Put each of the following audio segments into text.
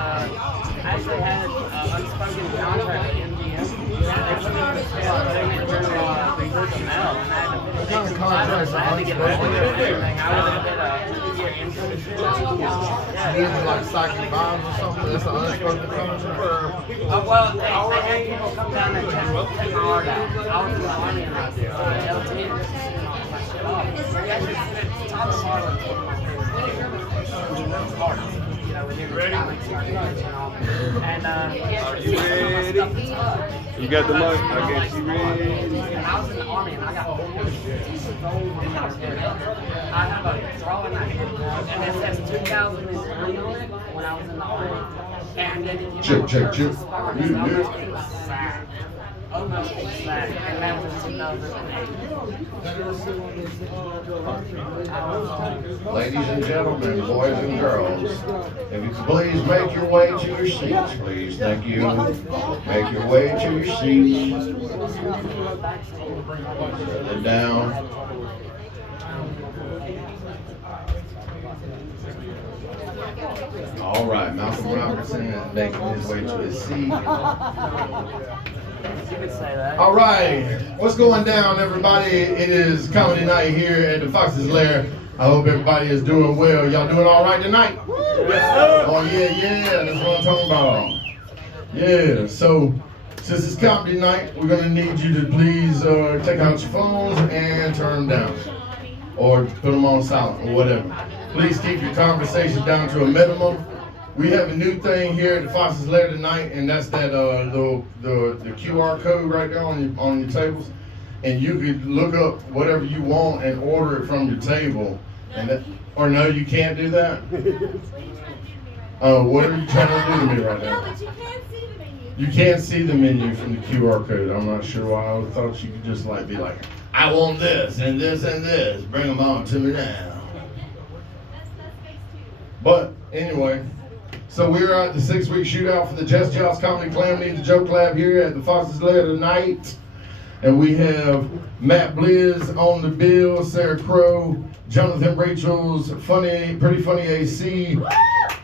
I actually had unspoken contract with MGM. They put me to sale, but they went through the mail, and I had to contract I had to get back with everything. I was a bit get into the shit. Even like psychic bombs or something, that's an unspoken contract. Well, they had people come down and check my art out. I was in the army and I did LT and just sitting all my shit off. We actually sit at the top of Harlem. You know, with your comics and all. And Are you ready? You got the mic? I guess you ready. And I was in the army and I got I have a drawing I hit and it says 2003 on it when I was in the army. And then if you almost exact, and that was in 2008. Ladies and gentlemen, boys and girls, if you could please make your way to your seats, please. Thank you. Make your way to your seats. Sit down. All right, Malcolm Robertson is making his way to his seat. All right, what's going down, everybody? It is comedy night here at the Fox's Lair. I hope everybody is doing well. Y'all doing all right tonight? Oh yeah, that's what I'm talking about. Yeah, so since it's comedy night, we're gonna need you to please take out your phones and turn them down, or put them on silent or whatever. Please keep your conversation down to a minimum. We have a new thing here at the Fox's Lair tonight, and that's that the QR code right there on your tables, and you could look up whatever you want and order it from your table. And that, or no, you can't do that. What are you trying to do to me right now? No, but you can see the menu. You can't see the menu from the QR code. I'm not sure why. I thought you could just like be like, I want this and this and this. Bring them on to me now. That's phase 2. But anyway. So we're at the 6-week shootout for the Jest, Joust, Comedy, Calamity, the Joke Lab here at the Fox's Lair tonight. And we have Matt Blizz on the bill, Sarah Crow, Jonathan Rachel's pretty funny AC,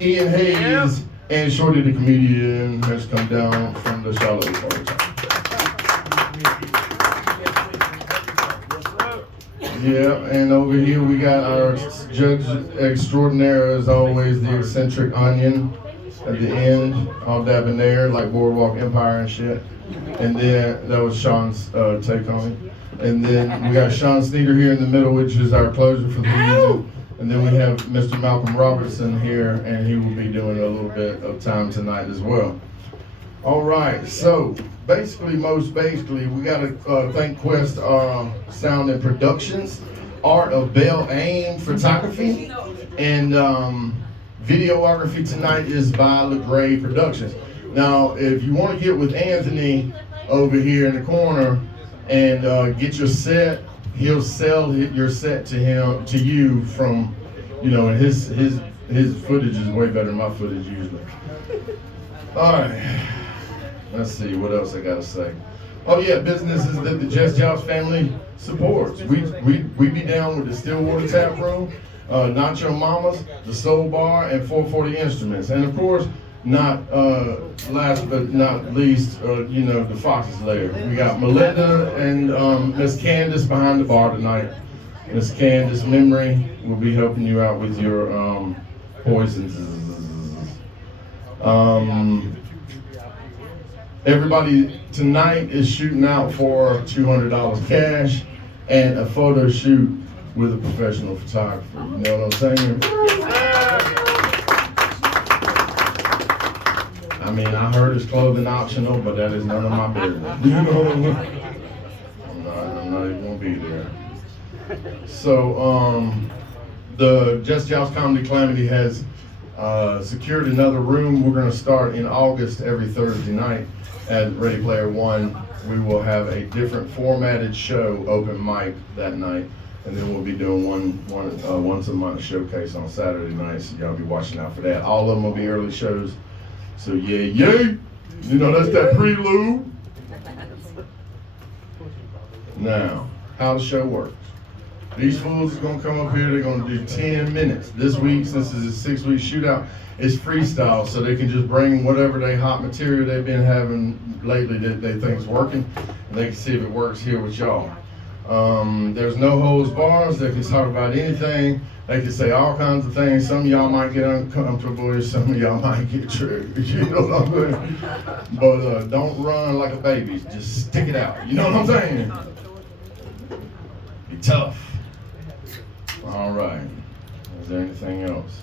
Ian Hayes, and Shorty the comedian has come down from the Charlotte party. Yeah, and over here we got our judge extraordinaire, as always, the eccentric Onion at the end, all debonair like Boardwalk Empire and shit. And then that was Sean's take on it. And then we got Sean Sneeder here in the middle, which is our closer for the evening. And then we have Mr. Malcolm Robertson here, and he will be doing a little bit of time tonight as well. All right, so basically, we got to thank Quest Sound and Productions, Art of Bell Aim Photography, and videography tonight is by LeGray Productions. Now, if you want to get with Anthony over here in the corner and get your set, he'll sell your set to you from, and his footage is way better than my footage usually. All right. Let's see, what else I gotta say. Oh yeah, businesses that the Jest Joust family supports. We be down with the Stillwater Tap Room, Nacho Mamas, the Soul Bar, and 440 Instruments. And of course, not last but not least, the Fox's Lair. We got Melinda and Miss Candace behind the bar tonight. Miss Candace Memory will be helping you out with your poisons. Everybody tonight is shooting out for $200 cash and a photo shoot with a professional photographer. You know what I'm saying? I mean, I heard it's clothing optional, but that is none of my business. You know what I mean? I'm not even gonna be there. So, the Jest Joust Comedy Calamity has secured another room. We're gonna start in August every Thursday night. At Ready Player One, we will have a different formatted show, open mic that night, and then we'll be doing one once a month showcase on Saturday nights. So y'all be watching out for that. All of them will be early shows. So yay! That's that prelude. Now, how the show works. These fools is gonna come up here, they're gonna do 10 minutes. This week, since it's a 6-week shootout, it's freestyle, so they can just bring whatever they hot material they've been having lately that they think is working, and they can see if it works here with y'all. There's no holds bars, they can talk about anything, they can say all kinds of things. Some of y'all might get uncomfortable, some of y'all might get triggered, you know what I'm saying? But don't run like a baby, just stick it out, you know what I'm saying? Be tough. All right. Is there anything else?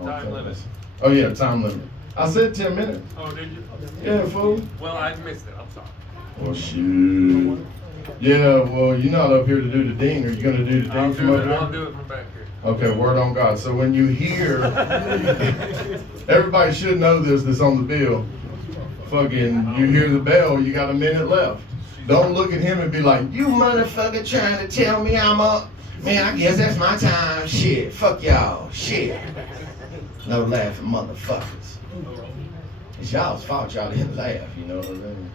Time limit. Oh yeah, time limit. I said 10 minutes. Oh, did you? Yeah, fool. Well, I missed it. I'm sorry. Well, shoot. Yeah, well, you're not up here to do the ding. Are you going to do the ding from up there? I'll do it from back here. Okay, word on God. So when you hear, everybody should know this that's on the bill. Fucking, you hear the bell, you got a minute left. Don't look at him and be like, you motherfucker trying to tell me I'm up. Man, I guess that's my time. Shit, fuck y'all. Shit. No laughing motherfuckers. It's y'all's fault y'all didn't laugh, you know what I mean?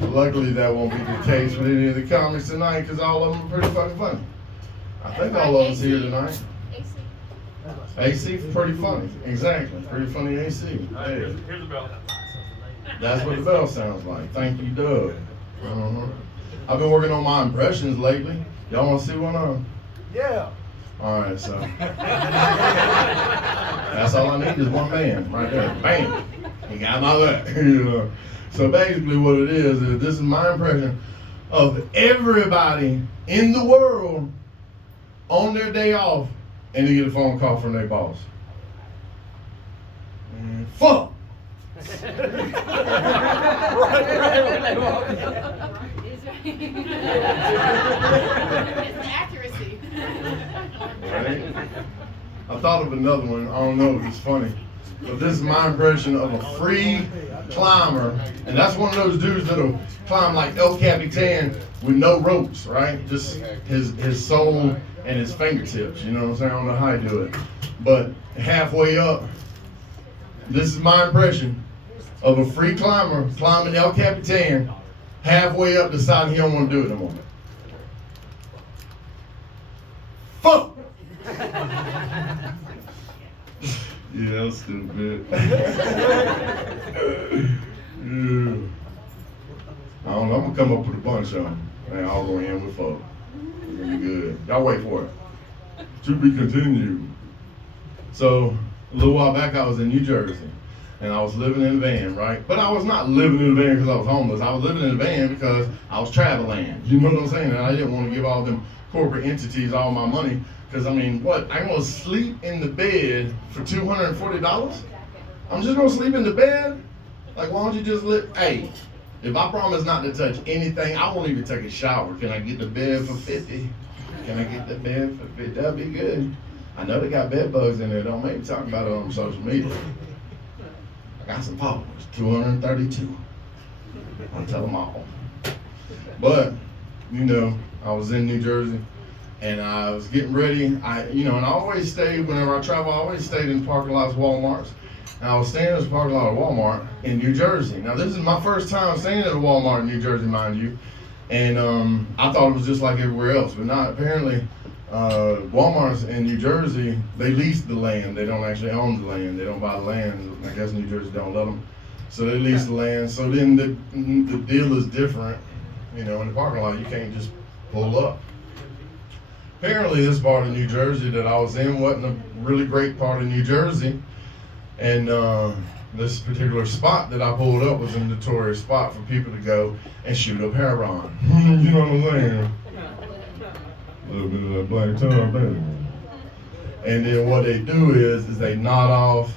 Luckily that won't be the case with any of the comics tonight because all of them are pretty fucking funny. I think all of us here tonight. AC pretty funny. Exactly. Pretty funny AC. Hey. Here's the bell. That's what the bell sounds like. Thank you, Doug. I've been working on my impressions lately. Y'all want to see one of them? Yeah. All right, so that's all I need is one man right there. Bam! He got my back. You know. So basically, what it is this is my impression of everybody in the world on their day off, and they get a phone call from their boss. Fuck. It's the accuracy. Right? I thought of another one. I don't know if it's funny. But this is my impression of a free climber. And that's one of those dudes that'll climb like El Capitan with no ropes, right? Just his soul and his fingertips. You know what I'm saying? I don't know how he do it. But halfway up, this is my impression of a free climber climbing El Capitan, halfway up deciding he don't want to do it no more. Fuck! Yeah, that was stupid. Yeah. I don't know, I'm gonna come up with a bunch of them. And I'll go in with folks. It's gonna be good. Y'all wait for it. To be continued. So, a little while back I was in New Jersey. And I was living in a van, right? But I was not living in a van because I was homeless. I was living in a van because I was traveling. You know what I'm saying? And I didn't want to give all them corporate entities all my money. Because, I mean, what? I'm going to sleep in the bed for $240? I'm just going to sleep in the bed? Like, why don't you just hey, if I promise not to touch anything, I won't even take a shower. Can I get the bed for 50? Can I get the bed for 50? That'd be good. I know they got bed bugs in there. Don't make me talk about it on social media. I got some followers, 232. I'll tell them all. But, you know, I was in New Jersey and I was getting ready. And I always stayed, whenever I travel, I always stayed in parking lots of Walmarts. And I was staying in this parking lot of Walmart in New Jersey. Now, this is my first time staying at a Walmart in New Jersey, mind you. And I thought it was just like everywhere else, but not apparently. Walmart's in New Jersey, they lease the land. They don't actually own the land. They don't buy the land. I guess New Jersey don't let them. So they lease the land. So then the deal is different. You know, in the parking lot, you can't just pull up. Apparently, this part of New Jersey that I was in wasn't a really great part of New Jersey. And this particular spot that I pulled up was a notorious spot for people to go and shoot up heroin. You know what I'm saying? A little bit of that black tar, baby. And then what they do is they nod off,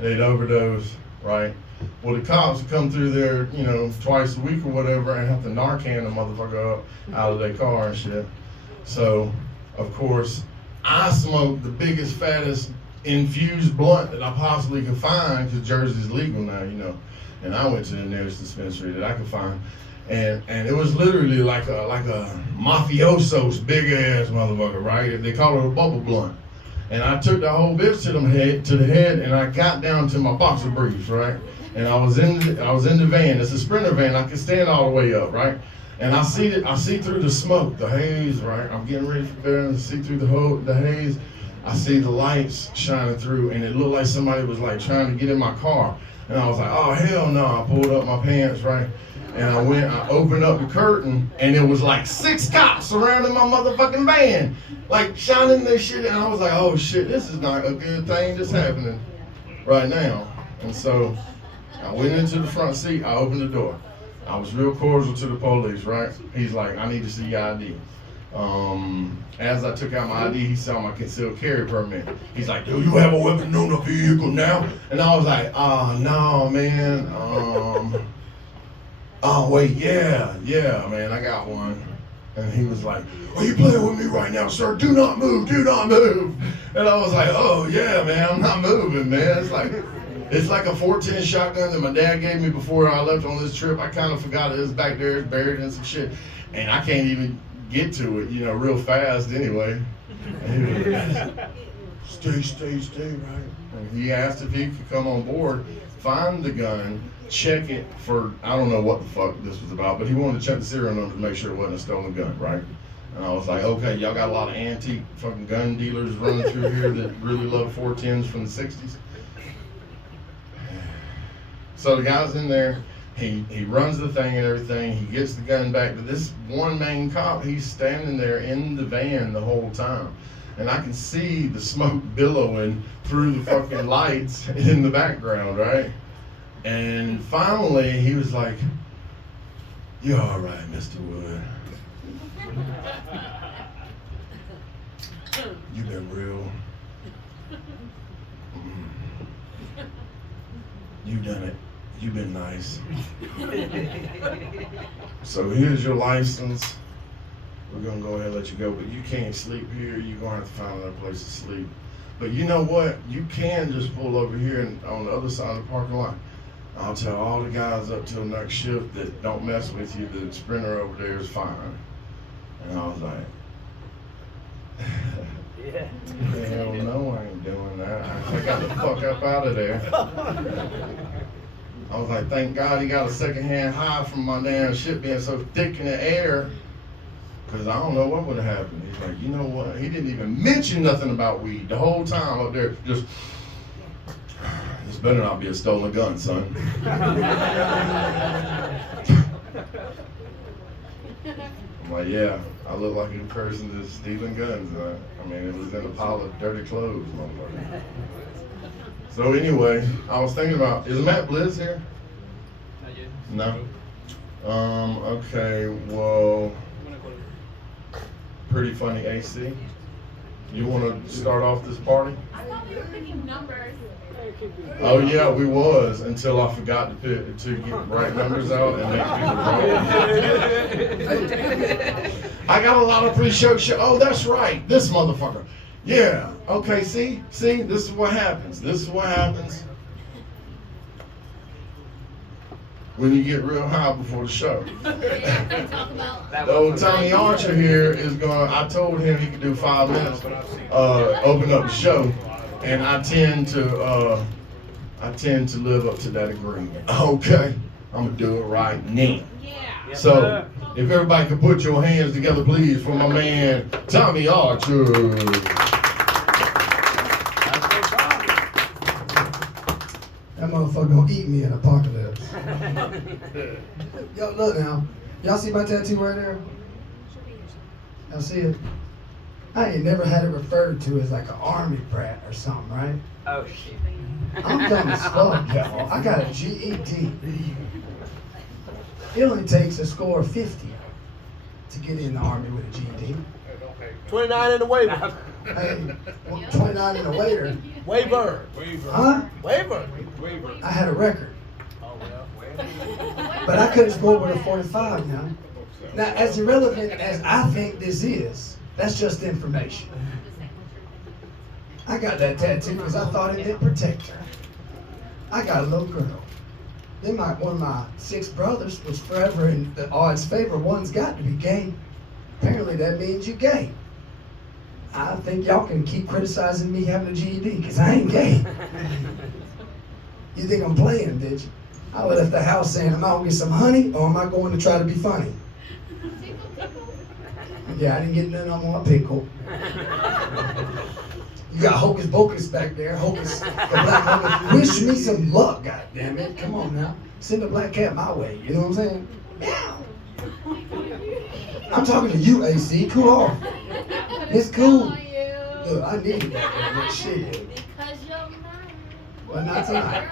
they'd overdose, right? Well, the cops come through there, you know, twice a week or whatever and have to Narcan the motherfucker up out of their car and shit. So, of course, I smoked the biggest, fattest infused blunt that I possibly could find because Jersey's legal now, you know. And I went to the nearest dispensary that I could find. And it was literally like a mafioso's big ass motherfucker, right? They call it a bubble blunt. And I took the whole bitch to the head, and I got down to my boxer briefs, right? And I was in the van. It's a Sprinter van. I could stand all the way up, right? And I see through the smoke, the haze, right? I'm getting ready for bed, and I see through the haze. I see the lights shining through, and it looked like somebody was like trying to get in my car. And I was like, oh, hell no. I pulled up my pants, right? And I opened up the curtain, and it was like 6 cops surrounding my motherfucking van, like shining their shit. And I was like, oh shit, this is not a good thing that's happening right now. And so I went into the front seat, I opened the door. I was real cordial to the police, right? He's like, I need to see your ID. As I took out my ID, he saw my concealed carry permit. He's like, do you have a weapon on the vehicle now? And I was like, no, man. Oh, wait, yeah, man, I got one. And he was like, are you playing with me right now, sir? Do not move, do not move. And I was like, oh, yeah, man, I'm not moving, man. It's like a 410 shotgun that my dad gave me before I left on this trip. I kind of forgot it was back there, it's buried in some shit. And I can't even get to it, real fast anyway. And he was like, stay, right? And he asked if he could come on board, find the gun, check it for, I don't know what the fuck this was about, but he wanted to check the serial number to make sure it wasn't a stolen gun, right? And I was like, okay, y'all got a lot of antique fucking gun dealers running through here that really love 410s from the 60s. So the guy's in there, he runs the thing and everything, he gets the gun back to this one main cop. He's standing there in the van the whole time. And I can see the smoke billowing through the fucking lights in the background, right? And finally he was like, you're all right, Mr. Wood. You've been real. You've done it. You've been nice. So here's your license. We're gonna go ahead and let you go, but you can't sleep here. You're gonna have to find another place to sleep. But you know what? You can just pull over here and on the other side of the parking lot. I'll tell all the guys up till next shift that don't mess with you. The Sprinter over there is fine. And I was like, hell no, I ain't doing that. I got the fuck up out of there. I was like, thank God he got a secondhand high from my damn shit being so thick in the air. Cause I don't know what would have happened. He's like, you know what? He didn't even mention nothing about weed the whole time up there. Just, this better not be a stolen gun, son. I'm like, yeah, I look like a person that's stealing guns. I mean, it was in a pile of dirty clothes, motherfucker. So anyway, I was thinking about, is Matt Blizz here? Not yet. No? Okay, well, pretty funny AC. You want to start off this party? I thought we were picking numbers. Oh yeah, we was, until I forgot to get right numbers out and make people wrong. I got a lot of pre-show shit. Oh, that's right, this motherfucker. Yeah, okay, see, this is what happens. When you get real high before the show. The old Tommy Archer here is I told him he could do 5 minutes, open up the show, and I tend to live up to that agreement. Okay, I'm gonna do it right now. Yeah. So, if everybody could put your hands together, please, for my man, Tommy Archer. That motherfucker gonna eat me in apocalypse. Yo, look now. Y'all see my tattoo right there? Y'all see it? I ain't never had it referred to as like an army brat or something, right? Oh shit. I'm dumb as fuck, y'all. I got a GED. It only takes a score of 50 to get in the army with a GED. 29 in the waiver. Hey, 29 in the waiter. Waiver. Huh? Waiver. I had a record. Oh, well. But I couldn't score with a 45 now. Now, as irrelevant as I think this is, that's just information. I got that tattoo because I thought it meant protect her. I got a little girl. Then one of my 6 brothers was forever in the odds favor. One's got to be gay. Apparently that means you're gay. I think y'all can keep criticizing me having a GED because I ain't gay. You think I'm playing, did you? I left the house saying, am I gonna get some honey or am I going to try to be funny? Yeah, I didn't get none on my pickle. You got Hocus Pocus back there. Hocus, the black Hocus. Wish me some luck, goddammit. Come on now. Send the black cat my way. You know what I'm saying? Meow. I'm talking to you, AC. Cool off. It's cool. Look, I needed that shit. Because you're mine. Well, not tonight.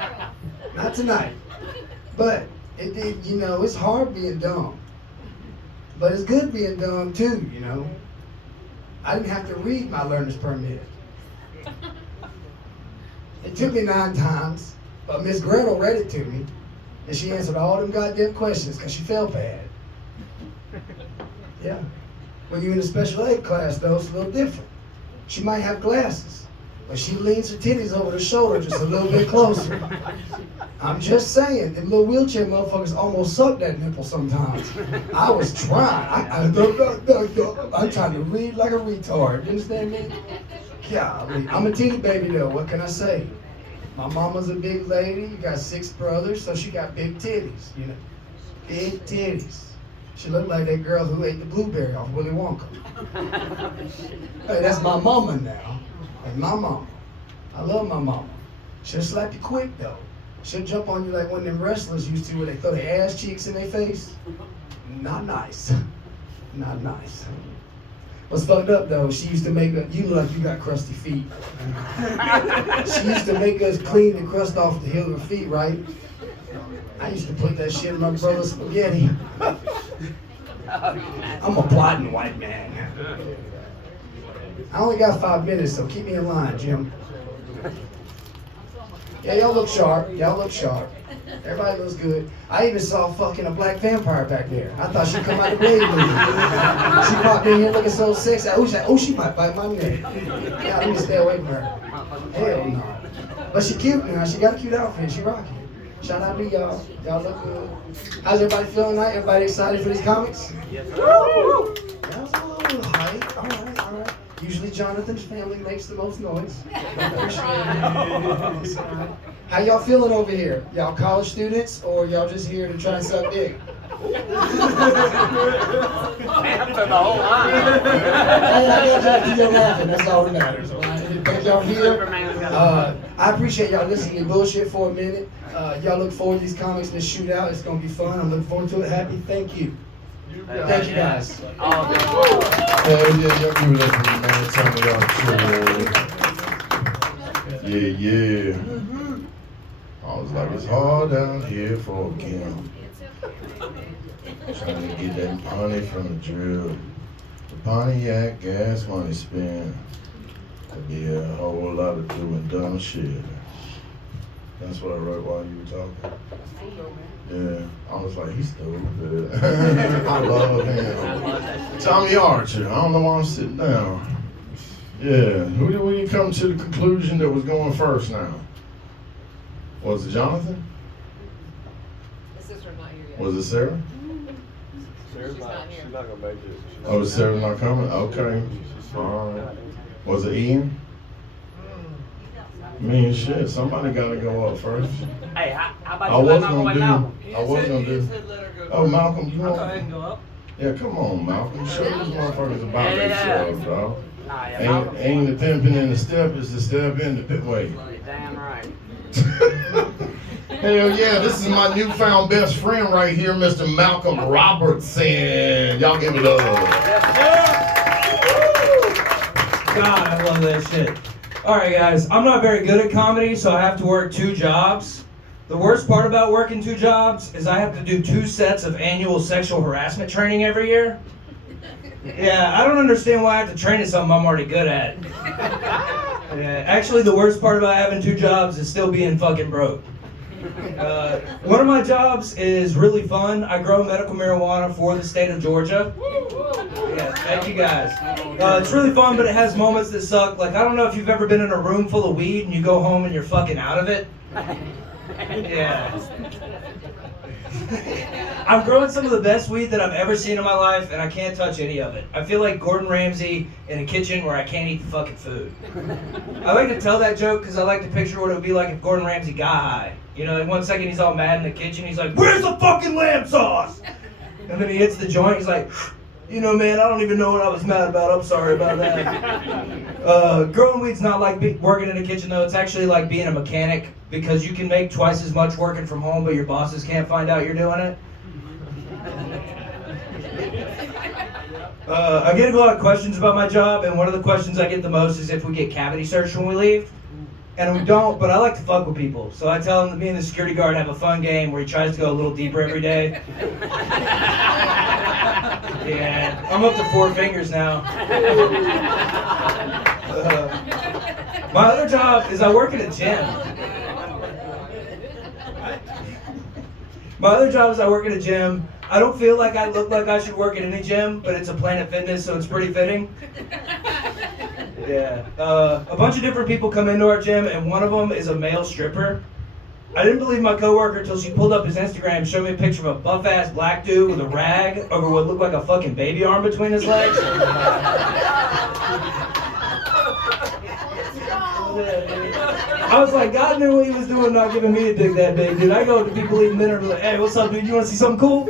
Not tonight. But it did, you know, it's hard being dumb. But it's good being dumb too, you know. I didn't have to read my learner's permit. It took me 9 times, but Miss Gretel read it to me, and she answered all them goddamn questions because she felt bad. Yeah. When you're in a special ed class, though, it's a little different. She might have glasses, but she leans her titties over the shoulder just a little bit closer. I'm just saying, them little wheelchair motherfuckers almost suck that nipple sometimes. I was trying. I'm trying to read like a retard. You understand me? Golly. I'm a teeny baby though. What can I say? My mama's a big lady. You got 6 brothers, so she got big titties. You know, big titties. She looked like that girl who ate the blueberry off Willy Wonka. Hey, that's my mama now. That's my mama. I love my mama. She'll slap you quick though. She'll jump on you like one of them wrestlers used to where they throw their ass cheeks in their face. Not nice. Not nice. What's fucked up though, she used to make us, you look like you got crusty feet. She used to make us clean the crust off the heel of her feet, right? I used to put that shit in my brother's spaghetti. I'm a plotting white man. I only got 5 minutes, so keep me in line, Jim. Yeah, y'all look sharp. Y'all look sharp. Everybody looks good. I even saw fucking a black vampire back there. I thought she'd come out of the grave with me. She popped in here looking so sexy. Oh, she might bite my neck. Yeah, let me stay away from her. Hell no. But she cute now. She got a cute outfit. She rocking. Shout out to y'all. Y'all look good. How's everybody feeling tonight? Everybody excited for these comics? Yes, sir. Woo! That was a little hype. All right, all right. Usually Jonathan's family makes the most noise. How y'all feeling over here? Y'all college students or y'all just here to try and suck dick? Man, for the whole line. You're laughing, that's all that matters. All right? Thank y'all here. I appreciate y'all listening to bullshit for a minute. Y'all look forward to these comics and this shootout. It's gonna be fun. I'm looking forward to it. Happy. Thank you. Thank you guys. Oh, Yeah, y'all give it up for me, man. Tell me y'all chill. Yeah. I was like, it's hard down here for a Kim. Trying to get that money from the drill. The Pontiac gas money spent. Could be a whole lot of doing dumb shit. That's what I wrote while you were talking. Yeah, I was like, he's stupid. I love him. Tommy Archer, I don't know why I'm sitting down. Yeah, who did we come to the conclusion that was going first now? Was it Jonathan? The sister's not here yet. Was it Sarah? She's not gonna make it. Oh, is Sarah not coming? Okay. All right. Was it Ian? I mean, shit, somebody gotta go up first. Hey, how about I you let was Malcolm gonna wait do. Malcolm? I was gonna do. Oh, Malcolm, you Go ahead want? and go up. Yeah, come on, Malcolm. Show these motherfuckers about Yeah. themselves, dog. Nah, yeah, Malcolm. Ain't the pimping in the step, it's the step in the pit way. You're damn right. Hell yeah, this is my newfound best friend right here, Mr. Malcolm Robertson. Y'all give it up. God, I love that shit. Alright guys, I'm not very good at comedy, so I have to work 2 jobs. The worst part about working 2 jobs is I have to do 2 sets of annual sexual harassment training every year. Yeah, I don't understand why I have to train in something I'm already good at. Yeah, actually the worst part about having 2 jobs is still being fucking broke. One of my jobs is really fun. I grow medical marijuana for the state of Georgia. Yeah, thank you guys. It's really fun, but it has moments that suck. Like, I don't know if you've ever been in a room full of weed and you go home and you're fucking out of it. Yeah. I'm growing some of the best weed that I've ever seen in my life, and I can't touch any of it. I feel like Gordon Ramsay in a kitchen where I can't eat the fucking food. I like to tell that joke because I like to picture what it would be like if Gordon Ramsay got high. You know, like 1 second he's all mad in the kitchen, he's like, "Where's the fucking lamb sauce?" And then he hits the joint, he's like, You know, man, I don't even know what I was mad about. I'm sorry about that. Growing weed's not like working in a kitchen, though. It's actually like being a mechanic because you can make twice as much working from home, but your bosses can't find out you're doing it. I get a lot of questions about my job, and one of the questions I get the most is if we get cavity searched when we leave. And we don't, but I like to fuck with people. So I tell them that me and the security guard have a fun game where he tries to go a little deeper every day. Yeah, I'm up to 4 fingers now. My other job is I work at a gym. I don't feel like I look like I should work at any gym, but it's a Planet Fitness, so it's pretty fitting. Yeah. A bunch of different people come into our gym, and one of them is a male stripper. I didn't believe my coworker until she pulled up his Instagram and showed me a picture of a buff-ass black dude with a rag over what looked like a fucking baby arm between his legs. I was like, God knew what he was doing not giving me a dick that big, dude. I go to people eating dinner and be like, hey, what's up, dude? You want to see something cool?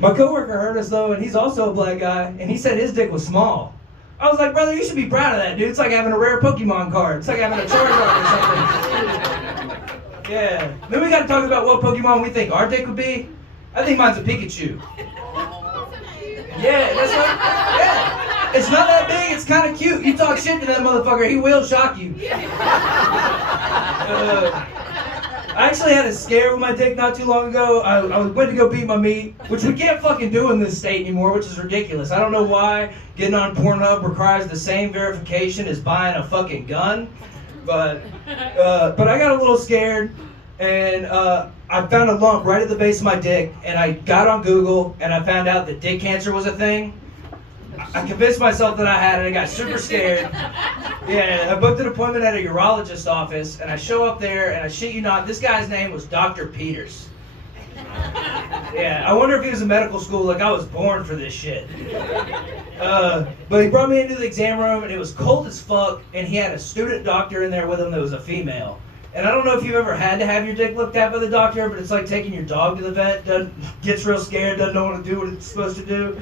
My coworker heard us, though, and he's also a black guy, and he said his dick was small. I was like, brother, you should be proud of that, dude. It's like having a rare Pokemon card. It's like having a Charizard or something. Yeah. Then we got to talk about what Pokemon we think our dick would be. I think mine's a Pikachu. Yeah, that's what. Yeah. It's not that big. It's kind of cute. You talk shit to that motherfucker, he will shock you. I actually had a scare with my dick not too long ago. I went to go beat my meat, which we can't fucking do in this state anymore, which is ridiculous. I don't know why getting on Pornhub requires the same verification as buying a fucking gun, but I got a little scared, and I found a lump right at the base of my dick, and I got on Google, and I found out that dick cancer was a thing. I convinced myself that I had it. I got super scared. Yeah, I booked an appointment at a urologist office, and I show up there, and I shit you not, this guy's name was Dr. Peters. Yeah, I wonder if he was in medical school, like I was born for this shit. But he brought me into the exam room, and it was cold as fuck, and he had a student doctor in there with him that was a female. And I don't know if you've ever had to have your dick looked at by the doctor, but it's like taking your dog to the vet, gets real scared, doesn't know what to do, what it's supposed to do.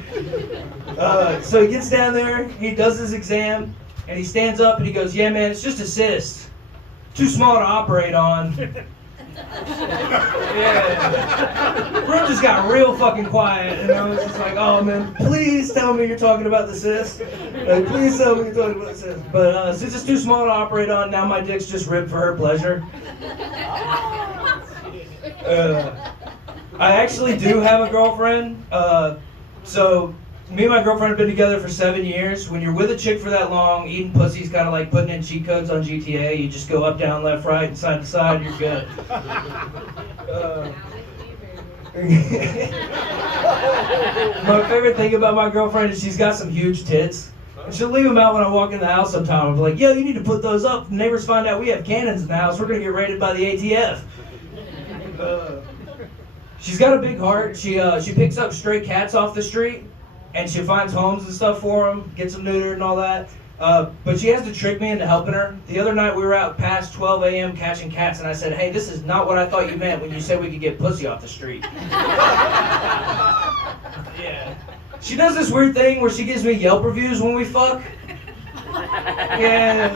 So he gets down there, he does his exam, and he stands up and he goes, yeah man, it's just a cyst. Too small to operate on. Yeah. Room just got real fucking quiet, and I was just like, oh man, please tell me you're talking about the cyst. Like, please tell me you're talking about the cyst. But since it's too small to operate on, now my dick's just ripped for her pleasure. I actually do have a girlfriend. So me and my girlfriend have been together for 7 years. When you're with a chick for that long, eating pussy's kind of like putting in cheat codes on GTA. You just go up, down, left, right, and side to side, you're good. My favorite thing about my girlfriend is she's got some huge tits. And she'll leave them out when I walk in the house sometime. I'll be like, yo, you need to put those up. The neighbors find out we have cannons in the house. We're going to get raided by the ATF. She's got a big heart. She picks up stray cats off the street. And she finds homes and stuff for them, gets them neutered and all that. But she has to trick me into helping her. The other night we were out past 12 a.m. catching cats, and I said, hey, this is not what I thought you meant when you said we could get pussy off the street. Yeah. She does this weird thing where she gives me Yelp reviews when we fuck. Yeah.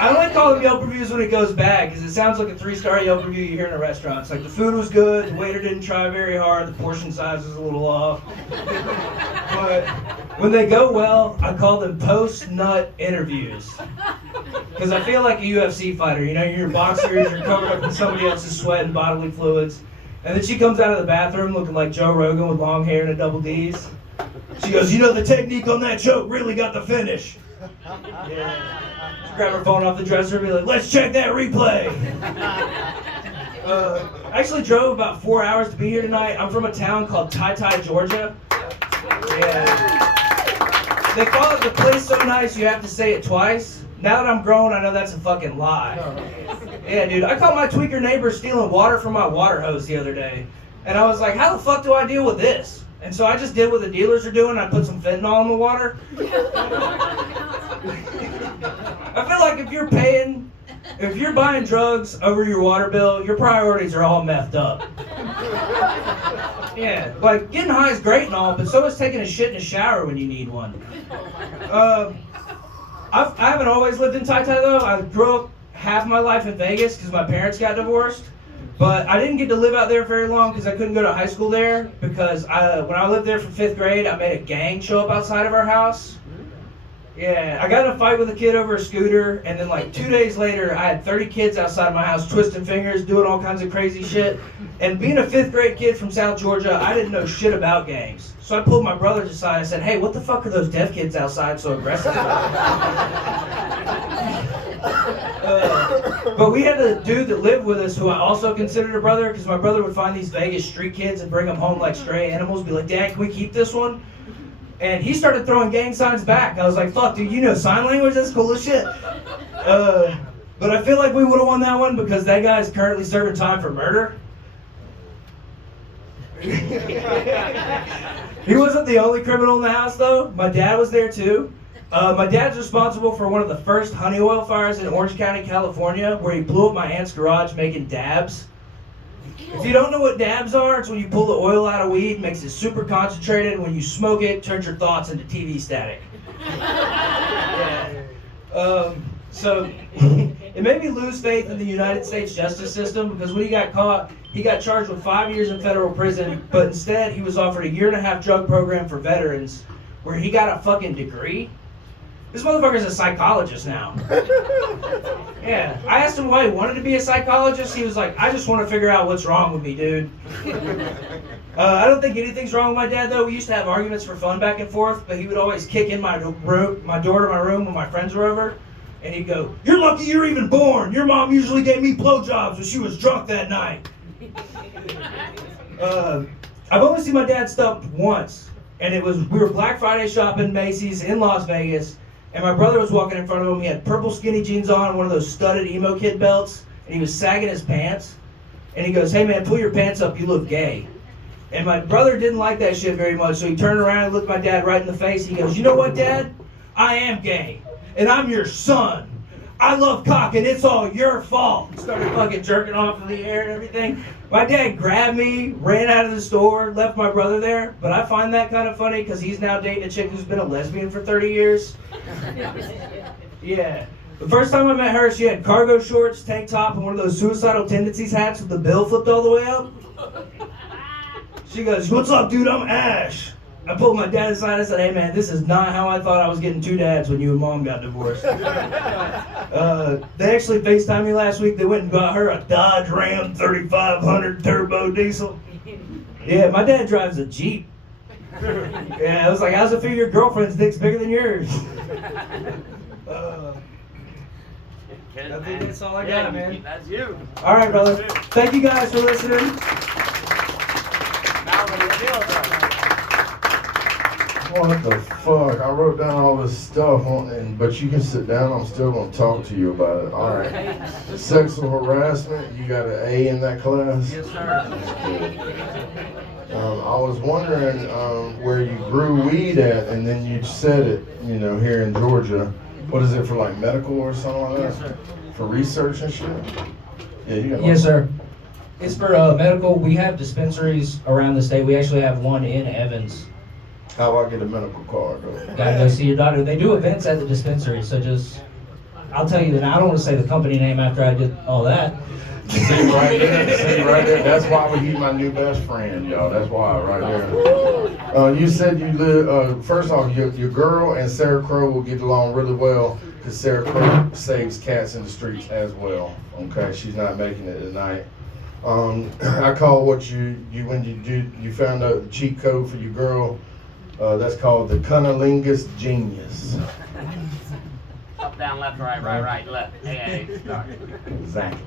I only call them Yelp reviews when it goes bad, because it sounds like a 3-star Yelp review you hear in a restaurant. It's like the food was good, the waiter didn't try very hard, the portion size was a little off. But when they go well, I call them post-nut interviews. Because I feel like a UFC fighter, you know, you're boxers, you're covered up in somebody else's sweat and bodily fluids. And then she comes out of the bathroom looking like Joe Rogan with long hair and a double D's. She goes, you know, the technique on that choke really got the finish. Yeah. She grab her phone off the dresser and be like, let's check that replay. I actually drove about 4 hours to be here tonight. I'm from a town called Ty, Georgia. Yeah. They call it the place so nice you have to say it twice. Now that I'm grown, I know that's a fucking lie. Yeah, dude, I caught my tweaker neighbor stealing water from my water hose the other day. And I was like, how the fuck do I deal with this? And so I just did what the dealers are doing. I put some fentanyl in the water. I feel like if you're buying drugs over your water bill, your priorities are all messed up. Yeah, like getting high is great and all, but so is taking a shit in a shower when you need one. I haven't always lived in Tai though. I grew up half my life in Vegas because my parents got divorced. But I didn't get to live out there very long because I couldn't go to high school there because when I lived there for 5th grade, I made a gang show up outside of our house. Yeah, I got in a fight with a kid over a scooter, and then like 2 days later, I had 30 kids outside my house twisting fingers, doing all kinds of crazy shit. And being a 5th grade kid from South Georgia, I didn't know shit about gangs. So I pulled my brothers aside. I said, "Hey, what the fuck are those deaf kids outside so aggressive about?" But we had a dude that lived with us who I also considered a brother because my brother would find these Vegas street kids and bring them home like stray animals. Be like, "Dad, can we keep this one?" And he started throwing gang signs back. I was like, "Fuck, dude, you know sign language? That's cool as shit." But I feel like we would have won that one because that guy is currently serving time for murder. He wasn't the only criminal in the house, though. My dad was there, too. My dad's responsible for one of the first honey oil fires in Orange County, California, where he blew up my aunt's garage making dabs. If you don't know what dabs are, it's when you pull the oil out of weed, makes it super concentrated, and when you smoke it, turns your thoughts into TV static. Yeah. So it made me lose faith in the United States justice system because when he got caught, he got charged with 5 years in federal prison, but instead he was offered a 1.5-year drug program for veterans where he got a fucking degree. This motherfucker's a psychologist now. Yeah, I asked him why he wanted to be a psychologist. He was like, "I just want to figure out what's wrong with me, dude." I don't think anything's wrong with my dad, though. We used to have arguments for fun back and forth, but he would always kick in my door to my room when my friends were over, and he'd go, "You're lucky you're even born. Your mom usually gave me blowjobs when she was drunk that night." I've only seen my dad stumped once, and we were Black Friday shopping Macy's in Las Vegas. And my brother was walking in front of him. He had purple skinny jeans on, one of those studded emo kid belts, and he was sagging his pants. And he goes, "Hey man, pull your pants up, you look gay." And my brother didn't like that shit very much, so he turned around and looked my dad right in the face. He goes, "You know what, Dad? I am gay, and I'm your son. I love cock, and it's all your fault." Started fucking jerking off in the air and everything. My dad grabbed me, ran out of the store, left my brother there. But I find that kind of funny because he's now dating a chick who's been a lesbian for 30 years. Yeah. The first time I met her, she had cargo shorts, tank top, and one of those suicidal tendencies hats with the bill flipped all the way up. She goes, "What's up, dude? I'm Ash." I pulled my dad aside. I said, "Hey, man, this is not how I thought I was getting 2 dads when you and Mom got divorced." They actually FaceTimed me last week. They went and got her a Dodge Ram 3500 turbo diesel. Yeah, my dad drives a Jeep. Yeah, I was like, "How's it feel your girlfriend's dick's bigger than yours?" I think that's all I got, man. That's you. All right, brother. Thank you guys for listening. Now the reveal, though. What the fuck? I wrote down all this stuff, but you can sit down. I'm still going to talk to you about it. All right. Sexual harassment, you got an A in that class? Yes, sir. I was wondering where you grew weed at, and then you said it, here in Georgia. What is it, for like medical or something like that? Yes, sir. For research and shit? Yeah, you got Yes, sir. It's for medical. We have dispensaries around the state. We actually have one in Evans. How do I get a medical card, though? Gotta go see your doctor. They do events at the dispensary, so I'll tell you that. I don't want to say the company name after I did all that. See right there. That's why he's my new best friend, y'all. That's why, right there. You said you live. First off, your girl and Sarah Crow will get along really well because Sarah Crow saves cats in the streets as well. Okay, she's not making it tonight. I call what you found out the cheat code for your girl. That's called the cunnilingus genius. Up, down, left, right, left. Hey, start. Exactly.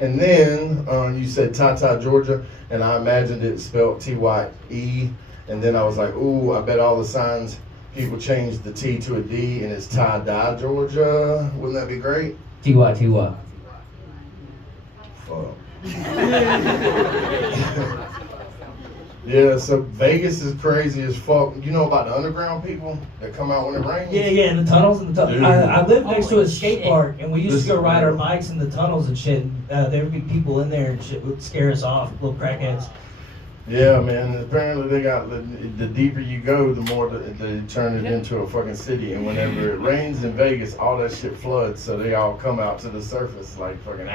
And then you said Tata, Georgia, and I imagined it spelled T-Y-E, and then I was like, ooh, I bet all the signs people changed the T to a D, and it's tie-dye, Georgia. Wouldn't that be great? T-Y. Fuck. Yeah, so Vegas is crazy as fuck. You know about the underground people that come out when it rains? Yeah, in the tunnels and the Dude. I live next to a skate park, and we used This to go is ride our real. bikes in the tunnels and shit. There would be people in there and shit would scare us off, little crackheads. Yeah, man. Apparently they got the deeper you go, the more they turn it into a fucking city. And whenever it rains in Vegas, all that shit floods. So they all come out to the surface like fucking rain.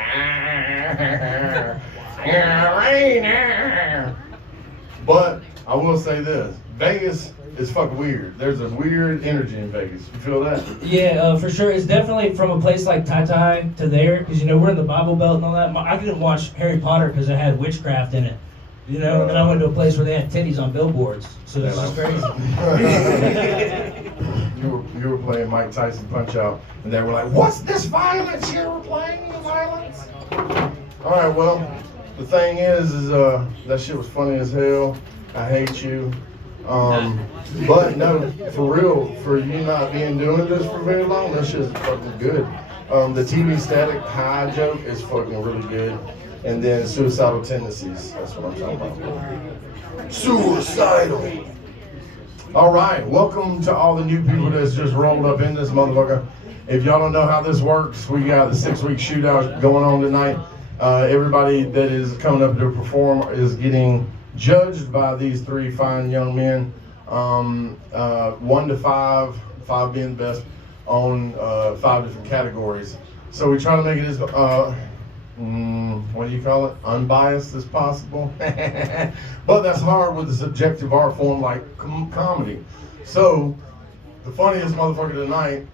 But I will say this: Vegas is fucking weird. There's a weird energy in Vegas. You feel that? Yeah, for sure. It's definitely from a place like Tai to there, because we're in the Bible Belt and all that. I didn't watch Harry Potter because it had witchcraft in it. And then I went to a place where they had titties on billboards. So it's just crazy. You were playing Mike Tyson Punch Out, and they were like, "What's this violence here? We're playing the violence." All right, well, the thing is that shit was funny as hell. I hate you. But no, for real, for you not being doing this for very long, that shit's fucking good. The TV static high joke is fucking really good. And then suicidal tendencies. That's what I'm talking about. Suicidal. All right, welcome to all the new people that's just rolled up in this motherfucker. If y'all don't know how this works, we got the 6-week shootout going on tonight. Everybody that is coming up to perform is getting judged by these 3 fine young men, 1 to 5, 5 being the best, on 5 different categories. So we try to make it as what do you call it? Unbiased as possible. But that's hard with a subjective art form like comedy. So the funniest motherfucker tonight,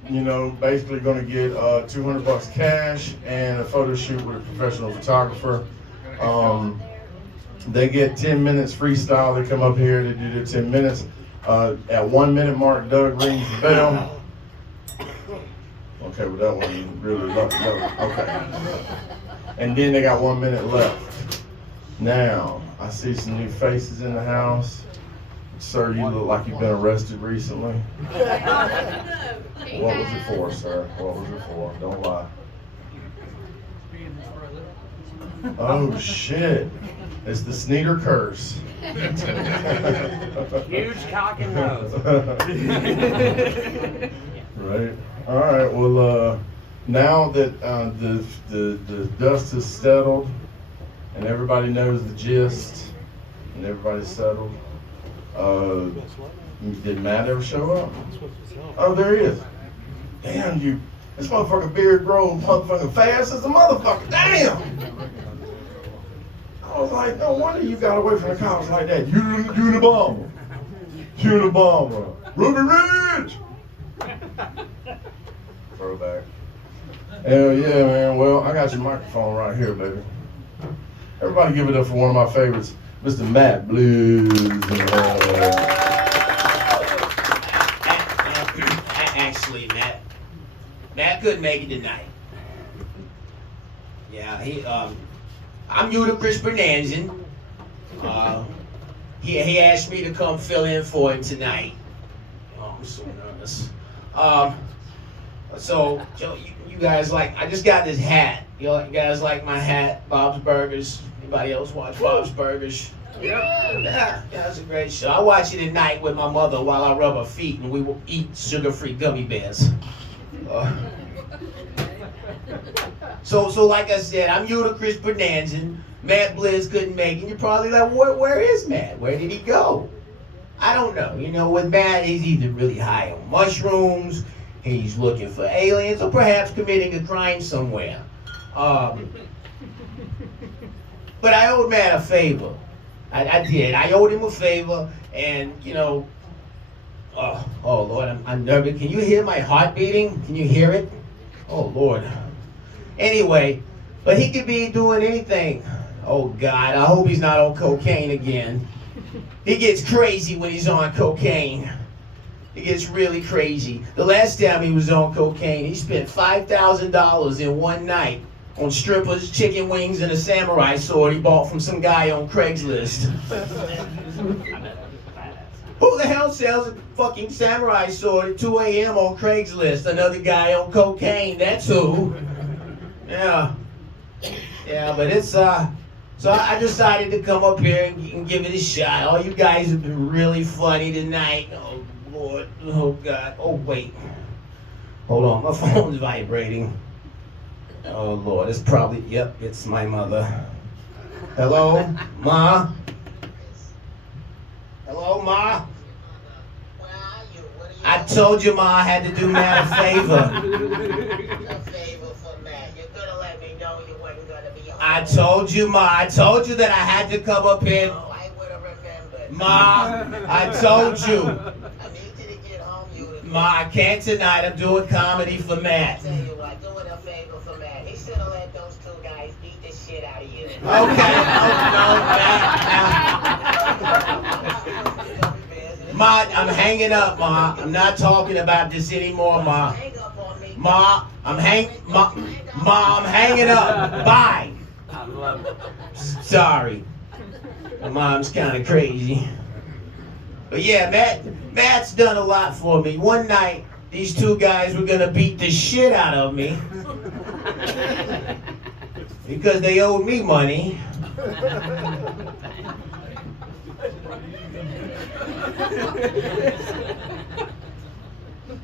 basically going to get $200 cash and a photo shoot with a professional photographer. They get 10 minutes freestyle. They come up here, they do their 10 minutes. At 1 minute mark, Doug rings the bell. Okay, well that one really low. Okay. And then they got 1 minute left. Now, I see some new faces in the house. Sir, you look like you've been arrested recently. What was it for, sir? What was it for? Don't lie. Oh, shit. It's the Sneeder curse. Huge cock and nose. Right. All right. Well, now that the dust has settled and everybody knows the gist and everybody's settled, did Matt ever show up? Oh, there he is. Damn you! This motherfucking beard grows motherfucking fast as a motherfucker. Damn! I was like, no wonder you got away from the cops like that. Unabomber. Ruby Ridge. Throwback. Hell yeah, man. Well, I got your microphone right here, baby. Everybody give it up for one of my favorites, Mr. Matt Blues. Actually, Matt couldn't make it tonight. Yeah, I'm new to Chris Bernanzin. He asked me to come fill in for him tonight. Oh, I'm so nervous. So you guys I just got this hat. You guys like my hat, Bob's Burgers? Anybody else watch Bob's Burgers? Yeah, it's a great show. I watch it at night with my mother while I rub her feet and we will eat sugar-free gummy bears. So like I said, I'm new to Chris Bernanzin. Matt Blizz couldn't make it. You're probably like, where is Matt? Where did he go? I don't know. With Matt, he's either really high on mushrooms, he's looking for aliens, or perhaps committing a crime somewhere. But I owed Matt a favor. I did. I owed him a favor, and oh Lord, I'm nervous. Can you hear my heart beating? Can you hear it? Oh Lord. Anyway, but he could be doing anything. Oh God, I hope he's not on cocaine again. He gets crazy when he's on cocaine. He gets really crazy. The last time he was on cocaine, he spent $5,000 in one night on strippers, chicken wings, and a samurai sword he bought from some guy on Craigslist. Who the hell sells a fucking samurai sword at 2 a.m. on Craigslist? Another guy on cocaine, that's who. Yeah, but it's So I decided to come up here and give it a shot. All you guys have been really funny tonight. Oh, Lord. Oh, God. Oh, wait. Hold on. My phone's vibrating. Oh, Lord. It's probably, yep, it's my mother. Hello, Ma? Hello, Ma? I told you, Ma, I had to do Matt a favor. A favor for Matt. You could have let me know you wasn't going to be home. I told you, Ma. I told you that I had to come up here. No, I would have remembered. Ma, I told you. I need you to get home, you. Ma, I can't tonight. I'm doing comedy for Matt. Tell you what, doing a favor for Matt. He should have let those two guys beat the shit out of you. Okay. Oh, no, Matt. Ma, I'm hanging up, Ma. I'm not talking about this anymore, Ma. Hang up on me. Ma, I'm hanging up. Bye. I love it. Sorry. My mom's kind of crazy. But yeah, Matt's done a lot for me. One night, these two guys were gonna beat the shit out of me because they owed me money.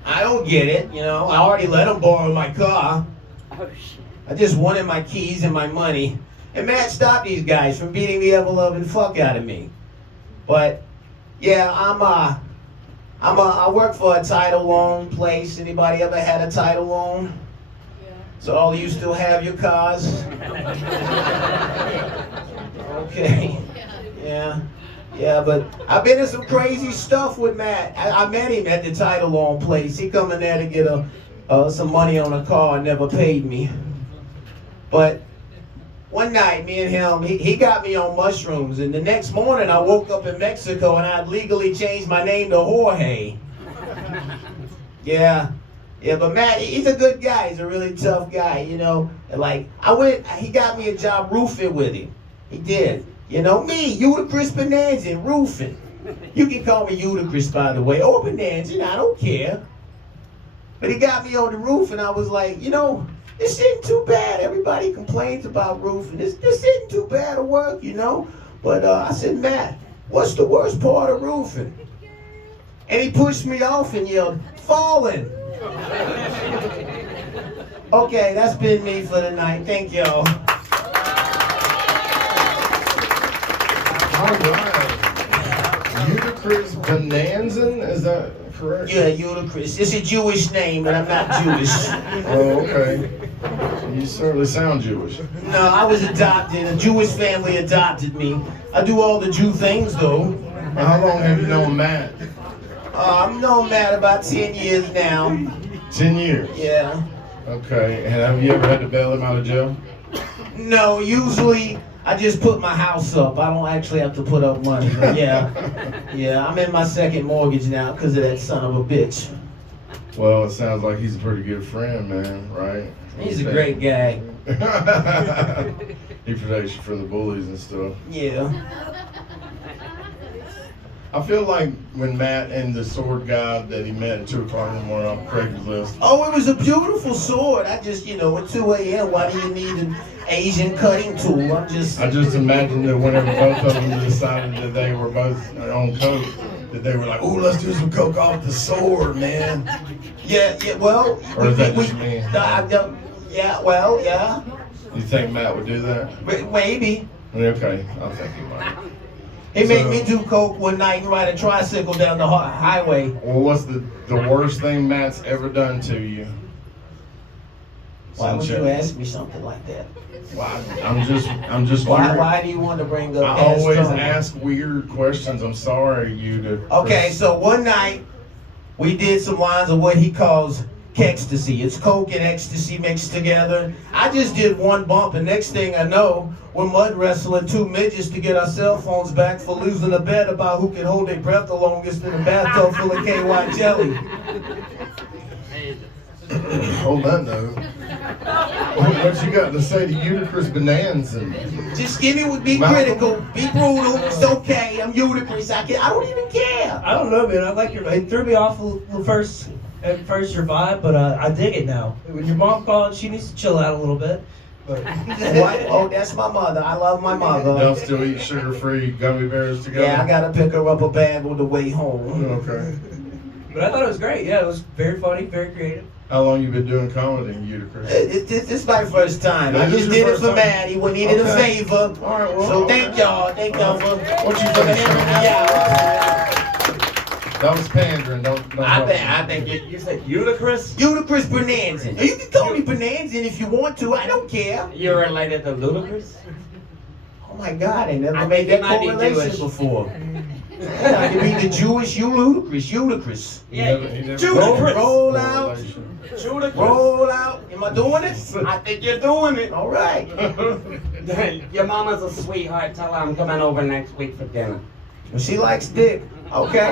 I don't get it, you know. I already let them borrow my car. Oh, shit. I just wanted my keys and my money. And Matt stopped these guys from beating the ever-loving fuck out of me. But yeah, I work for a title loan place. Anybody ever had a title loan? Yeah. So all of you still have your cars? Okay. Yeah, but I've been in some crazy stuff with Matt. I met him at the title loan place. He come in there to get some money on a car and never paid me. But one night, me and him, he got me on mushrooms, and the next morning I woke up in Mexico and I'd legally changed my name to Jorge. Yeah, but Matt, he's a good guy. He's a really tough guy, you know. And like, he got me a job roofing with him. He did. You know, me, Ludacris Bonanza, roofing. You can call me Ludacris, by the way, or Bonanza, I don't care. But he got me on the roof, and I was like, you know, this isn't too bad. Everybody complains about roofing. This isn't too bad of work, you know. But I said, Matt, what's the worst part of roofing? And he pushed me off and yelled, falling. Okay, that's been me for the night. Thank y'all. All right. Ludacris Bonanza, is that correct? Yeah, Ludacris. It's a Jewish name, but I'm not Jewish. Oh, okay. You certainly sound Jewish. No, I was adopted. A Jewish family adopted me. I do all the Jew things, though. Now, how long have you known Matt? I've known Matt about 10 years now. 10 years? Yeah. Okay, and have you ever had to bail him out of jail? No, usually I just put my house up. I don't actually have to put up money. But yeah, I'm in my second mortgage now because of that son of a bitch. Well, it sounds like he's a pretty good friend, man, right? He's a great guy. He protects you from the bullies and stuff. Yeah. I feel like when Matt and the sword guy that he met at 2 o'clock in the morning off Craigslist. Oh, it was a beautiful sword. I just, you know, at 2 a.m., why do you need an Asian cutting tool? I just imagined that whenever both of them decided that they were both on coke, that they were like, "Ooh, let's do some coke off the sword, man." Yeah, well. Or is that just me? Yeah. You think Matt would do that? Maybe. Okay, I think he might. He made me do coke one night and ride a tricycle down the highway. Well, what's the worst thing Matt's ever done to you? Why would you ask me something like that? Why? I'm just Why, curious. why do you want to bring up I past always trauma? ask weird questions. I'm sorry, you to. Okay, so one night we did some lines of what he calls ecstasy. It's coke and ecstasy mixed together. I just did one bump, and next thing I know, we're mud wrestling 2 midgets to get our cell phones back for losing a bet about who can hold their breath the longest in a bathtub full of KY jelly. Hold that note. What you got to say to Ludacris Bonanza? Just give me, be critical, be brutal. It's okay. I'm Ludacris. I don't even care. I don't know, man. I like it threw me off at first your vibe, but I dig it now. When your mom called, she needs to chill out a little bit. But What? Oh, that's my mother. I love my Y'all mother. still eat sugar-free gummy bears together? Yeah, I gotta pick her up a bag on the way home. Okay. But I thought it was great. Yeah, it was very funny, very creative. How long you been doing comedy, Ludacris? This is my first time. I This just is did your it first for time? Maddie. We needed a Okay. favor. All right, well, So okay. thank y'all. Thank y'all for What you for think, hearing Sean? me out. That was pandering. Don't I think you said Ludacris? Ludacris Bonanza. You can call me Bonanza if you want to. I don't care. You're related to Ludacris? Oh my God, I never I made think that he might be correlation Jewish. before. Yeah, I can be the Jewish you Ludacris. Yeah, Roll out. Judas. Roll out. Am I doing it? I think you're doing it. All right. Your mama's a sweetheart. Tell her I'm coming over next week for dinner. Well, she likes dick. Okay. I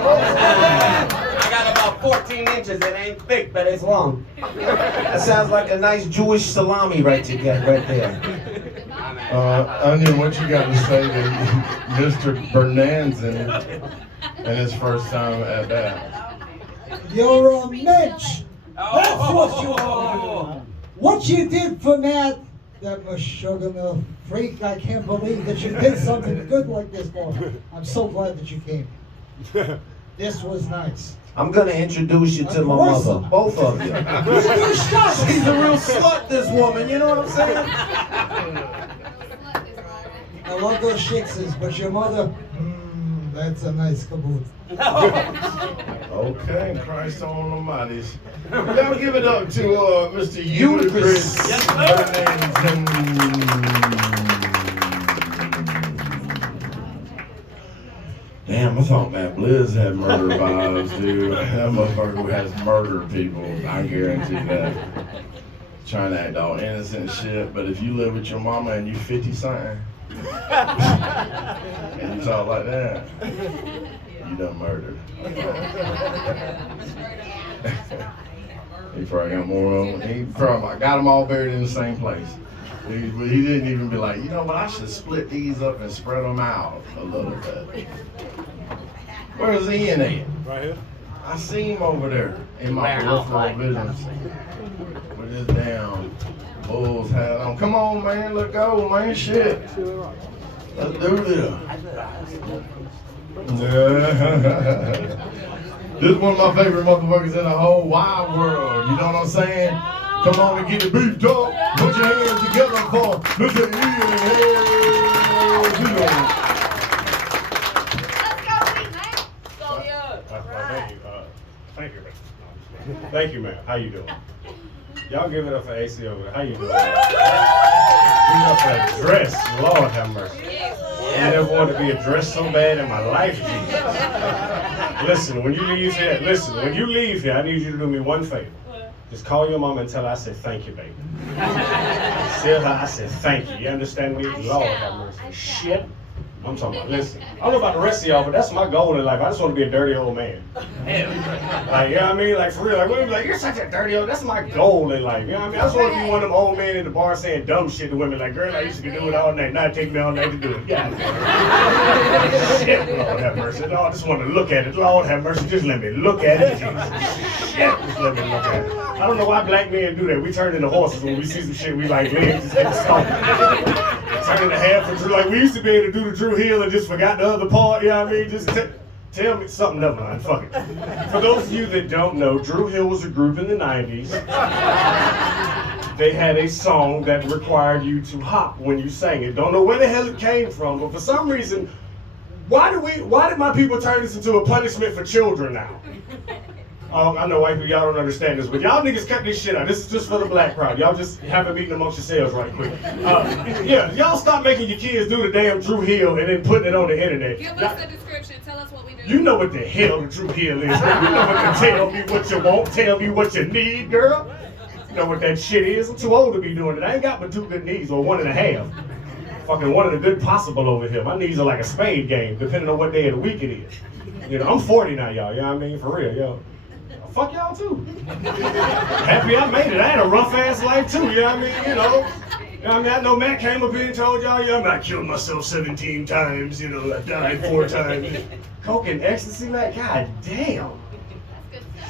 got about 14 inches. It ain't thick, but it's long. That sounds like a nice Jewish salami right there. Onion, what you got to say to Mr. Bernanzin and his first time at that? You're a mensch. That's what you are. What you did for Matt, that sugar freak, I can't believe that you did something good like this for him. I'm so glad that you came. This was nice. I'm gonna introduce you to my mother, both of you. She's a real slut, this woman. You know what I'm saying? I love those shitses, but your mother, that's a nice caboose. Okay, Christ on Almighty. Y'all give it up to Mr. Ludacris. Yes, Damn, I thought Matt Blizz had murder vibes, dude. That motherfucker has murdered people. I guarantee that. Trying to act all innocent and shit, but if you live with your mama and you 50-something, and you talk like that, you done murdered. He probably got more of them. He probably got them all buried in the same place. He didn't even be like, you know what, I should split these up and spread them out a little bit. Where's Ian at? right here. I see him over there in my peripheral vision. With his damn Bulls hat on. Come on, man, let's go, man, shit. Let's do this. This is one of my favorite motherfuckers in the whole wide world. You know what I'm saying? Come on and get the beef, dog. Put your hands together for Mr. Ian. Thank you, man. Thank you, man. How you doing? Y'all give it up for AC over there. How you doing? Give it up for that dress. Lord have mercy. I never wanted to be addressed so bad in my life, Jesus. Listen, when you leave here, I need you to do me one favor. Just call your mama and tell her I said thank you, baby. Tell her I said thank you. You understand me? Lord have mercy. Shit. I'm talking about, listen, I don't know about the rest of y'all, but that's my goal in life. I just want to be a dirty old man. Like, you know what I mean? Like, for real, like, women be like, you're such a dirty old, that's my goal in life. You know what I mean? I just want to be one of them old men in the bar saying dumb shit to women, like, girl, I used to do it all night, now it take me all night to do it. Yeah. Shit, Lord have mercy. Lord, I just want to look at it. Lord have mercy, just let me look at it, Jesus. Shit, just let me look at it. I don't know why black men do that. We turn into horses when we see some shit, we like, legs just get stomped. Turn into half a Drew, like we used to be able to do the Drew Hill and just forgot the other part, you know what I mean? Just tell me something, never mind, fuck it. For those of you that don't know, Drew Hill was a group in the 90s. They had a song that required you to hop when you sang it. Don't know where the hell it came from, but for some reason, why did my people turn this into a punishment for children now? I know white people, y'all don't understand this, but y'all niggas cut this shit out. This is just for the black crowd. Y'all just have a meeting amongst yourselves right quick. Yeah, y'all stop making your kids do the damn Drew Hill and then putting it on the internet. Give us the description. Tell us what we do. You know what the hell the Drew Hill is. Girl. You know what to tell me what you want, tell me what you need, girl. You know what that shit is. I'm too old to be doing it. I ain't got but 2 good knees, or 1.5. Fucking one of the good possible over here. My knees are like a spade game, depending on what day of the week it is. You know, I'm 40 now, y'all. You know what I mean? For real, yo. Fuck y'all too. Happy I made it. I had a rough ass life too, you know what I mean? You know what I mean? I know Matt came up here and told y'all, yeah, I killed myself 17 times, you know, I died 4 times. Coke and ecstasy, Matt, god damn.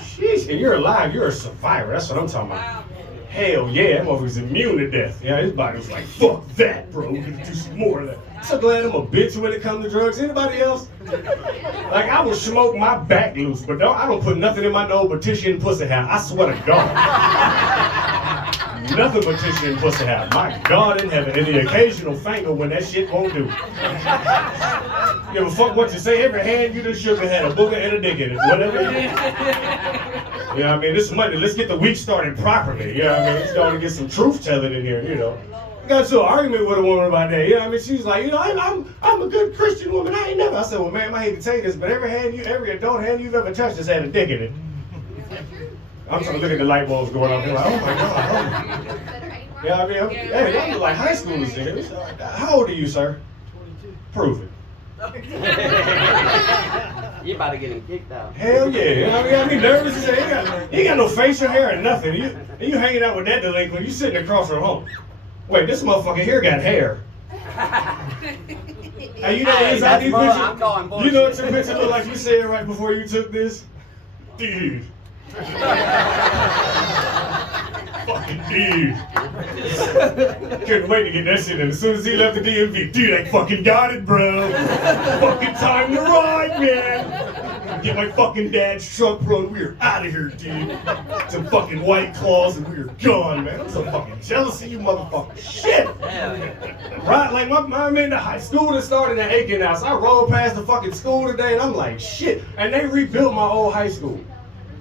Sheesh, and you're alive, you're a survivor, that's what I'm talking about. Hell yeah, that motherfucker's immune to death. Yeah, his body was like, fuck that, bro. We're gonna do some more of that. I'm so glad I'm a bitch when it comes to drugs. Anybody else? Like, I will smoke my back loose, but I don't put nothing in my nose but tissue and pussy hair. I swear to God. Nothing but tissue and pussy hair. My God in heaven. And the occasional finger when that shit won't do. You ever fuck what you say? Every hand you done shook had a booger and a dick in it. Whatever it is. You know what I mean? This is Monday. Let's get the week started properly. You know what I mean? Let's go and get some truth telling in here, you know. I got into an argument with a woman about that. You know what I mean? She's like, you know, I'm a good Christian woman. I ain't never. I said, well, ma'am, I hate to tell you this, but every adult hand you've ever touched has had a dick in it. I'm trying to look at the light bulbs going off here like, oh my God. Oh. Yeah, I mean, hey, y'all look like high schoolers in here. How old are you, sir? 22. Prove it. You about to get him kicked out. Hell yeah. You know what I mean? Nervous as hell. He ain't got no facial hair or nothing. You hanging out with that delinquent, you sitting across from home. Wait, this motherfucker here got hair. Hey, you know what this ID picture? You know what your picture look like you said right before you took this? Dude. Fucking dude. Couldn't wait to get that shit in. As soon as he left the DMV, dude, I fucking got it, bro. Fucking time to ride, man. Get my fucking dad's truck, bro. We're out of here, dude. Some fucking White Claws and we're gone, man. I'm so fucking jealous of you, motherfucker. Shit. Right, like I'm in the high school that started in Aiken House. I rolled past the fucking school today and I'm like, shit. And they rebuilt my old high school.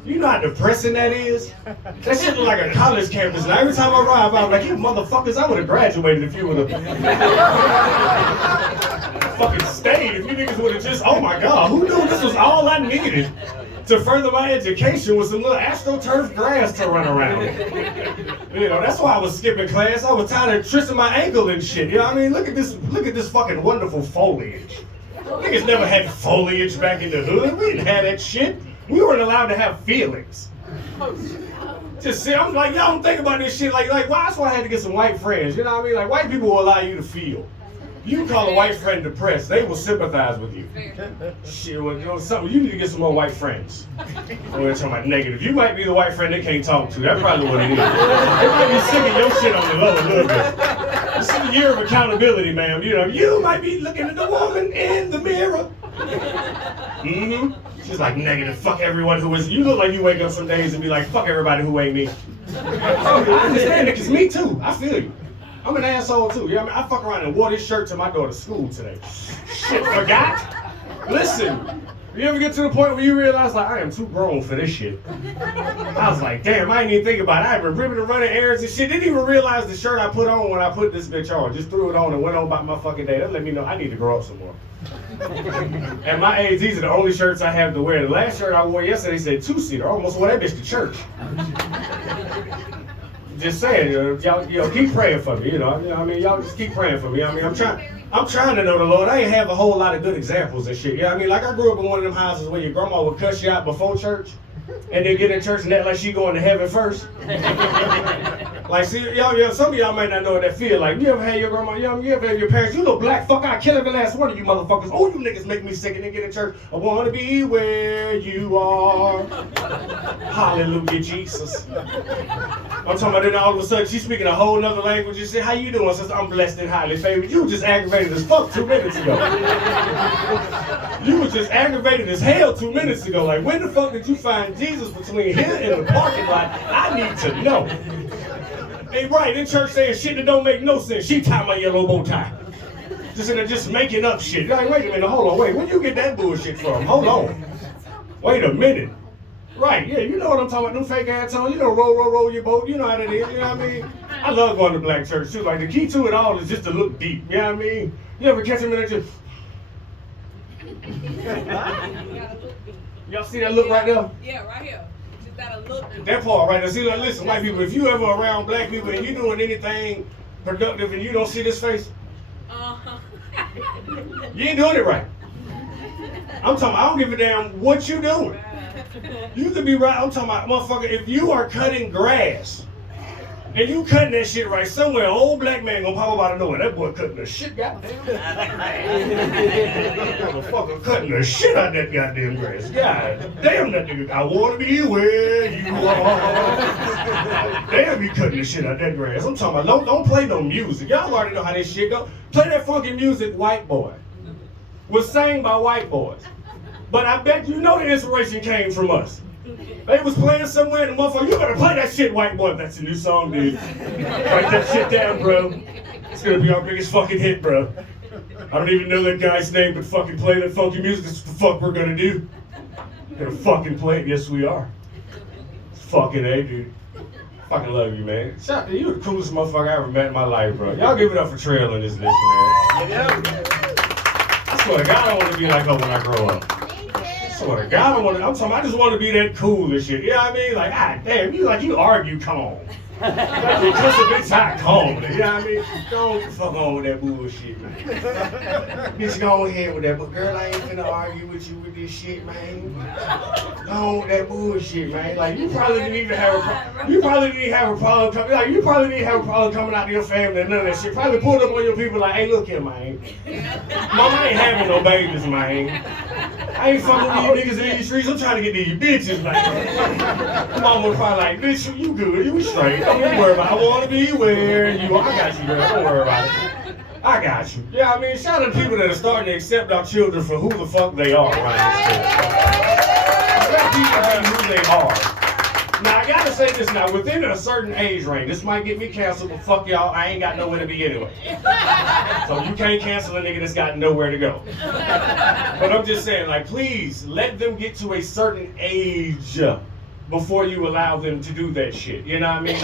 You know how depressing that is? That shit look like a college campus. And every time I ride by, I'm like, you motherfuckers, I would have graduated if you would have fucking stayed. If you niggas would have just, oh my God, who knew this was all I needed to further my education with some little AstroTurf grass to run around. You know, that's why I was skipping class. I was tired of twisting my ankle and shit. You know what I mean? Look at this fucking wonderful foliage. Niggas never had foliage back in the hood. We didn't have that shit. We weren't allowed to have feelings. Just see, I'm like, y'all don't think about this shit. Like, why? That's why I had to get some white friends. You know what I mean? Like, white people will allow you to feel. You can call a white friend depressed. They will sympathize with you. Shit, well, you know something. You need to get some more white friends. We're talking about negative. You might be the white friend they can't talk to. That's probably what it is. They might be sick of your shit on the low a little bit. It's a year of accountability, ma'am. You know, you might be looking at the woman in the mirror. Mm-hmm. She's like, negative, fuck everyone who is. You look like you wake up some days and be like, fuck everybody who ain't me. I understand it, because me too. I feel you. I'm an asshole too. You know what I mean? I fuck around and wore this shirt to my daughter's school today. Shit, forgot? Listen, you ever get to the point where you realize, like, I am too grown for this shit? I was like, damn, I didn't even think about it. I've been ripping and running errands and shit. Didn't even realize the shirt I put on when I put this bitch on. Just threw it on and went on about my fucking day. That let me know I need to grow up some more. At my age, these are the only shirts I have to wear. The last shirt I wore yesterday said two-seater. I almost wore that bitch to church. Just saying, y'all keep praying for me, you know what I mean? Y'all just keep praying for me. I mean, I'm trying to know the Lord. I ain't have a whole lot of good examples and shit. You know what I mean? Like, I grew up in one of them houses where your grandma would cuss you out before church and then get in church and act like she going to heaven first. Like, see, y'all, some of y'all might not know what that feel like. You ever had your grandma, you ever had your parents, you little black fuck, I kill every last one of you motherfuckers. Oh, you niggas make me sick and then get in church. I want to be where you are. Hallelujah, Jesus. I'm talking about then all of a sudden she's speaking a whole nother language. You say, how you doing? Says, I'm blessed and highly favored. You were just aggravated as fuck 2 minutes ago. You were just aggravated as hell 2 minutes ago. Like, when the fuck did you find Jesus between here and the parking lot? I need to know. Hey, right, in church saying shit that don't make no sense. She tied my yellow bow tie. Just making up shit. You're like, wait a minute, hold on, wait. Where you get that bullshit from? Hold on. Wait a minute. Right, yeah, you know what I'm talking about, them fake ass tones. You know, roll your boat. You know how that is, you know what I mean? I love going to black church too. Like, the key to it all is just to look deep, you know what I mean? You ever catch them in there just... Y'all see that look right there? Yeah, right here. Just gotta look. That part right there. See, like, listen, white people, if you ever around black people and you doing anything productive and you don't see this face, you ain't doing it right. I'm talking about, I don't give a damn what you doing. You could be right, I'm talking about, motherfucker, if you are cutting grass and you cutting that shit right, somewhere an old black man gonna pop up out of nowhere. That boy cutting the shit, goddamn. Motherfucker cutting the shit out of that goddamn grass. God damn, that nigga, I wanna be where you are. They'll be cutting the shit out that grass. I'm talking about, don't play no music. Y'all already know how this shit go. Play that funky music, White Boy. Was sang by white boys. But I bet you know the inspiration came from us. They was playing somewhere and the motherfucker, you better play that shit, White Boy. That's a new song, dude. Write that shit down, bro. It's gonna be our biggest fucking hit, bro. I don't even know that guy's name, but fucking play that funky music. That's what the fuck we're gonna do. We're gonna fucking play it. Yes, we are. It's fucking A, dude. Fucking love you, man. Shout out to you, the coolest motherfucker I ever met in my life, bro. Y'all give it up for Trail in this list, man. I swear to God, I want to be like her when I grow up. I swear to God, I just want to be that cool and shit. You know what I mean? Like, ah, damn, you argue, come on. Like, you kiss a bitch hot, calm. You know what I mean? Don't fuck on with that bullshit, man. Bitch, go ahead with that. But girl, I ain't finna argue with you with this shit, man. Go on with that bullshit, man. Like, you probably didn't even have a problem. You probably didn't have a problem coming. Like, you probably didn't have a problem coming out to your family and none of that shit. Probably pulled up on your people like, hey, look here, man. Mama ain't having no babies, man. I ain't fucking with these niggas in these streets. I'm trying to get these bitches, man. Mama was probably like, bitch, you good. You straight. Don't even worry about it. I want to be where you are. I got you, girl. Don't worry about it. I got you. Yeah, I mean, shout out to people that are starting to accept our children for who the fuck they are around this shit. Let people be who they are. Now, I gotta say this now. Within a certain age range, this might get me canceled, but fuck y'all, I ain't got nowhere to be anyway. So you can't cancel a nigga that's got nowhere to go. But I'm just saying, like, please, let them get to a certain age before you allow them to do that shit. You know what I mean?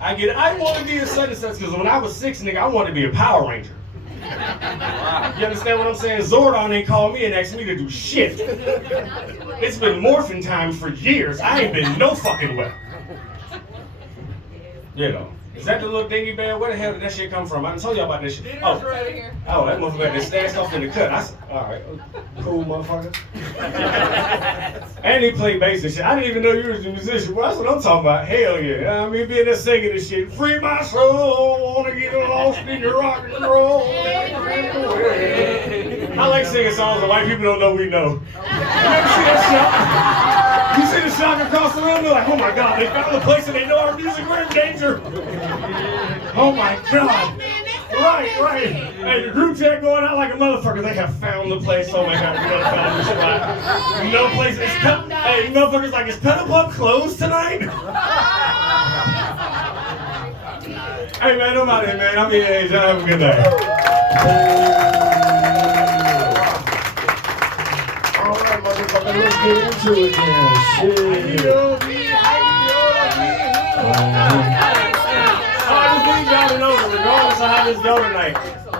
I get it. I want to be a such and such because when I was 6, nigga, I wanted to be a Power Ranger. You understand what I'm saying? Zordon ain't called me and asked me to do shit. It's been morphin' time for years. I ain't been no fucking well. You know. Is that the little dingy bear? Where the hell did that shit come from? I done told y'all about this shit. Oh, that motherfucker that stashed off in the cut. Alright, cool motherfucker. And he played bass and shit. I didn't even know you was a musician. Well, that's what I'm talking about. Hell yeah. I mean, being there singing this shit. Free my soul, wanna get lost in your rock and roll. I like singing songs that white people don't know we know. You ever see that shot? You see the shock across the room? They're like, oh my God, they found the place and they know our music. We're in danger. Oh my God. Right. Hey, the group chat going out like a motherfucker. They have found the place. Oh my God, we done found the spot. No place. Hey, motherfuckers like, is Pedal Pub closed tonight? Hey man, I'm out of here, man. I'm in age. Y'all have a good night. Alright, motherfucker, let's get into it then. Shit. I just need y'all to know, regardless of how this go tonight,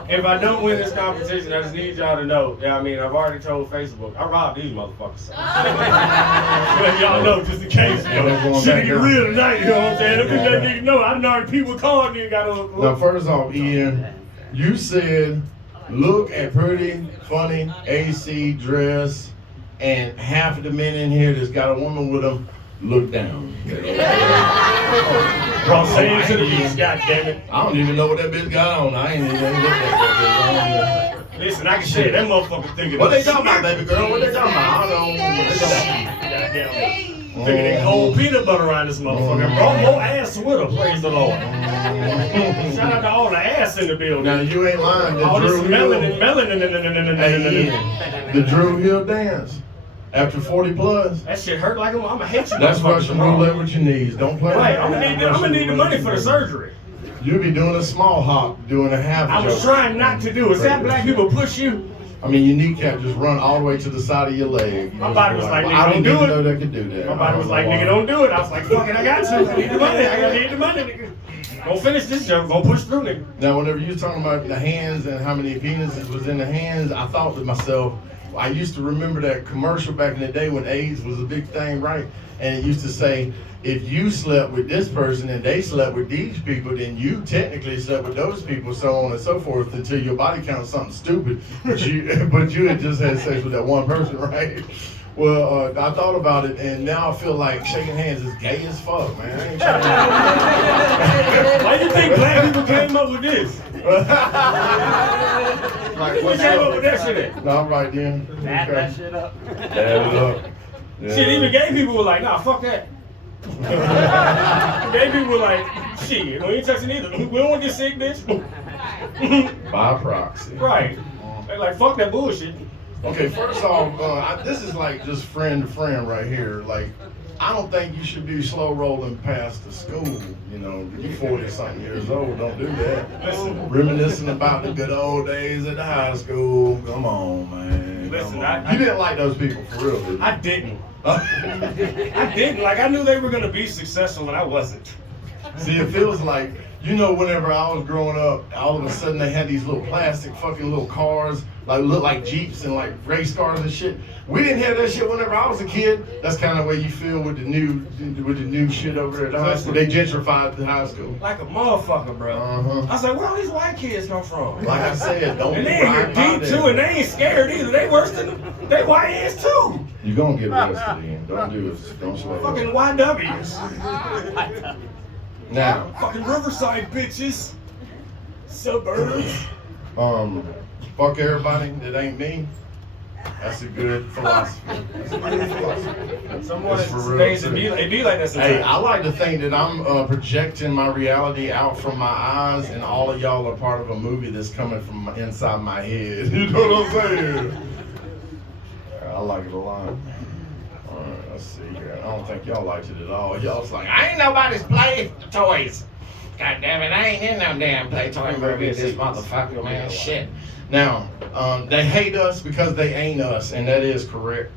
if I don't win this competition, I just need y'all to know. Yeah, I mean, I've already told Facebook, I robbed these motherfuckers. But y'all know, just in case, you know, shit get real tonight, you know what I'm saying? I think that nigga know. I know people calling me and got on. Now, first off, Ian, you said, look at pretty, funny, AC dress, and half of the men in here that's got a woman with them, look down. Bro, say it to the beast, goddammit. I don't even know what that bitch got on. I ain't even looked at that bitch. Listen, I can say that motherfucker thinking. What they talking about, baby girl? What they talking about? I don't know what they talking about. Thinking they cold peanut butter around this motherfucker. Bro, more ass with her, praise the Lord. Shout out to all the ass in the building. Now, you ain't lying. All this melanin. The Drew Hill dance. After 40 plus. That shit hurt like I'ma hate you. That's Russian roulette with your knees. Don't play. Right, I'm gonna need the money for the surgery. You be doing a small hop, doing a half. I was trying not to do it. See how black people push you? I mean, your kneecap just run all the way to the side of your leg. My body was like, nigga, I don't do it. I didn't know they could do that. My body was like, nigga, don't do it. I was like, fuck it, I got to. I need the money. I need the money, nigga. Gonna finish this job. Gonna push through, nigga. Now, whenever you was talking about the hands and how many penises was in the hands, I thought to myself, I used to remember that commercial back in the day when AIDS was a big thing, right? And it used to say, if you slept with this person and they slept with these people, then you technically slept with those people, so on and so forth, until your body counts something stupid. But you had just had sex with that one person, right? Well, I thought about it, and now I feel like shaking hands is gay as fuck, man. I ain't trying to... Why do you think black people came up with this? Like, who came up with that shit? No, I'm right then. That shit up. Add it up. Yeah. Shit, even gay people were like, nah, fuck that. Gay people were like, shit, we ain't touching either. We don't want to get sick, bitch. By proxy. Right. They like, fuck that bullshit. Okay, first off, this is like just friend to friend right here. Like, I don't think you should be slow rolling past the school. You know, you're 40-something years old. Don't do that. Listen. Reminiscing about the good old days at the high school. Come on, man. Listen, Come on. You didn't like those people for real, did you? I didn't. I didn't. Like, I knew they were going to be successful and I wasn't. See, it feels like, you know, whenever I was growing up, all of a sudden they had these little plastic fucking little cars, like look like Jeeps and like race cars and shit. We didn't have that shit whenever I was a kid. That's kind of the way you feel with the new shit over there at the high school. They gentrified the high school. Like a motherfucker, bro. I was like, where all these white kids come from? Like I said, don't and be they in right by here deep too, them. and they ain't scared either. They worse than they white ass too. You're gonna get arrested again. Don't do it. Don't slow it. Fucking YWs. Now, Fucking Riverside bitches. Suburbs. fuck everybody that ain't me. That's a good philosophy. That's a good philosophy. Some That's for real, days too. it be like that sometimes. Hey, I like to think that I'm projecting my reality out from my eyes, and all of y'all are part of a movie that's coming from inside my head. You know what I'm saying? I like it a lot. All right, let's see here. I don't think y'all liked it at all. Y'all's like, I ain't nobody's play toys. God damn it, I ain't in no damn play toy movie. This motherfucker, man, shit. Now, they hate us because they ain't us, and that is correct.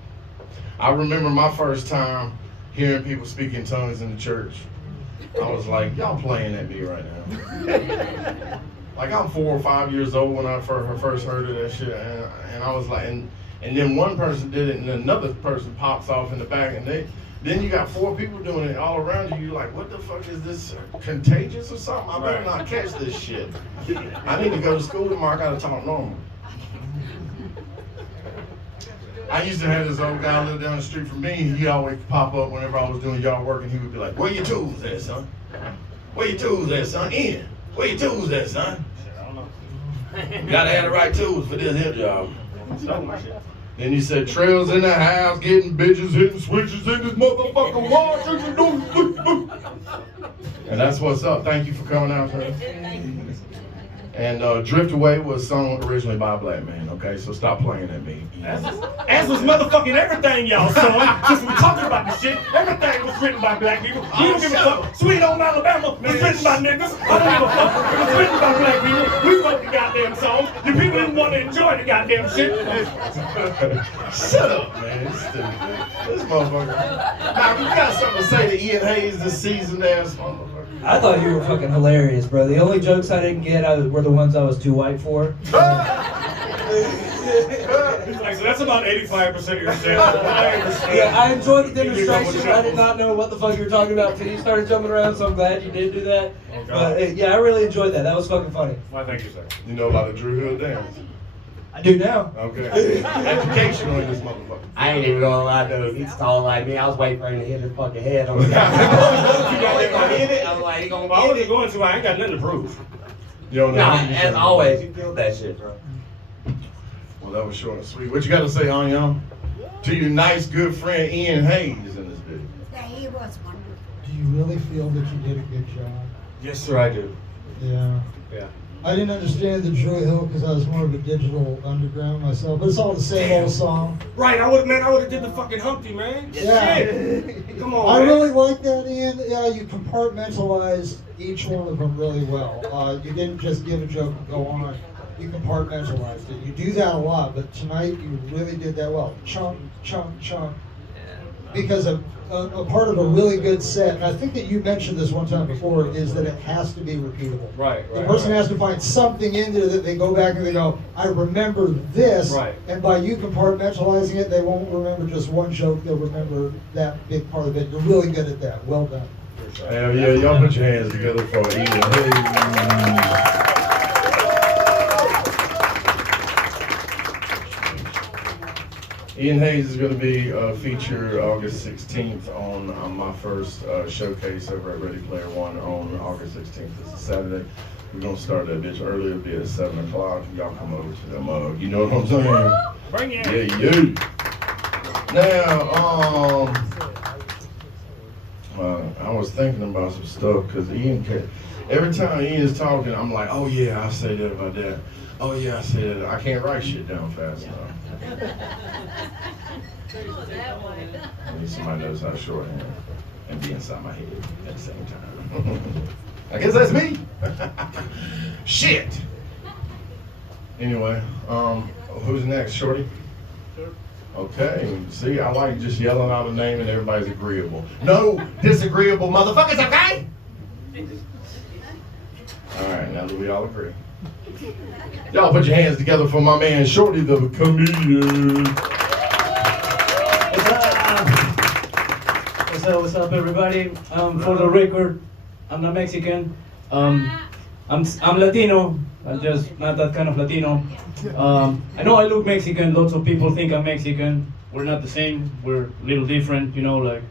I remember my first time hearing people speak in tongues in the church. I was like, y'all playing at me right now. Like, I'm 4 or 5 years old when I first heard of that shit, and I was like, and then one person did it, and another person pops off in the back, and then you got 4 people doing it all around you. You're like, what the fuck is this? Contagious or something? I better not catch this shit. I need to go to school tomorrow. I gotta talk normal. I used to have this old guy live down the street from me. He'd always pop up whenever I was doing yard work, and he would be like, where your tools at, son? Where your tools at, son? In. Where your tools at, son? I don't know. You gotta have the right tools for this hip job. Then he said, Trails in the house, getting bitches, hitting switches in this motherfucking wall. And that's what's up. Thank you for coming out, sir. And Drift Away was sung originally by a black man, okay? So stop playing at me. As was motherfucking everything, y'all, son. Since we're talking about this shit, everything was written by black people. We don't give a fuck. Sweet Home Alabama was written by niggas. I don't give a fuck. It was written by black people. We wrote the goddamn songs. The people didn't want to enjoy the goddamn shit. Shut up, man. It's stupid. This motherfucker. Now, you got something to say to Ian Hayes, this seasoned ass motherfucker? I thought you were fucking hilarious, bro. The only jokes I didn't get were the ones I was too white for. Like, so that's about 85% of your set. Yeah, I enjoyed the demonstration. I did not know what the fuck you were talking about until you started jumping around, so I'm glad you did do that. Okay. But yeah, I really enjoyed that. That was fucking funny. Why, thank you, sir. You know about the Drew Hill dance? I do now. Okay. Educational in this motherfucker. I ain't even gonna lie though. He's tall like me. I was waiting for him to hit his fucking head on the guy. He gonna hit it. I was like, he gonna Well, I get wasn't it. going to. I ain't got nothing to prove. You don't know. Nah, as always, you feel that shit, bro. Well, that was short and sweet. What you got to say, Anya? To your nice, good friend Ian Hayes in this video. He was wonderful. Do you really feel that you did a good job? Yes, sir, I do. Yeah. Yeah. I didn't understand the Drew Hill because I was more of a digital underground myself, but it's all the same old song. Right, I would have did the fucking Humpty, man. Yeah. Shit. Come on, I man. really like that, Ian. Yeah, you compartmentalized each one of them really well. You didn't just give a joke and go on. You compartmentalized it. You do that a lot, but tonight you really did that well. Chunk, chunk, chunk. Because a part of a really good set, and I think that you mentioned this one time before, is that it has to be repeatable. Right. The person has to find something in there that they go back and they go, I remember this, Right. and by you compartmentalizing it, they won't remember just one joke, they'll remember that big part of it. You're really good at that. Well done. Hell yeah, y'all put your hands together for Ian Hayes. Ian Hayes is going to be featured August 16th on my first showcase over at Ready Player One on August 16th. It's a Saturday. We're going to start that bitch early. It'll be at 7 o'clock. Y'all come over to the mug. You know what I'm saying? Bring it. Yeah, you. Now, I was thinking about some stuff because every time Ian's talking, I'm like, oh yeah, I say that about that. Oh yeah, I say that. I can't write shit down fast enough. I need somebody knows how to shorthand and be inside my head at the same time. I guess that's me. Shit. Anyway, who's next, Shorty? Okay, see, I like just yelling out a name and everybody's agreeable. No disagreeable motherfuckers, okay? All right, now that we all agree. Y'all put your hands together for my man Shorty the comedian. What's up, everybody? For the record, I'm not Mexican. I'm Latino. I'm just not that kind of Latino. I know I look Mexican. Lots of people think I'm Mexican. We're not the same. We're a little different, you know. Like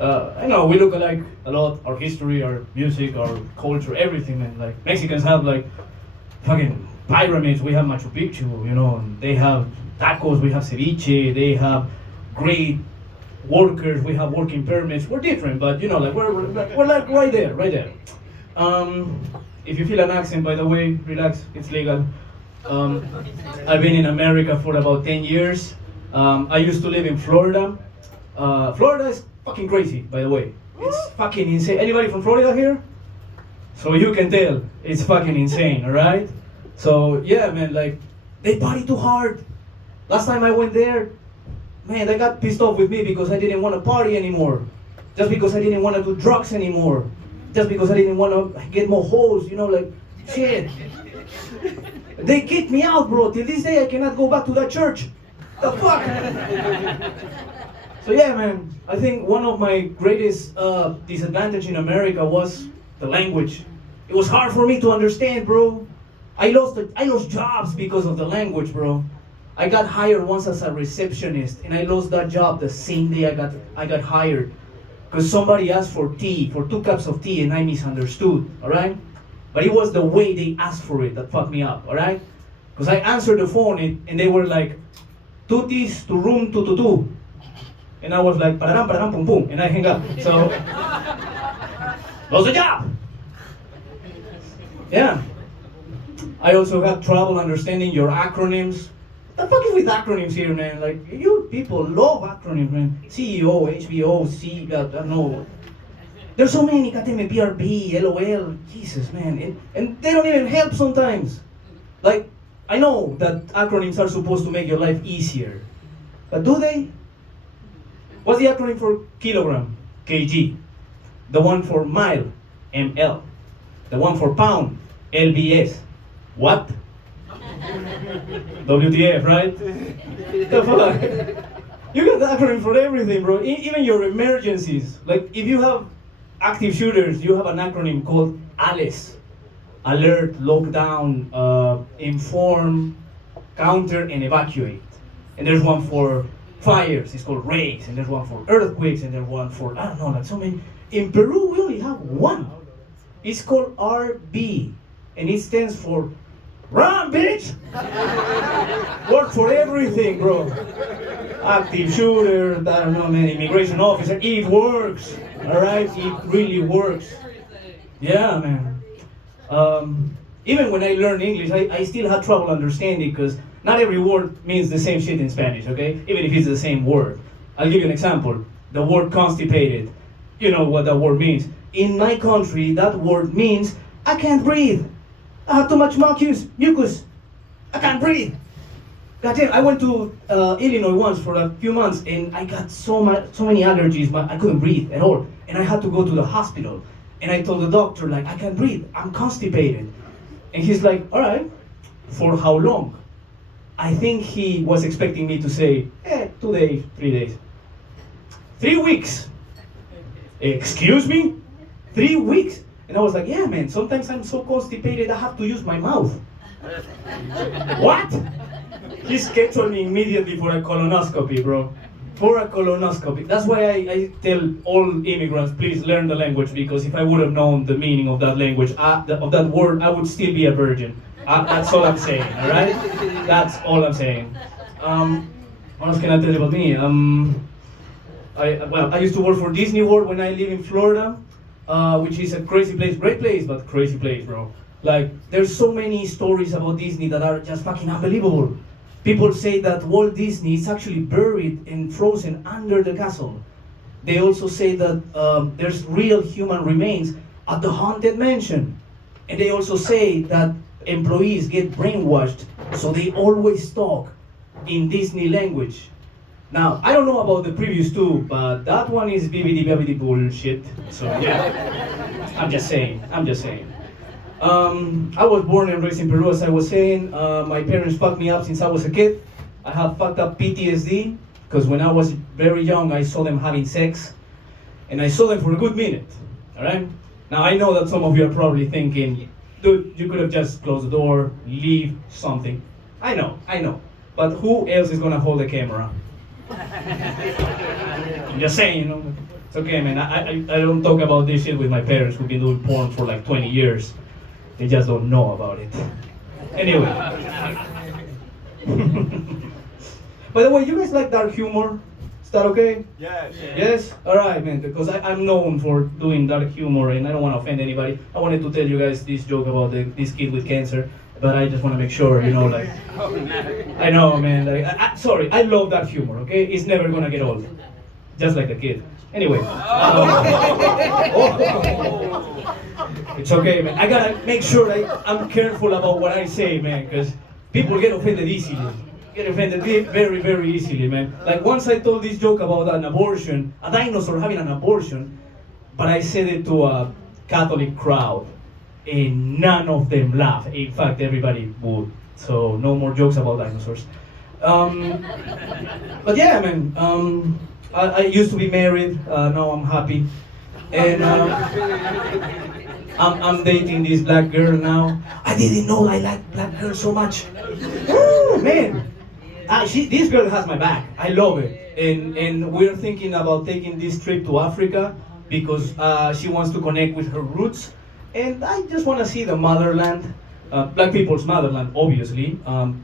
I know we look alike a lot. Our history, our music, our culture, everything. And like Mexicans have like fucking pyramids. We have Machu Picchu, you know. And they have tacos. We have ceviche. They have great workers. We have working permits. We're different, but you know, like we're like right there, right there. If you feel an accent, by the way, relax, it's legal. I've been in America for about 10 years. I used to live in Florida. Florida is fucking crazy, by the way. It's fucking insane. Anybody from Florida here? So you can tell, it's fucking insane, alright? So yeah, man, like, they party too hard. Last time I went there, man, they got pissed off with me because I didn't want to party anymore. Just because I didn't want to do drugs anymore. Just because I didn't want to get more hoes, you know, like, shit. They kicked me out, bro. Till this day, I cannot go back to that church. The fuck? So yeah, man, I think one of my greatest disadvantage in America was the language. It was hard for me to understand, bro. I lost jobs because of the language, bro. I got hired once as a receptionist, and I lost that job the same day I got hired. Because somebody asked for tea, for 2 cups of tea, and I misunderstood, alright? But it was the way they asked for it that fucked me up, alright? Because I answered the phone, and they were like, 2 teas to room 222. And I was like, pararam, pararam, pum, pum, and I hang up. So, lost the job! Yeah. I also have trouble understanding your acronyms. The fuck is with acronyms here, man? Like, you people love acronyms, man. CEO, HBO, I don't know. There's so many, KTM, PRP, LOL, Jesus, man. And they don't even help sometimes. Like, I know that acronyms are supposed to make your life easier. But do they? What's the acronym for kilogram? kg. The one for mile? ml. The one for pound? lbs. What? WTF, right? The fuck? You got the acronym for everything, bro. Even your emergencies. Like, if you have active shooters, you have an acronym called ALES. Alert, lockdown, inform, counter, and evacuate. And there's one for fires, it's called RAISE. And there's one for earthquakes, and there's one for, I don't know, like so many. In Peru, we only have one. It's called RB. And it stands for run, bitch! Work for everything, bro. Active shooter, I don't know, man, immigration officer. It works, all right? It really works. Yeah, man. Even when I learned English, I still had trouble understanding because not every word means the same shit in Spanish, okay? Even if it's the same word. I'll give you an example. The word constipated. You know what that word means. In my country, that word means I can't breathe. I have too much mucus. I can't breathe. Goddamn, I went to Illinois once for a few months and I got so many allergies, but I couldn't breathe at all. And I had to go to the hospital. And I told the doctor, like, I can't breathe, I'm constipated. And he's like, all right, for how long? I think he was expecting me to say, 2 days, 3 days. 3 weeks. Excuse me? 3 weeks? And I was like, yeah, man, sometimes I'm so constipated I have to use my mouth. What? He scheduled me immediately for a colonoscopy, bro. For a colonoscopy. That's why I tell all immigrants, please learn the language, because if I would have known the meaning of that language, of that word, I would still be a virgin. That's all I'm saying, all right? That's all I'm saying. What else can I tell you about me? I used to work for Disney World when I live in Florida, which is a crazy place, great place, but crazy place, bro. Like, there's so many stories about Disney that are just fucking unbelievable. People say that Walt Disney is actually buried and frozen under the castle. They also say that there's real human remains at the haunted mansion. And they also say that employees get brainwashed, so they always talk in Disney language. Now, I don't know about the previous two, but that one is bibbidi bullshit. So yeah, I'm just saying. I was born and raised in Peru, as I was saying. My parents fucked me up since I was a kid. I have fucked up PTSD, because when I was very young, I saw them having sex. And I saw them for a good minute, all right? Now, I know that some of you are probably thinking, dude, you could have just closed the door, leave something. I know. But who else is gonna hold the camera? I'm just saying, you know, it's okay, man. I don't talk about this shit with my parents who've been doing porn for like 20 years. They just don't know about it. Anyway. By the way, you guys like dark humor? Is that okay? Yes. Yes? Alright, man, because I'm known for doing dark humor and I don't want to offend anybody. I wanted to tell you guys this joke about this kid with cancer, but I just want to make sure, you know, like... I know, man, like, sorry, I love dark humor, okay? It's never gonna get old. Just like the kid. Anyway. It's okay, man. I gotta make sure I'm careful about what I say, man, because people get offended easily. Get offended very, very easily, man. Like once I told this joke about an abortion, a dinosaur having an abortion, but I said it to a Catholic crowd, and none of them laughed. In fact, everybody would. So no more jokes about dinosaurs. But yeah, man. I used to be married. Now I'm happy, and I'm dating this black girl now. I didn't know I liked black girls so much. Woo, man. This girl has my back. I love it. And we're thinking about taking this trip to Africa because she wants to connect with her roots. And I just want to see the motherland. Black people's motherland, obviously.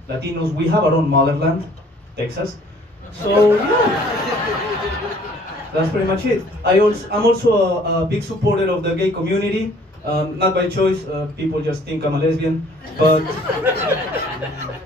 Latinos, we have our own motherland, Texas. So, yeah. That's pretty much it. I'm also a big supporter of the gay community. Not by choice, people just think I'm a lesbian, but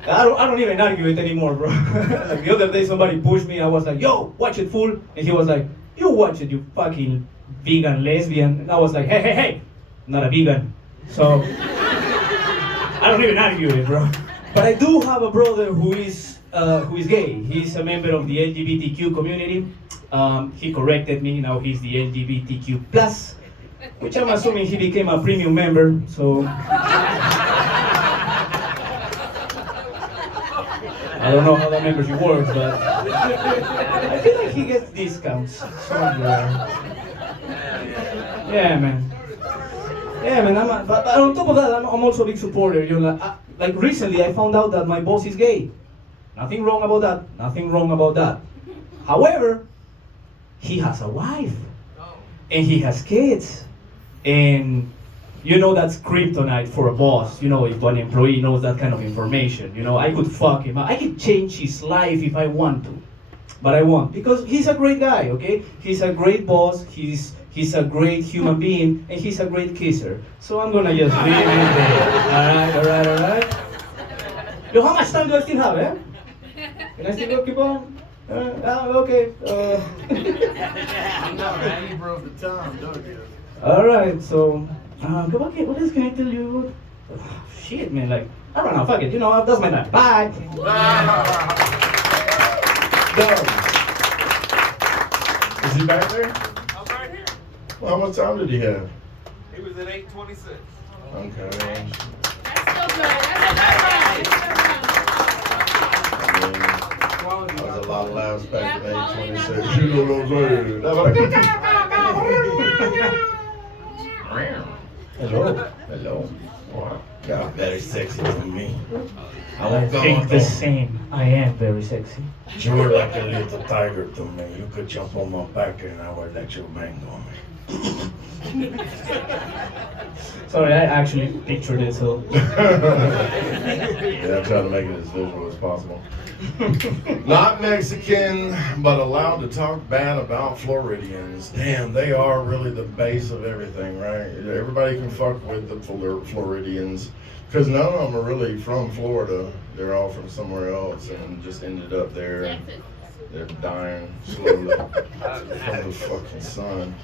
I don't even argue it anymore, bro. Like the other day somebody pushed me, I was like, yo, watch it, fool. And he was like, you watch it, you fucking vegan lesbian. And I was like, hey, I'm not a vegan. So, I don't even argue it, bro. But I do have a brother who is gay. He's a member of the LGBTQ community. He corrected me, now he's the LGBTQ+. Which I'm assuming he became a premium member, so... I don't know how that membership works, but... I feel like he gets discounts somewhere. Yeah, man. But on top of that, I'm also a big supporter. You know, like recently I found out that my boss is gay. Nothing wrong about that. However, he has a wife. And he has kids. And you know that's kryptonite for a boss. You know, if an employee knows that kind of information, you know, I could fuck him. I could change his life if I want to. But I won't, because he's a great guy, okay? He's a great boss, he's a great human being, and he's a great kisser. So I'm gonna just leave it there. Alright. Yo, how much time do I still have, eh? Can I still keep on? Okay. I know, right? You broke the tongue, don't you? Alright, so, what else can I tell you? Shit, man, like, I don't know, fuck it, you know, that's my time. Bye! Is he back there? I'm right here. Well, how much time did he have? He was at 8:26. Okay. That's still good. That was a lot of laughs back in 8:26. You know what I'm saying? Hello. Wow. Y'all very sexy to me. I think the same. I am very sexy. You're like a little tiger to me. You could jump on my back and I would let you bang on me. Sorry, I actually pictured it, so. Yeah, I try to make it as visual as possible. Not Mexican, but allowed to talk bad about Floridians. Damn, they are really the base of everything, right? Everybody can fuck with the Floridians. Because none of them are really from Florida. They're all from somewhere else and just ended up there. And they're dying slowly from the fucking sun.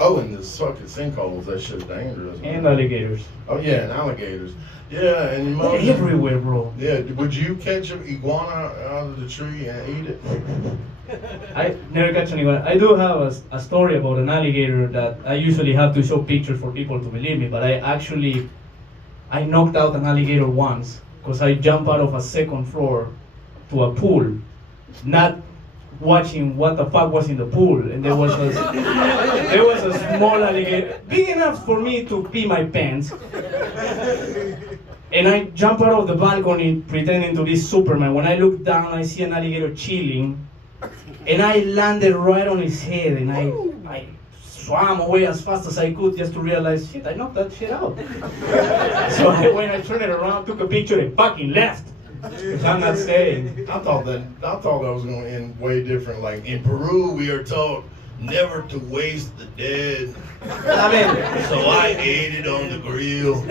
Oh, and the fucking sinkholes, that shit's dangerous. Man. And alligators. Oh, yeah, and alligators. Yeah, and They're everywhere, bro. Yeah, would you catch an iguana out of the tree and eat it? I never catch anyone. I do have a story about an alligator that I usually have to show pictures for people to believe me, but I knocked out an alligator once because I jumped out of a second floor to a pool, not watching what the fuck was in the pool, and there was a small alligator, big enough for me to pee my pants. And I jump out of the balcony pretending to be Superman. When I look down, I see an alligator chilling, and I landed right on his head, and I swam away as fast as I could just to realize, shit, I knocked that shit out. So when I turned it around, took a picture, and fucking left. I'm not staying. I thought that was going to end way different. Like in Peru, we are taught never to waste the dead. So I ate it on the grill.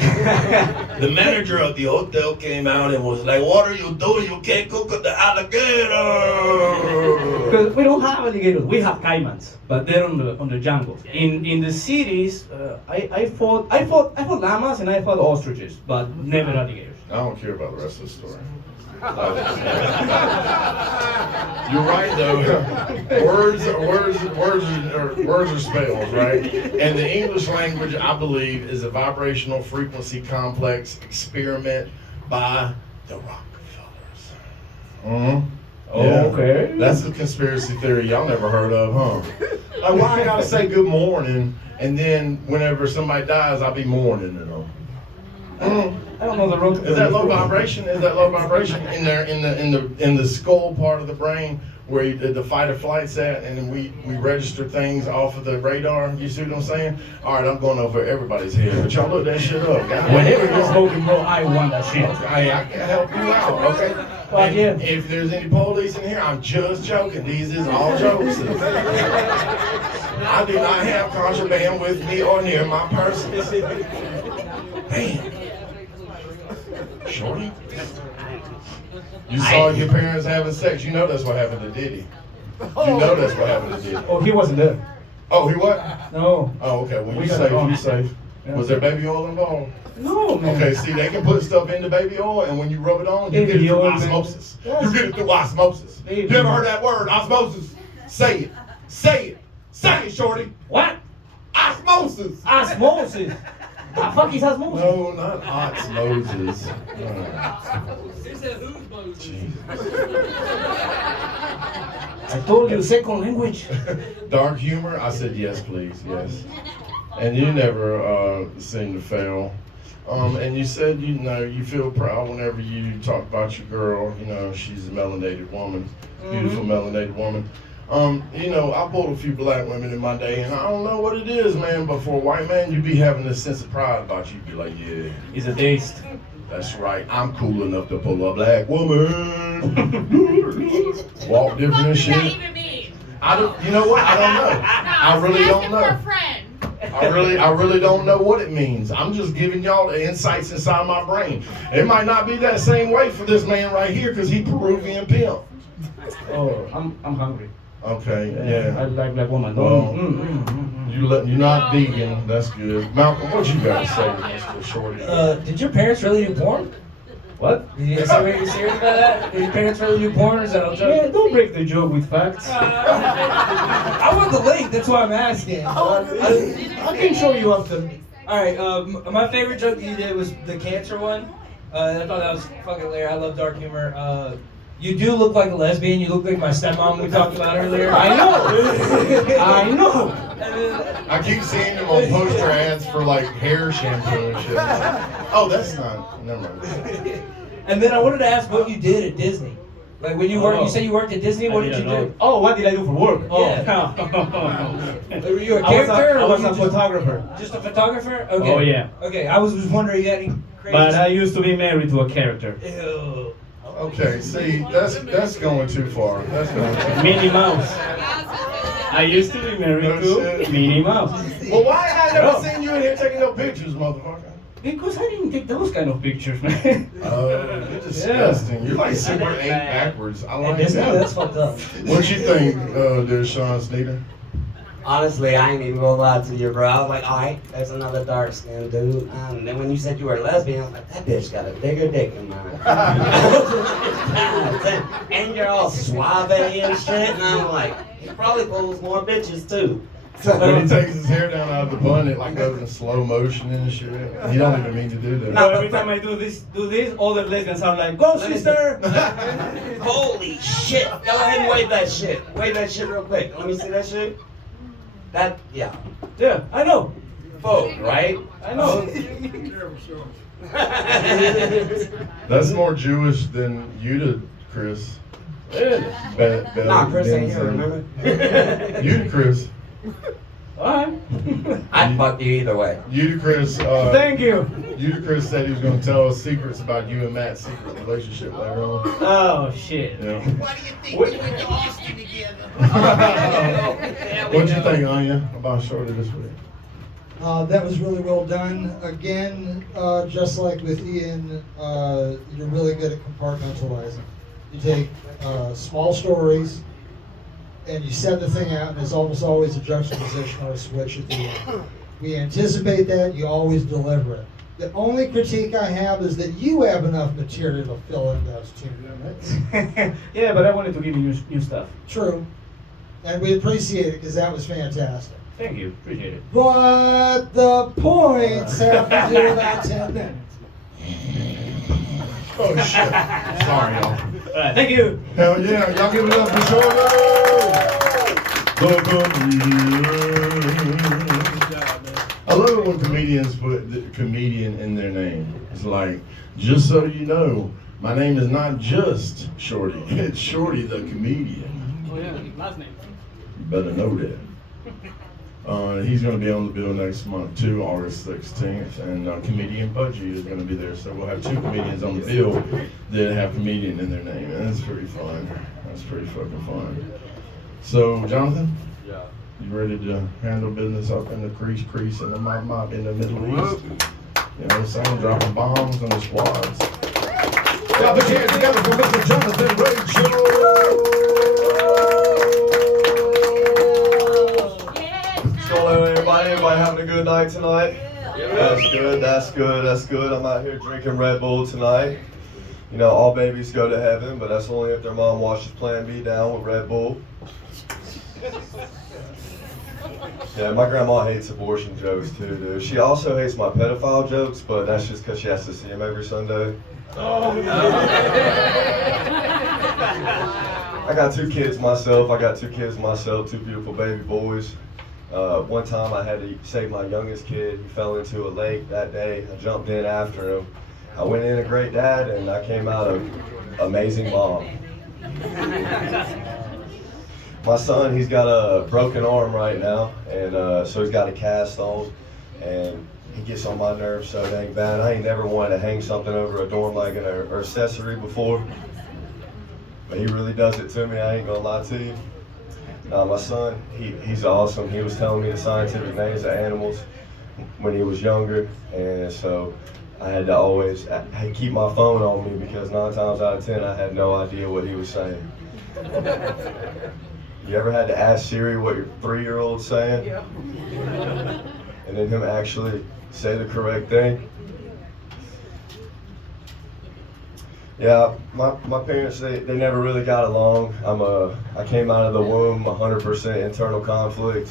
The manager of the hotel came out and was like, "What are you doing? You can't cook the alligator." Because we don't have alligators. We have caimans, but they're on the jungles. In the cities, I fought llamas and I fought ostriches, but never alligators. I don't care about the rest of the story. You're right though. Words are spells, right? And the English language, I believe, is a vibrational frequency complex experiment by the Rockefellers. Mm-hmm. Oh, yeah. Okay. That's a conspiracy theory y'all never heard of, huh? Like, why I gotta say good morning, and then whenever somebody dies, I'll be mourning them. I don't know the road. Is that low vibration? Is that low vibration in there in the skull part of the brain where the fight or flight's at, and we register things off of the radar? You see what I'm saying? All right, I'm going over everybody's head, but y'all look that shit up, guys. Whenever you're smoking, bro, I want that shit. Okay, I can help you out, okay? Well, yeah. If there's any police in here, I'm just joking. These is all jokes. I do not have contraband with me or near my person. Damn. Shorty? You saw your parents having sex. You know that's what happened to Diddy. You know that's what happened to Diddy. Oh, he wasn't there. Oh, he what? No. Oh, okay. Well, you safe. You safe. Yeah. Was there baby oil involved? No, man. Okay, see, they can put stuff in the baby oil, and when you rub it on, you get it through osmosis. Yes. You get it through osmosis. You ever heard that word, osmosis? Say it. Say it. Say it, Shorty. What? Osmosis. Osmosis. The fuck is osmosis? No, not osmosis. I told you, second language. Dark humor? I said yes, please, yes. And you never seem to fail. And you said, you feel proud whenever you talk about your girl. She's a melanated woman, beautiful melanated woman. I pulled a few black women in my day, and I don't know what it is, man, but for a white man, you'd be having this sense of pride about you. You'd be like, yeah. He's a taste. That's right. I'm cool enough to pull a black woman. Walk different and shit. What does that even mean? You know what? I don't know. I really don't know. For a friend. I really don't know what it means. I'm just giving y'all the insights inside my brain. It might not be that same way for this man right here, because he Peruvian pimp. Oh, I'm hungry. Okay, yeah. I like black woman. Well, you're not vegan. That's good. Malcolm, what you got to say, Mr. Shorty? Did your parents really do porn? What? You serious about that? Did your parents really do porn, or is that all joke? Yeah, don't break the joke with facts. I want the link. That's why I'm asking. I can show you after. All right. My favorite joke you did was the cancer one. I thought that was fucking hilarious. I love dark humor. You do look like a lesbian. You look like my stepmom we talked about earlier. I know. I know. I keep seeing them on poster ads for like hair shampoo and shit. Oh, that's not. Never mind. And then I wanted to ask what you did at Disney. Like when you work, you said you worked at Disney. What did you do? Oh, what did I do for work? Oh, Yeah. Were you a I was character? I was or a were you photographer. just a photographer? Okay. Oh, yeah. Okay, I was just wondering, you had any crazy? But I used to be married to a character. Ew. Okay, see, that's going too far. That's going too far. Minnie Mouse. I used to be married No to shit. Minnie Mouse. Well, why have I never No. seen you in here taking no pictures, motherfucker? Because I didn't take those kind of pictures, man. Oh, you're disgusting. You're like Super 8 backwards. I like That's that. fucked up. What you think, there, Sean Sneeder? Honestly, I ain't even gonna lie to you, bro. I was like, alright, there's another dark skinned dude. And then when you said you were a lesbian, I was like, that bitch got a bigger dick than mine. And you're all suave and shit. And I'm like, he probably pulls more bitches too. When he takes his hair down out of the bun, it like goes in slow motion and shit. He don't even mean to do that. No, every time I do this, all the lesbians are like, "Go, sister!" Holy shit! Go ahead and wave that shit. Wave that shit real quick. Let me see that shit. That, yeah. Yeah, I know. Vogue, right? I know. That's more Jewish than you did, Chris. Really? Nah, Chris ain't here, remember? You did, Chris. Alright. I'd fuck you either way. Ludacris, Thank you. Ludacris said he was going to tell us secrets about you and Matt's secret relationship later on. Oh shit. Yeah. Why do you think we went to Austin together? What'd you think, Anya, about Shorty this week? That was really well done. Again, just like with Ian, you're really good at compartmentalizing. You take small stories and you send the thing out, and there's almost always a juxtaposition or a switch at the end. We anticipate that, you always deliver it. The only critique I have is that you have enough material to fill in those 2 minutes. Yeah, but I wanted to give you new stuff. True. And we appreciate it because that was fantastic. Thank you. Appreciate it. But the points have to do about 10 minutes. Oh, shit. Sorry, y'all. Thank you. Hell yeah. Y'all give it up for Shorty. I love it when comedians put the comedian in their name. It's like, just so you know, my name is not just Shorty. It's Shorty the comedian. Oh yeah, last name. You better know that. He's going to be on the bill next month too, August 16th, and comedian Budgie is going to be there. So we'll have 2 comedians on the bill that have comedian in their name, and that's pretty fun. That's pretty fucking fun. So, Jonathan? Yeah. You ready to handle business up in the crease in the mob in the Middle East? You know, someone dropping bombs on the squads. Y'all put your hands together for Mr. Jonathan Rachel! Hello, everybody. Everybody having a good night tonight? That's good. That's good. That's good. I'm out here drinking Red Bull tonight. You know, all babies go to heaven, but that's only if their mom washes Plan B down with Red Bull. Yeah, my grandma hates abortion jokes too, dude. She also hates my pedophile jokes, but that's just because she has to see them every Sunday. Oh, I got 2 kids myself. 2 beautiful baby boys. One time I had to save my youngest kid. He fell into a lake that day. I jumped in after him. I went in a great dad, and I came out an amazing mom. My son, he's got a broken arm right now, and so he's got a cast on, and he gets on my nerves so dang bad. I ain't never wanted to hang something over a door light or accessory before, but he really does it to me. I ain't gonna lie to you. My son, he's awesome. He was telling me the scientific names of animals when he was younger, and so I had to always keep my phone on me because 9 times out of 10 I had no idea what he was saying. You ever had to ask Siri what your 3-year-old's saying? Yeah. And then him actually say the correct thing? Yeah, my parents, they never really got along. I came out of the womb 100% internal conflict.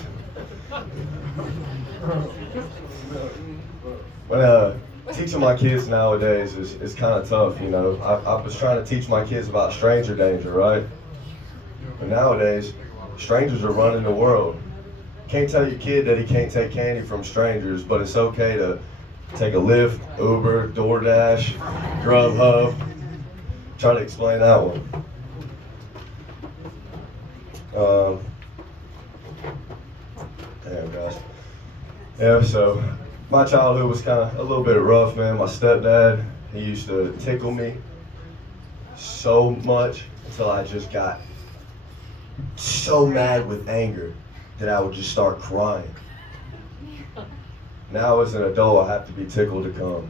When teaching my kids nowadays is kind of tough, you know. I was trying to teach my kids about stranger danger, right? But nowadays, strangers are running the world. Can't tell your kid that he can't take candy from strangers, but it's okay to take a Lyft, Uber, DoorDash, Grubhub. Try to explain that one. Damn, guys. Yeah, so my childhood was kind of a little bit rough, man. My stepdad, he used to tickle me so much until I just got so mad with anger that I would just start crying. Now as an adult, I have to be tickled to come.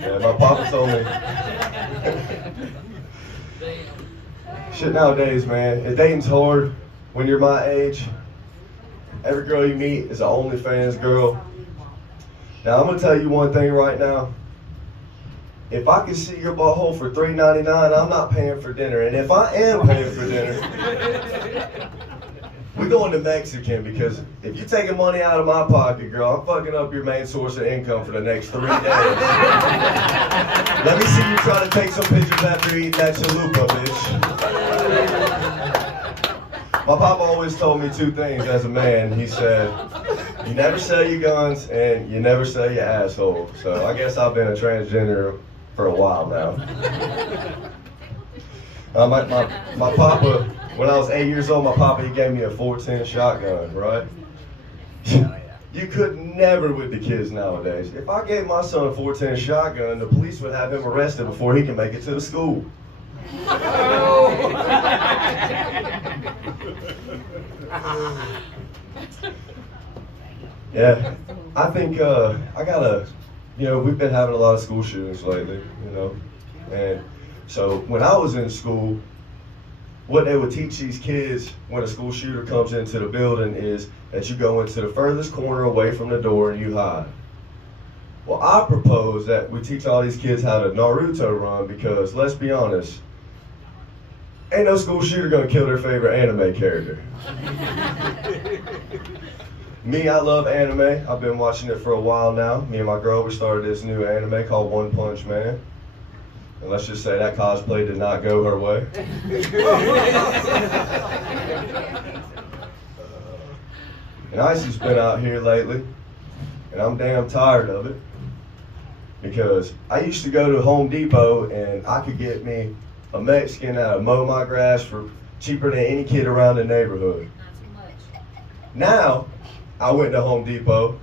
Yeah, my papa told me. Shit nowadays, man, dating's hard when you're my age. Every girl you meet is an OnlyFans girl. Now I'm gonna tell you one thing right now. If I can see your butthole for $3.99, I'm not paying for dinner. And if I am paying for dinner, we're going to Mexican, because if you're taking money out of my pocket, girl, I'm fucking up your main source of income for the next 3 days. Let me see you try to take some pictures after eating that chalupa, bitch. My papa always told me 2 things as a man. He said, you never sell your guns and you never sell your asshole. So I guess I've been a transgender for a while now. My papa, when I was 8 years old, my papa, he gave me a 410 shotgun, right? You could never with the kids nowadays. If I gave my son a 410 shotgun, the police would have him arrested before he can make it to the school. Yeah, I think I gotta, we've been having a lot of school shootings lately, and so when I was in school, what they would teach these kids when a school shooter comes into the building is that you go into the furthest corner away from the door and you hide. Well, I propose that we teach all these kids how to Naruto run, because let's be honest, ain't no school shooter gonna kill their favorite anime character. Me, I love anime. I've been watching it for a while now. Me and my girl, we started this new anime called One Punch Man. And let's just say that cosplay did not go her way. And Icy's been out here lately, and I'm damn tired of it. Because I used to go to Home Depot and I could get me a Mexican that would mow my grass for cheaper than any kid around the neighborhood. Now, I went to Home Depot,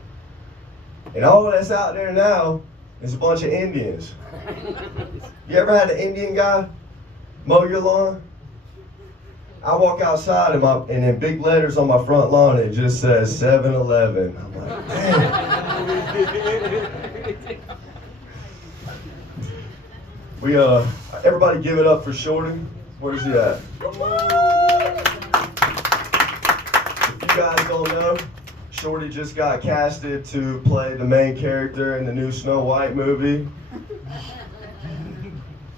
and all that's out there now is a bunch of Indians. You ever had an Indian guy mow your lawn? I walk outside and in big letters on my front lawn it just says 7-Eleven. I'm like, damn. Everybody give it up for Shorty. Where's he at? If you guys don't know, Shorty just got casted to play the main character in the new Snow White movie.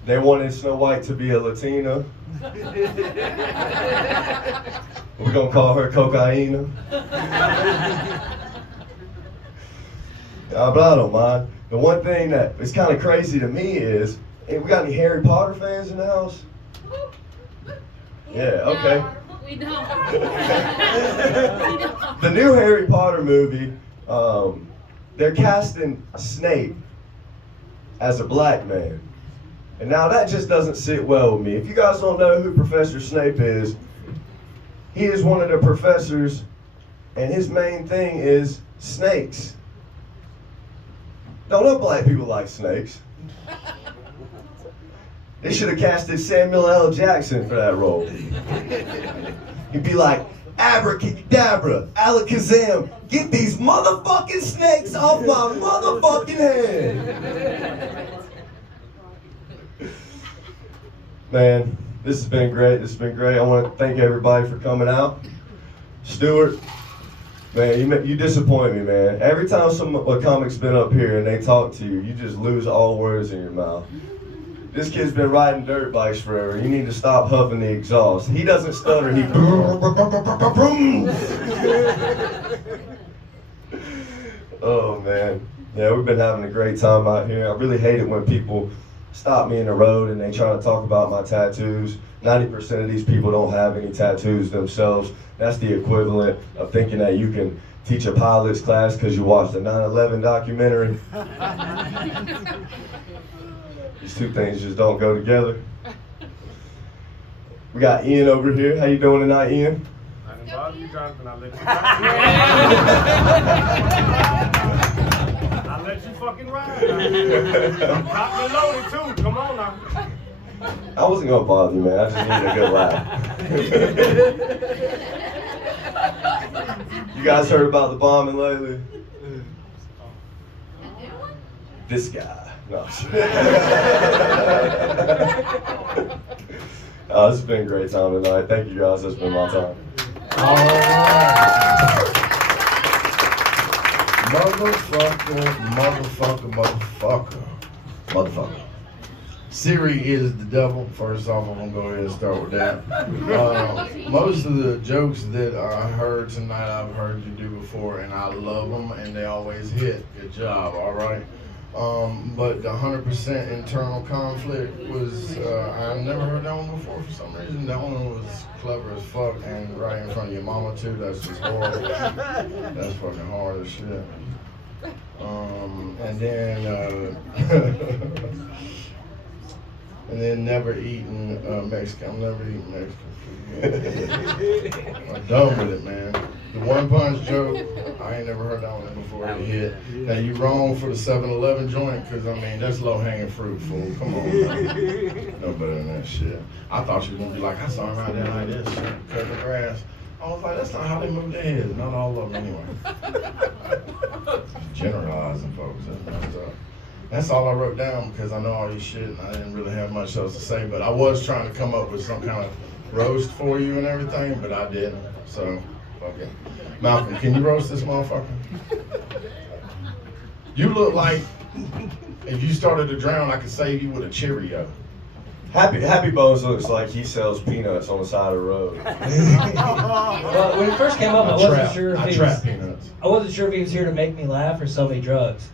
They wanted Snow White to be a Latina. We're gonna call her Cocaina. But I don't mind. The one thing that is kind of crazy to me is, hey, we got any Harry Potter fans in the house? Yeah, okay. No, we don't. The new Harry Potter movie, they're casting Snape as a black man. And now that just doesn't sit well with me. If you guys don't know who Professor Snape is, he is one of the professors, and his main thing is snakes. Don't know black people like snakes. They should have casted Samuel L. Jackson for that role. He'd be like, abracadabra, alakazam, get these motherfucking snakes off my motherfucking head. Man, this has been great. I want to thank everybody for coming out. Stuart, man, you disappoint me, man. Every time a comic's been up here and they talk to you, you just lose all words in your mouth. This kid's been riding dirt bikes forever. You need to stop huffing the exhaust. He doesn't stutter, he Oh, man. Yeah, we've been having a great time out here. I really hate it when people stop me in the road and they try to talk about my tattoos. 90% of these people don't have any tattoos themselves. That's the equivalent of thinking that you can teach a pilot's class because you watched the 9/11 documentary. These two things just don't go together. We got Ian over here. How you doing tonight, Ian? I didn't bother you, Jonathan. I'll let you I'll let you fucking ride. I'm cocked and loaded too. Come on now. I wasn't gonna bother you, man. I just needed a good laugh. You guys heard about the bombing lately? This guy. No. This has been a great time tonight. Thank you guys. That's been my time. All right. Motherfucker. Siri is the devil. First off, I'm gonna go ahead and start with that. Most of the jokes that I heard tonight, I've heard you do before, and I love them, and they always hit. Good job, all right? But the 100% internal conflict was, I never heard that one before for some reason. That one was clever as fuck, and right in front of your mama too. That's just horrible. That's fucking hard as shit. And then, and then never eating Mexican. I'm never eating Mexican food. I'm done with it, man. The one punch joke, I ain't never heard that one before it hit. Now you wrong for the 7-Eleven joint, cause I mean that's low hanging fruit, fool. Come on, man. No better than that shit. I thought you were gonna be like, I saw him out there like this, cutting the grass. I was like, that's not how they move their heads. Not all of them anyway. Generalizing folks, that's messed up. That's all I wrote down because I know all your shit and I didn't really have much else to say, but I was trying to come up with some kind of roast for you and everything, but I didn't, so fuck it. Malcolm, can you roast this motherfucker? You look like if you started to drown, I could save you with a Cheerio. Happy Bones looks like he sells peanuts on the side of the road. Well, when it first came up, I wasn't sure if he was, peanuts. I wasn't sure if he was here to make me laugh or sell me drugs.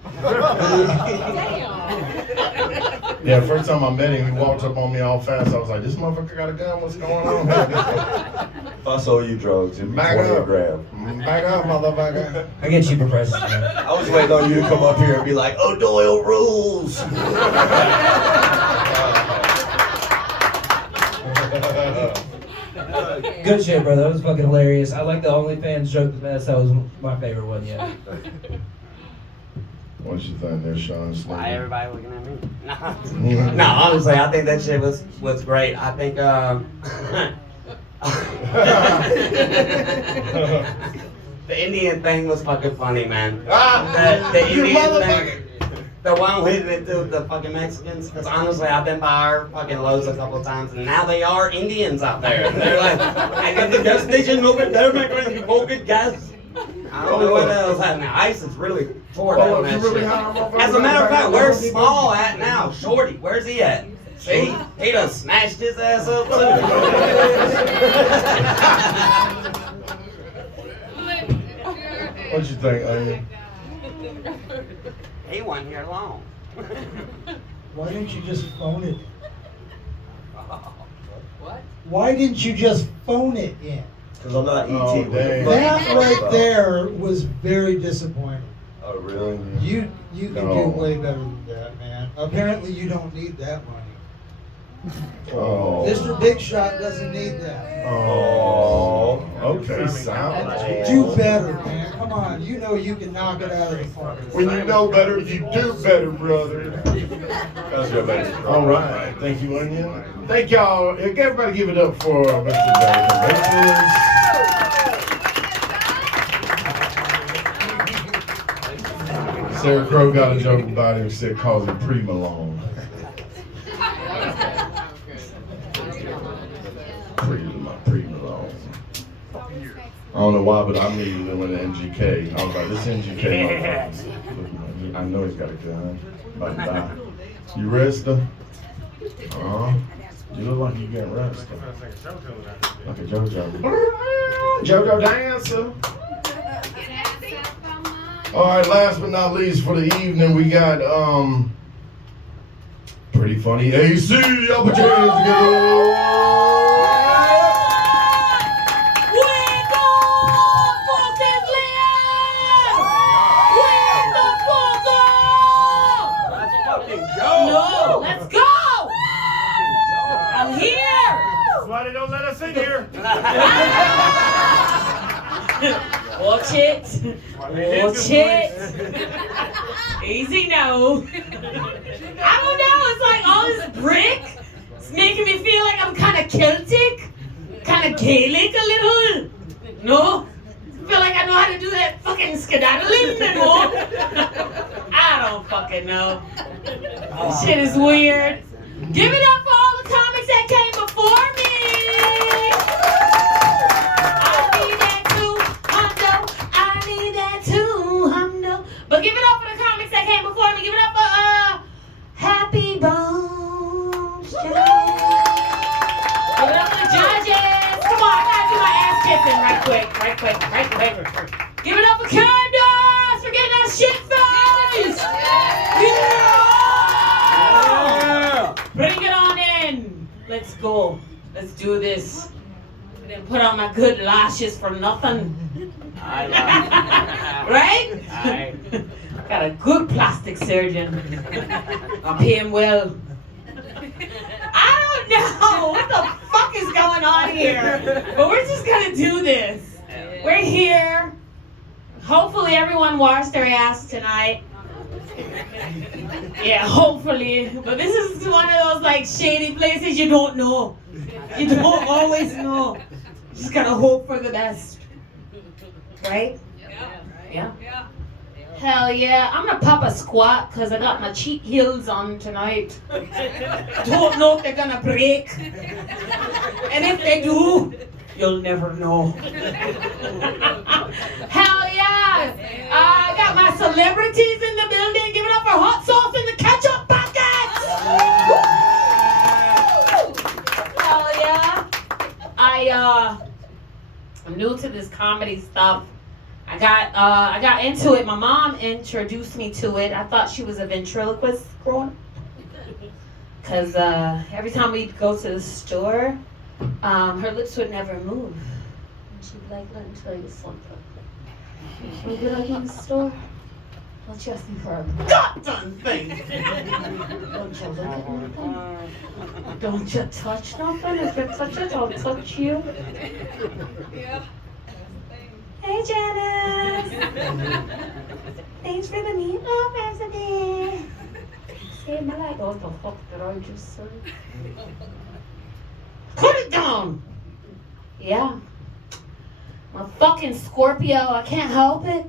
Yeah, first time I met him, he walked up on me all fast. I was like, this motherfucker got a gun, what's going on here? If I sold you drugs, it'd be 20 a gram. Back up, motherfucker. I get cheaper prices, man. I was waiting on you to come up here and be like, oh, Doyle rules. Good shit, bro. That was fucking hilarious. I like the OnlyFans joke the best. That was my favorite one yet. What you think there, Sean? Why everybody looking at me? No, honestly, I think that shit was great. I think the Indian thing was fucking funny, man. The Indian thing. The one with it to the fucking Mexicans, because honestly, I've been by our fucking Lowe's a couple of times, and now they are Indians out there. They're like, I got the gas station over there, my friend, you won't get gas. I don't know what else happening. ICE is really tore down that shit. As a matter of fact, where's Small at now? Shorty, where's he at? See? He done smashed his ass up too. What you think, Onion? He wasn't here long. Why didn't you just phone it? What? Why didn't you just phone it in? Because I'm not Oh, E.T. dang. That right there was very disappointing. Oh, really? You can No. do way better than that, man. Apparently you don't need that money. Oh. Mr. Big Shot doesn't need that. Oh. Okay, sound. Do better, man. Come on, you know you can knock it out of the park. When you know better, you do better, brother. That's your best. All right. Thank you, Onion. Thank y'all. Everybody give it up for Mr. David. Sarah Crow got a joke about him, said calls him Pre-Malone. Pre-Malone. I don't know why, but I'm meeting him with an MGK. I was like, this MGK motherfucker. I know he's got a gun. About to die. You rested? You look like you getting rested. Like a JoJo. JoJo dancer. All right, last but not least for the evening, we got pretty funny AC. Y'all put your hands together. No, let's go! shit. Watch it. Easy now. I don't know. It's like all this brick. It's making me feel like I'm kind of Celtic, kind of Gaelic a little. No? I feel like I know how to do that fucking skedaddling and more. I don't fucking know. This shit is weird. Give it up for all the comics that came before me. I need that too, hundo. I need that too, hundo. But give it up for the comics that came before me. Give it up for Happy Bones. Give it up for the judges. Come on, I gotta do my ass kissing right quick. Give it up for Candace for getting that shit face. Yeah! Bring it on in. Let's go. Let's do this. I didn't put on my good lashes for nothing. Right? Got a good plastic surgeon. I pay him well. I don't know what the fuck is going on here, but we're just gonna do this. We're here. Hopefully everyone washed their ass tonight. Yeah, hopefully. But this is one of those like shady places you don't know. You don't always know. You just gotta hope for the best. Right? Yeah. Hell yeah. I'm gonna pop a squat because I got my cheap heels on tonight. Don't know if they're gonna break. And if they do, you'll never know. Hell yeah! I got my celebrities in the building. Give it up for hot sauce in the ketchup packets! Hell yeah! I'm new to this comedy stuff. I got into it. My mom introduced me to it. I thought she was a ventriloquist growing up. Cause every time we'd go to the store, her lips would never move. And she'd be like, let me tell you something. We'd be like in the store, don't you ask me for a goddamn thing. Don't you look at nothing. Don't you touch nothing. If you touch it, I'll touch you. Yeah. Hey Janice! Thanks for the meatloaf recipe. Saved my life. What the fuck did I just say? Put it down! Yeah. I'm a fucking Scorpio. I can't help it.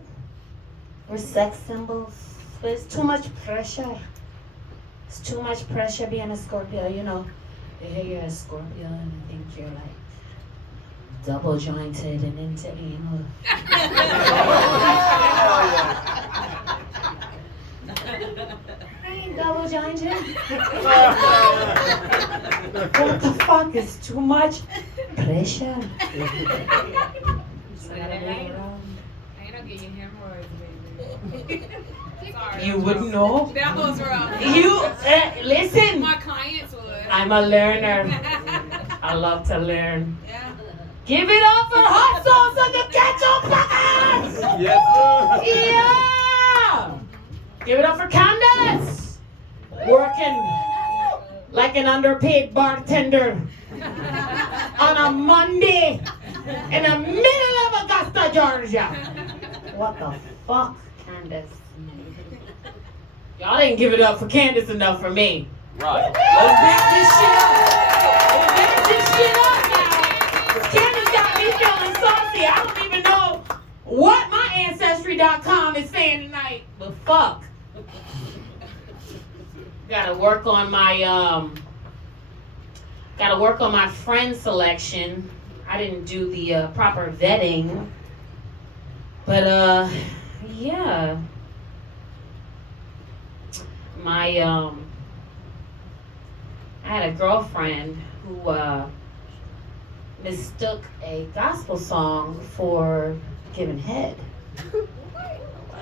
We're sex symbols. But it's too much pressure. It's too much pressure being a Scorpio. You know, they hear you're a Scorpio and they think you're like double jointed and into anal. I ain't double jointed. What the fuck is too much pressure? I ain't gonna get you hemorrhoids, baby. Sorry. You wouldn't know? That was rough. You, listen. My clients would. I'm a learner. I love to learn. Yeah. Give it up for the hot sauce and the ketchup packets! Yes, sir. Yeah! Give it up for Candace! Working like an underpaid bartender on a Monday in the middle of Augusta, Georgia. What the fuck, Candace? Y'all didn't give it up for Candace enough for me. Right. Let's back this shit up. Let's back this shit up now. Candace got me feeling saucy. I don't even know what my Ancestry.com is saying tonight, but fuck. Gotta work on my friend selection. I didn't do the proper vetting, but yeah. I had a girlfriend who mistook a gospel song for giving head.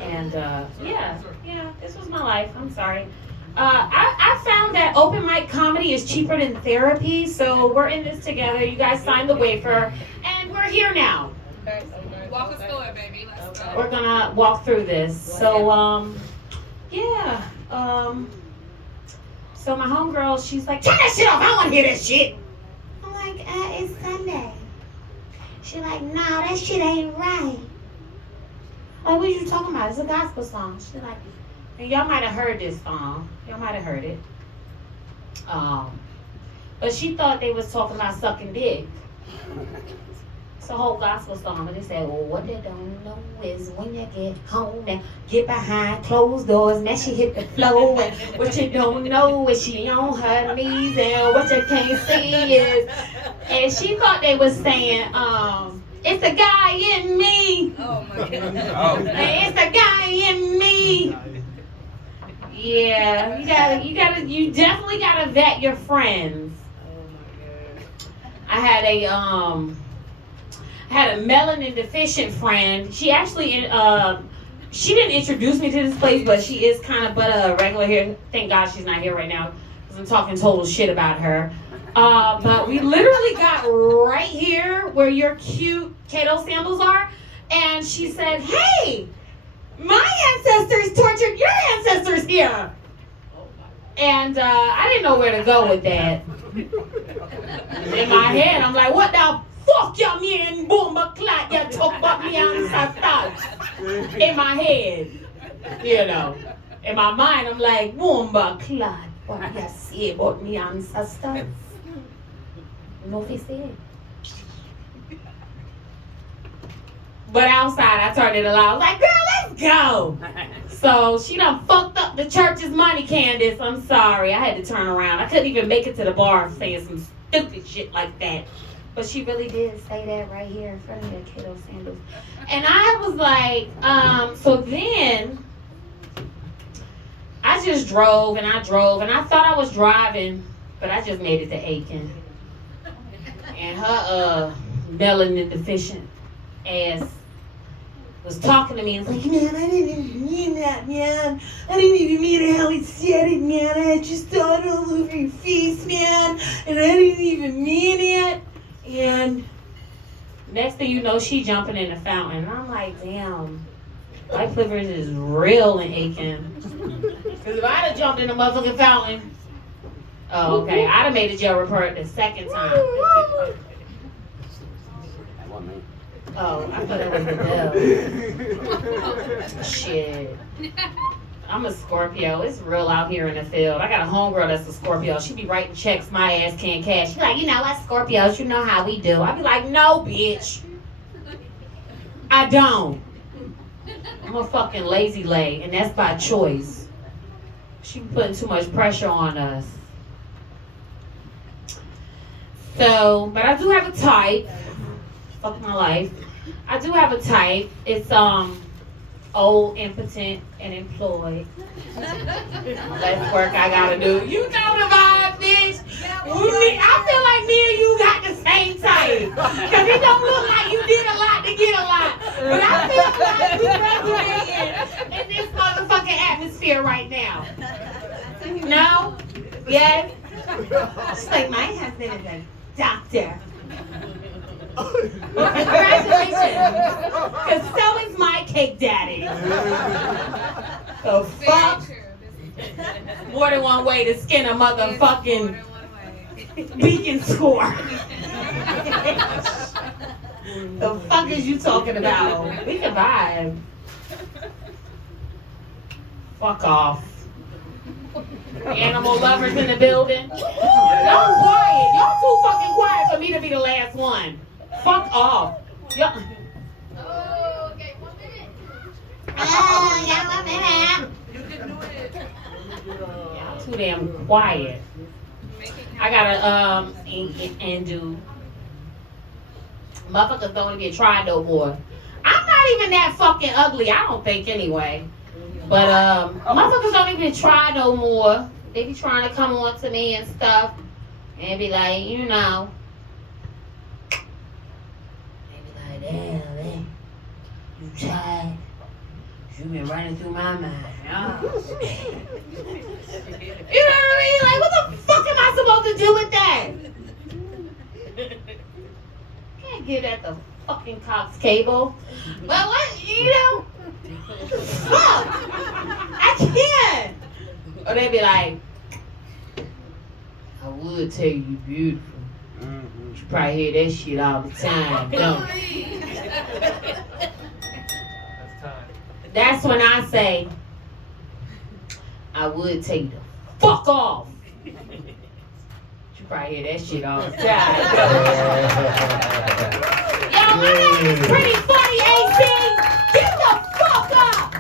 And yeah, this was my life. I'm sorry. I found that open mic comedy is cheaper than therapy, so we're in this together. You guys signed the waiver, and we're here now. Walk us through it, baby. Let's go. We're gonna walk through this. So yeah. So my homegirl, she's like, turn that shit off. I don't want to hear that shit. I'm like, it's Sunday. She's like, nah, that shit ain't right. Like, what are you talking about? It's a gospel song. She's like, and y'all might have heard this song. Y'all might have heard it. But she thought they was talking about sucking dick. It's a whole gospel song, but they said, well, what they don't know is when you get home and get behind closed doors, now she hit the floor, and what you don't know is she on her knees, and what you can't see is, and she thought they was saying, it's a guy in me. Oh my God. It's a guy in me. Yeah, you definitely gotta vet your friends. I had a melanin deficient friend. She actually, she didn't introduce me to this place, but she is kind of but a regular here. Thank God she's not here right now, because I'm talking total shit about her. But we literally got right here where your cute Kato sandals are, and she said, hey, my ancestors tortured your ancestors here. And I didn't know where to go with that. In my head, I'm like, what the fuck you mean, boomba clot, you talk about me ancestors? In my head, you know. In my mind, I'm like, boomba clot, what you say about me ancestors? No, if he said. But outside, I turned it loud. I was like, girl, let's go. So she done fucked up the church's money, Candace. I'm sorry. I had to turn around. I couldn't even make it to the bar saying some stupid shit like that. But she really did say that right here in front of me, Kato sandals. And I was like, so then I just drove and I thought I was driving, but I just made it to Aiken. And her melanin deficient ass was talking to me and was like, man, I didn't even mean that, man. I didn't even mean how he said it, man. I just thought all over your face, man. And I didn't even mean it. And next thing you know, she jumping in the fountain. And I'm like, damn, white privilege is real in Aiken. Because if I'd have jumped in the motherfucking fountain, oh, okay, I'd have made a jail report the second time. Oh, I thought it was the devil. Shit. I'm a Scorpio. It's real out here in the field. I got a homegirl that's a Scorpio. She be writing checks my ass can't cash. She like, you know us Scorpios, you know how we do. I be like, no, bitch. I don't. I'm a fucking lazy lay, and that's by choice. She be putting too much pressure on us. So, but I do have a type. Fuck my life. I do have a type. It's old, impotent, and employed. Less work I gotta do. You know the vibe, bitch. I feel like me and you got the same type. Cause it don't look like you did a lot to get a lot. But I feel like we resonating in this motherfucking atmosphere right now. No? Yes? She's like, my husband is a doctor. Well, congratulations, because so is my cake daddy. The fuck? More than one way to skin a motherfucking beacon score. The fuck is you talking about? We can vibe. Fuck off. Animal lovers in the building. Y'all quiet. Y'all too fucking quiet for me to be the last one. Fuck off. Y'all. Oh, okay, 1 minute. Oh, yeah, 1 minute. You can do it. Y'all too damn quiet. I gotta and do. Motherfuckers don't even try no more. I'm not even that fucking ugly. I don't think anyway. But motherfuckers don't even try no more. They be trying to come on to me and stuff, and be like, you know. Damn, man. You tired? You been running through my mind. Oh. You know what I mean? Like, what the fuck am I supposed to do with that? Can't get at the fucking Cox cable. But what, you know? Fuck! I can't! Or they be like, I would tell you you're beautiful. You probably hear that shit all the time, don't you? That's time. That's when I say, I would tell you to fuck off. You probably hear that shit all the time. Yo, my name is Pretty Funny AC. Get the fuck up.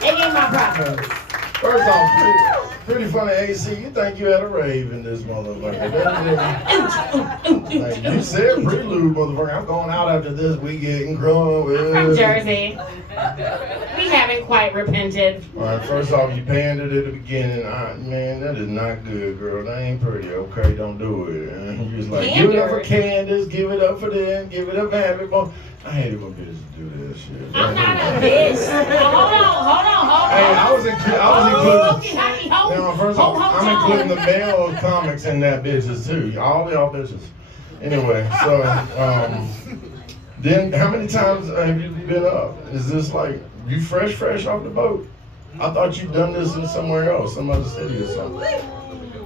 They ain't my problem. First off, pretty funny AC. You think you had a rave in this motherfucker? Like, you said prelude, motherfucker. I'm going out after this. We getting crunk. I'm from Jersey. We haven't quite repented. All right, first off, you pandered at the beginning. Man, that is not good, girl. That ain't pretty. Okay, don't do it. And you was like, give it up for Candace, give it up for them, give it up for Happy Boy. I hate it when bitches do this shit. I'm not a bitch. Hold on. Hey, I was including. First off, I'm Hold including the male comics in that bitches too. All y'all bitches. Anyway, so then how many times have you been up? Is this like you fresh off the boat? I thought you'd done this in somewhere else, some other city or something.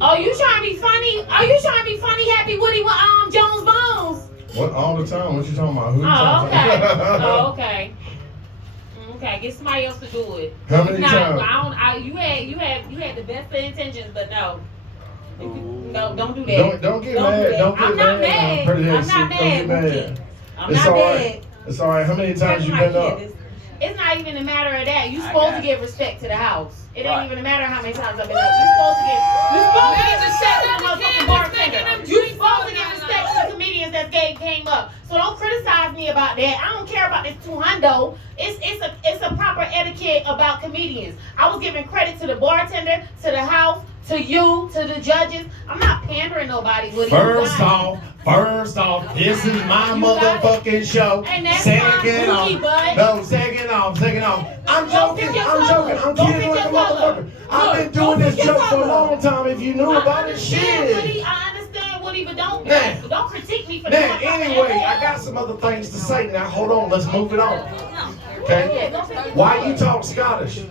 Oh, you trying to be funny? Are you trying to be funny, Happy Woody with Jones Bones? What all the time? What you talking about? Who you Oh, talking okay. about? Oh, okay. Okay, get somebody else to do it. How many times? You had the best of intentions, but no. No, don't do that. Don't get mad. Don't get I'm not mad. mad. Pretty I'm AC. not Don't get mad. mad. I'm It's not all mad. right. It's all right. How many times you been up? It's not even a matter of that. You're supposed to give respect to the house. It ain't even a matter of how many times I've been up. You're supposed to give respect to the motherfucking bartender. You're supposed to give respect to the comedians that came up. So don't criticize me about that. I don't care about this 200. It's a proper etiquette about comedians. I was giving credit to the bartender, to the house, to you, to the judges. I'm not pandering nobody. First off, this is my motherfucking show. And that's Second fine, off, second off. I'm joking. I'm kidding like a motherfucker. I've been doing this joke for a long time. If you knew about it, shit. I understand, Woody, but don't critique me for Now, that. anyway, I got some other things to say. Now, hold on. Let's move it on. Okay? Why you talk Scottish?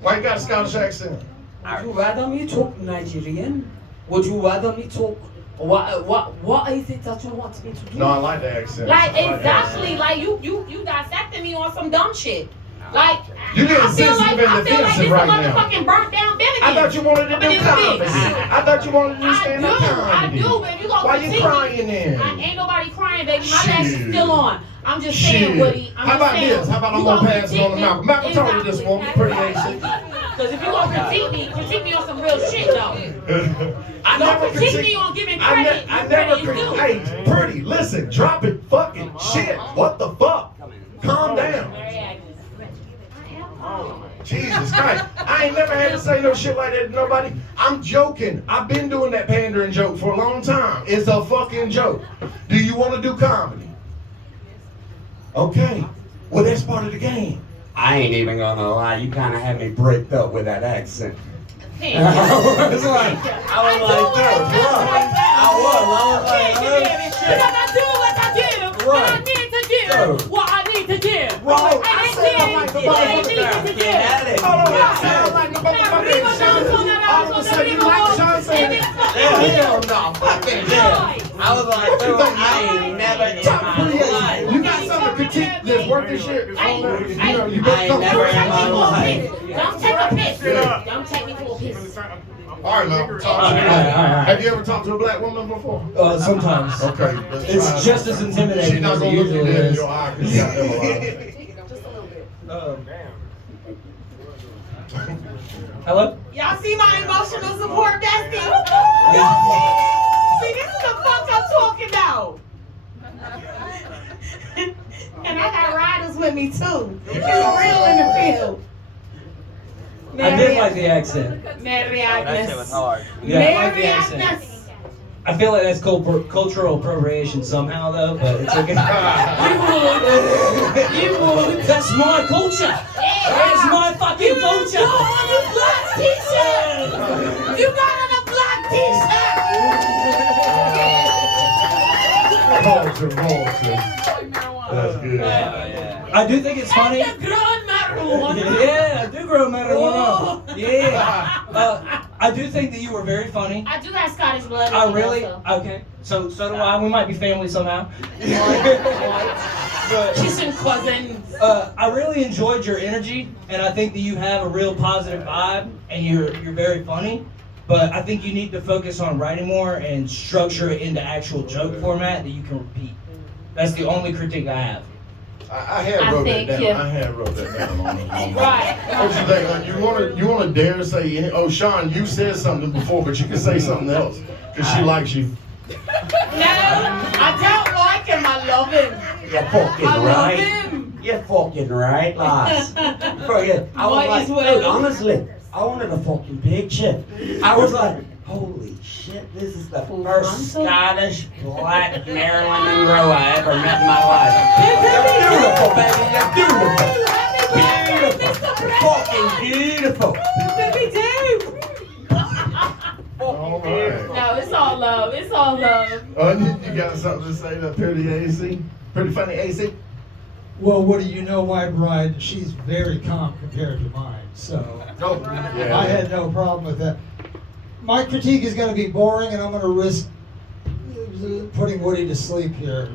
Why you got a Scottish accent? Would you rather me talk Nigerian? Would you rather me talk? What is it that you want me to do? No, I like the accent. Like exactly, like you dissecting me on some dumb shit. Like you getting I feel like this right motherfucking burnt down vinegar. I thought you wanted to do comedy. I thought you wanted to do stand-up comedy. I do, but if you gonna Why you crying then? Ain't nobody crying, baby. My back is still on. I'm just saying, Woody. How about this? How about I'm gonna pass it on to Malcolm? Malcolm told you this one. Pretty AC. Because if you gonna critique me on some real shit, though. Don't critique me on giving credit. I never critique. Hey, Pretty, listen, drop it, fucking shit. What the fuck? Calm down. Jesus Christ. I ain't never had to say no shit like that to nobody. I'm joking. I've been doing that pandering joke for a long time. It's a fucking joke. Do you want to do comedy? Okay. Well, that's part of the game. I ain't even gonna lie, you kind of had me bricked up with that accent. I was like, dude, what? I was like, because I do what I do, what I need to do, what I need to do. Right. I sound like the motherfucker. Hold on, I sound like the motherfucker. All of a sudden, you like Sean saying it. Hell no, fuck that shit. I was like, dude, I ain't never in my life. You got something to critique this work this shit? You know, you I ain't never in my life. Don't take a piss. Don't take me to a piss. All right, man. Talk to me. Have you ever talked to a black woman before? Sometimes. Okay. It's just as intimidating She's not as it gonna look you usually dead in is. your eye because you got them alive. Hello? Y'all see my emotional support bestie? See, this is the fuck I'm talking about. And I got riders with me too. It's real in the field. I did like the accent. Merry Agnes. Yeah, I like the accent. I feel like that's cultural appropriation somehow, though, but it's okay. You would. That's my culture. That's my fucking culture. You got on a black t-shirt. You got on a black t-shirt. Culture. That's good. I do think it's funny. And you're growing marijuana. Yeah, I do grow marijuana. Yeah. I do think that you were very funny. I do have Scottish blood. I really? Okay. So do I. We might be family somehow. Kissing cousins. I really enjoyed your energy, and I think that you have a real positive vibe, and you're very funny. But I think you need to focus on writing more and structure it into actual joke format that you can repeat. That's the only critique I have. I had wrote that down. I had wrote that down on the Right. What you think? You wanna dare to say any? Oh, Sean, you said something before, but you can say something else because she likes you. No, I don't like him. I love him. You're fucking I love right. him. You're fucking right, lass. Forget. I was Might like, as well. dude, honestly, I wanted a fucking picture. I was like, holy shit, this is the first Scottish black Marilyn Monroe I ever met in my life. You're beautiful, baby. You're beautiful. Beautiful. Fucking beautiful. All right. No, it's all love. It's all love. You got something to say to Pretty AC? Pretty funny AC? Well, what do you know, my bride? She's very calm compared to mine, so Yeah. I had no problem with that. My critique is going to be boring, and I'm going to risk putting Woody to sleep here.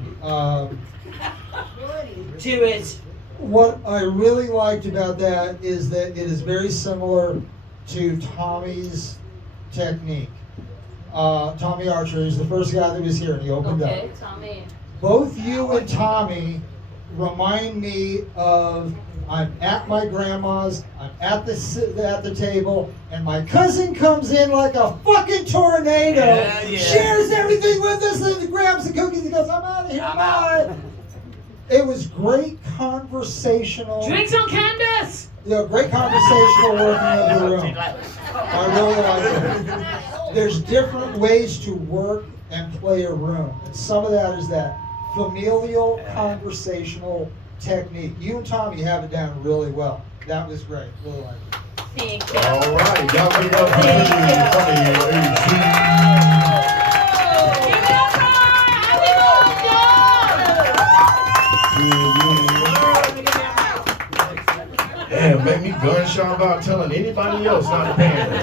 Do it. What I really liked about that is that it is very similar to Tommy's technique. Tommy Archer is the first guy that was here, and he opened up. Okay, Tommy. Both you and Tommy remind me of I'm at my grandma's, I'm at the table, and my cousin comes in like a fucking tornado, shares everything with us, and grabs the cookies and goes, I'm out of here, bye. It was great conversational. Drinks on Candace. Yeah, great conversational working of the room. I really like it. There's different ways to work and play a room, and some of that is that familial conversational technique. You and Tommy have it down really well. That was great. Really like it. Thank you. All right. Y'all give it up for Pretty AC. Damn, make me gun shy about telling anybody else not to pander.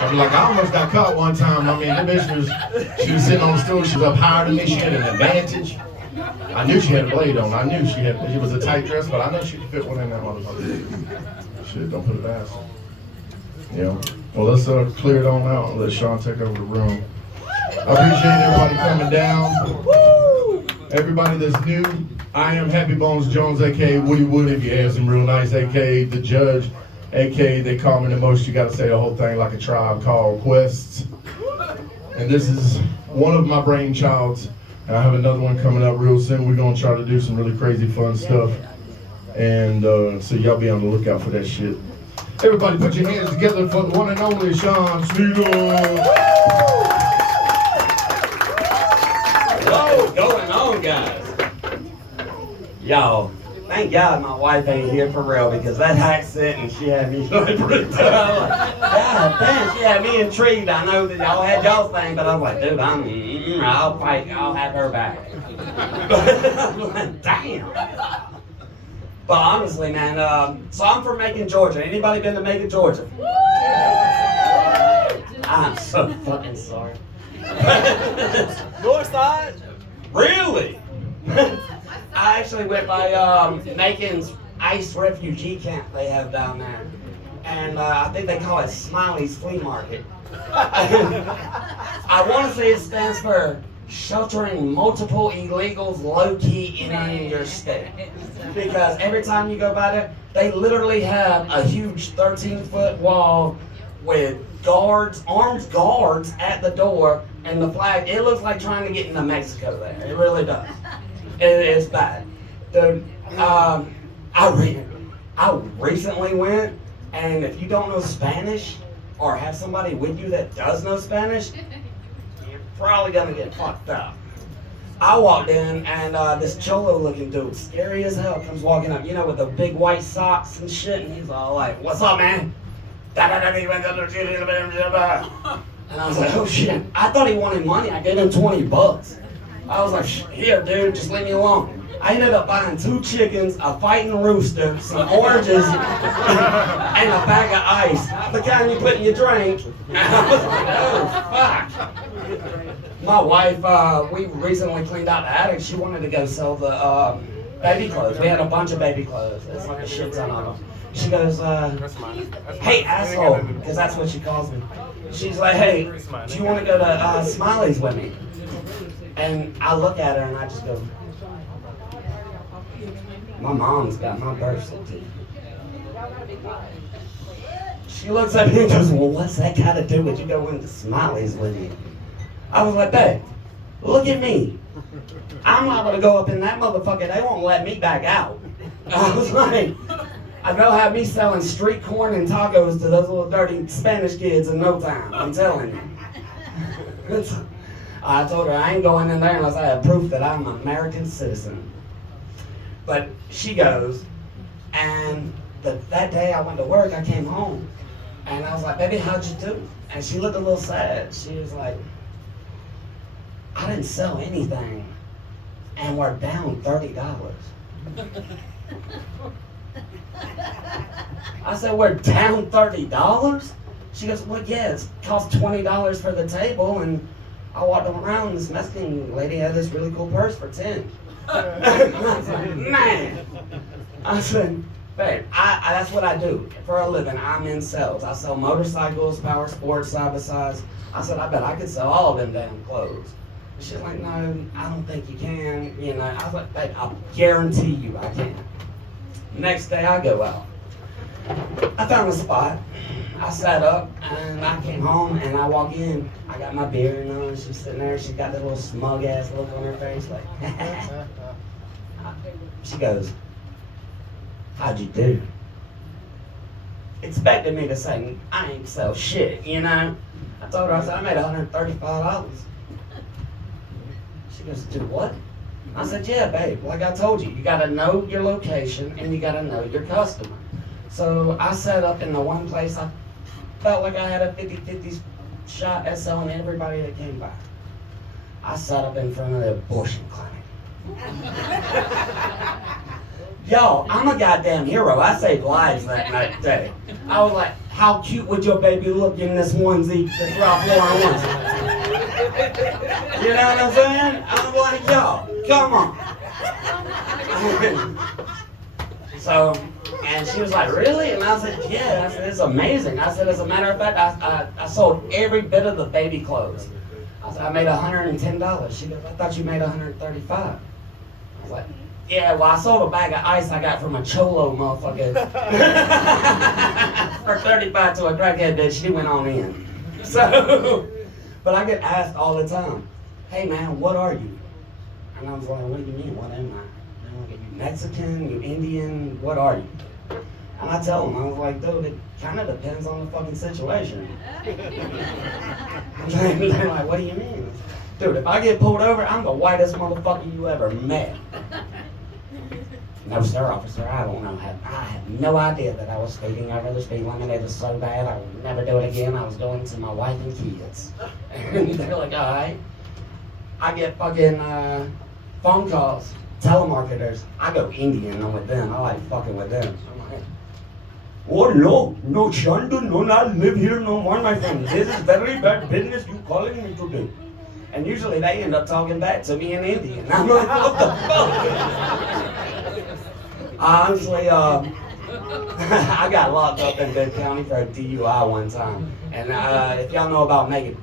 I'm like, I almost got caught one time. I mean, that bitch she was sitting on the stool. She was up higher than me. She had an advantage. I knew she had a blade on. I knew she was a tight dress, but I know she could fit one in that motherfucker. Shit, don't put it past her. Yeah. Well, let's clear it on out and let Sean take over the room. I appreciate everybody coming down. Everybody that's new, I am Happy Bones Jones, aka Woody Wood, if you have some real nice, aka The Judge, aka they call me the most. You gotta say the whole thing like a Tribe Called Quest. And this is one of my brainchilds. And I have another one coming up real soon. We're gonna try to do some really crazy fun stuff. And so y'all be on the lookout for that shit. Everybody put your hands together for the one and only Sean Sneeder. What's going on, guys? Y'all, thank God my wife ain't here for real because that accent and she had me like, God damn, she had me intrigued. I know that y'all had y'all's thing, but I was like, dude, I'll fight, I'll have her back. I'm like, damn. But honestly, man, so I'm from Macon, Georgia. Anybody been to Macon, Georgia? I'm so fucking sorry. North side? Really? I actually went by Macon's ICE refugee camp they have down there. And I think they call it Smiley's Flea Market. I want to say it stands for sheltering multiple illegals low-key entering your state. Because every time you go by there, they literally have a huge 13-foot wall with guards, armed guards at the door, and the flag. It looks like trying to get into Mexico there. It really does. It's bad. Dude, I recently went, and if you don't know Spanish, or have somebody with you that does know Spanish, you're probably gonna get fucked up. I walked in, and this cholo-looking dude, scary as hell, comes walking up, you know, with the big white socks and shit, and he's all like, "What's up, man?" And I was like, oh shit. I thought he wanted money. I gave him $20. I was like, here, dude, just leave me alone. I ended up buying 2 chickens, a fighting rooster, some oranges, and a bag of ice. The kind you put in your drink. I was like, oh, fuck. My wife, we recently cleaned out the attic. She wanted to go sell the baby clothes. We had a bunch of baby clothes. It's like a shit ton of them. She goes, hey, asshole, because that's what she calls me. She's like, hey, do you want to go to Smiley's with me? And I look at her and I just go, my mom's got my birth certificate. She looks at me and goes, well, what's that got to do with you going to Smiley's with me? I was like, babe, look at me. I'm liable to go up in that motherfucker. They won't let me back out. I was like, I know have me selling street corn and tacos to those little dirty Spanish kids in no time. I'm telling you. I told her I ain't going in there unless I have proof that I'm an American citizen. But she goes, and that day I went to work, I came home, and I was like, baby, how'd you do? And she looked a little sad. She was like, I didn't sell anything, and we're down $30. I said, we're down $30? She goes, well, yeah, it cost $20 for the table, and I walked around, this Mexican lady had this really cool purse for 10. I was like, man. I said, babe, I that's what I do for a living. I'm in sales. I sell motorcycles, power sports, side-by-sides. I said, I bet I could sell all of them damn clothes. She's like, no, I don't think you can. You know, I was like, babe, I guarantee you I can. Next day I go out. I found a spot. I sat up and I came home and I walk in. I got my beer and all, and she's sitting there. She got that little smug ass look on her face, like. She goes, how'd you do? Expected me to say I ain't sell shit, you know. I told her, I said I made $135. She goes, do what? I said, yeah, babe, like I told you, you gotta know your location and you gotta know your customer. So I set up in the one place I felt like I had a 50-50 shot at selling everybody that came by. I sat up in front of the abortion clinic. Yo, I'm a goddamn hero. I saved lives that day. I was like, how cute would your baby look in this onesie that's Ralph Lauren onesie? You know what I'm saying? I'm like, yo, come on. So, and she was like, really? And I said, yeah. I said, it's amazing. I said, as a matter of fact, I sold every bit of the baby clothes. I said, I made $110. She goes, I thought you made $135. I was like, yeah, well, I sold a bag of ice I got from a cholo motherfucker for 35 to a crackhead bitch. She went on in. So, but I get asked all the time, hey man, what are you? And I was like, what do you mean, what am I? You Mexican, you Indian, what are you? And I tell them, I was like, dude, it kind of depends on the fucking situation. They're like, what do you mean? Dude, if I get pulled over, I'm the whitest motherfucker you ever met. No, sir, officer, I don't know. I had no idea that I was speeding over the speed limit. It was so bad, I would never do it again. I was going to my wife and kids. And they're like, all right. I get fucking phone calls, telemarketers. I go Indian, I'm with them. I like fucking with them. I'm like, oh, no, Shandu, no, not live here no more, my friend. This is very bad business you calling me today. And usually they end up talking back to me in Indian. I'm like, what the fuck? Honestly, I got locked up in Bibb County for a DUI one time. And if y'all know about Megan,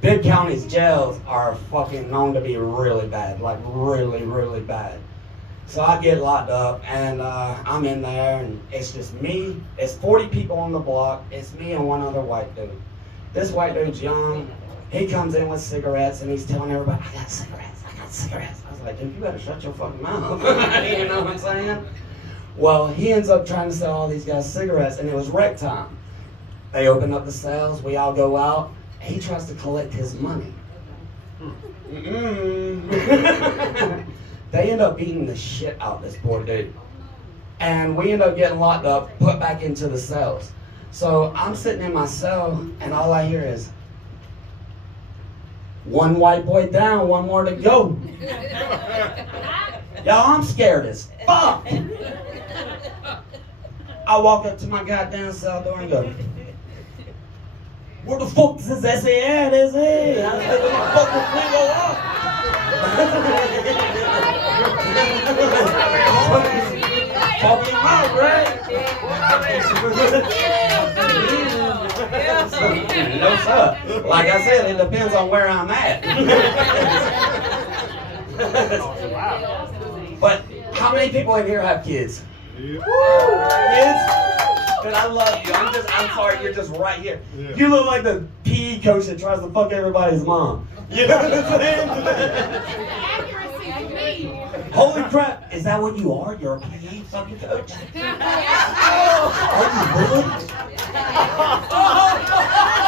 Bibb County's jails are fucking known to be really bad, like really, really bad. So I get locked up and I'm in there and it's just me. It's 40 people on the block. It's me and one other white dude. This white dude's young. He comes in with cigarettes and he's telling everybody, I got cigarettes, I got cigarettes. I was like, dude, you better shut your fucking mouth. You know what I'm saying? Well, he ends up trying to sell all these guys cigarettes and it was rec time. They open up the cells, we all go out. He tries to collect his money. They end up beating the shit out of this poor dude. And we end up getting locked up, put back into the cells. So I'm sitting in my cell and all I hear is, one white boy down, one more to go. Y'all, I'm scared as fuck. I walk up to my goddamn cell door and go, where the fuck does this essay at? Is it? I said, where the fuck does we go up? Fucking mouth, right? No, sir. Like I said, it depends on where I'm at. But how many people in here have kids? Kids? And I love you. I'm sorry, you're just right here. Yeah. You look like the PE coach that tries to fuck everybody's mom. You know what I'm saying? Holy crap, is that what you are? You're a PE fucking coach? Are you really?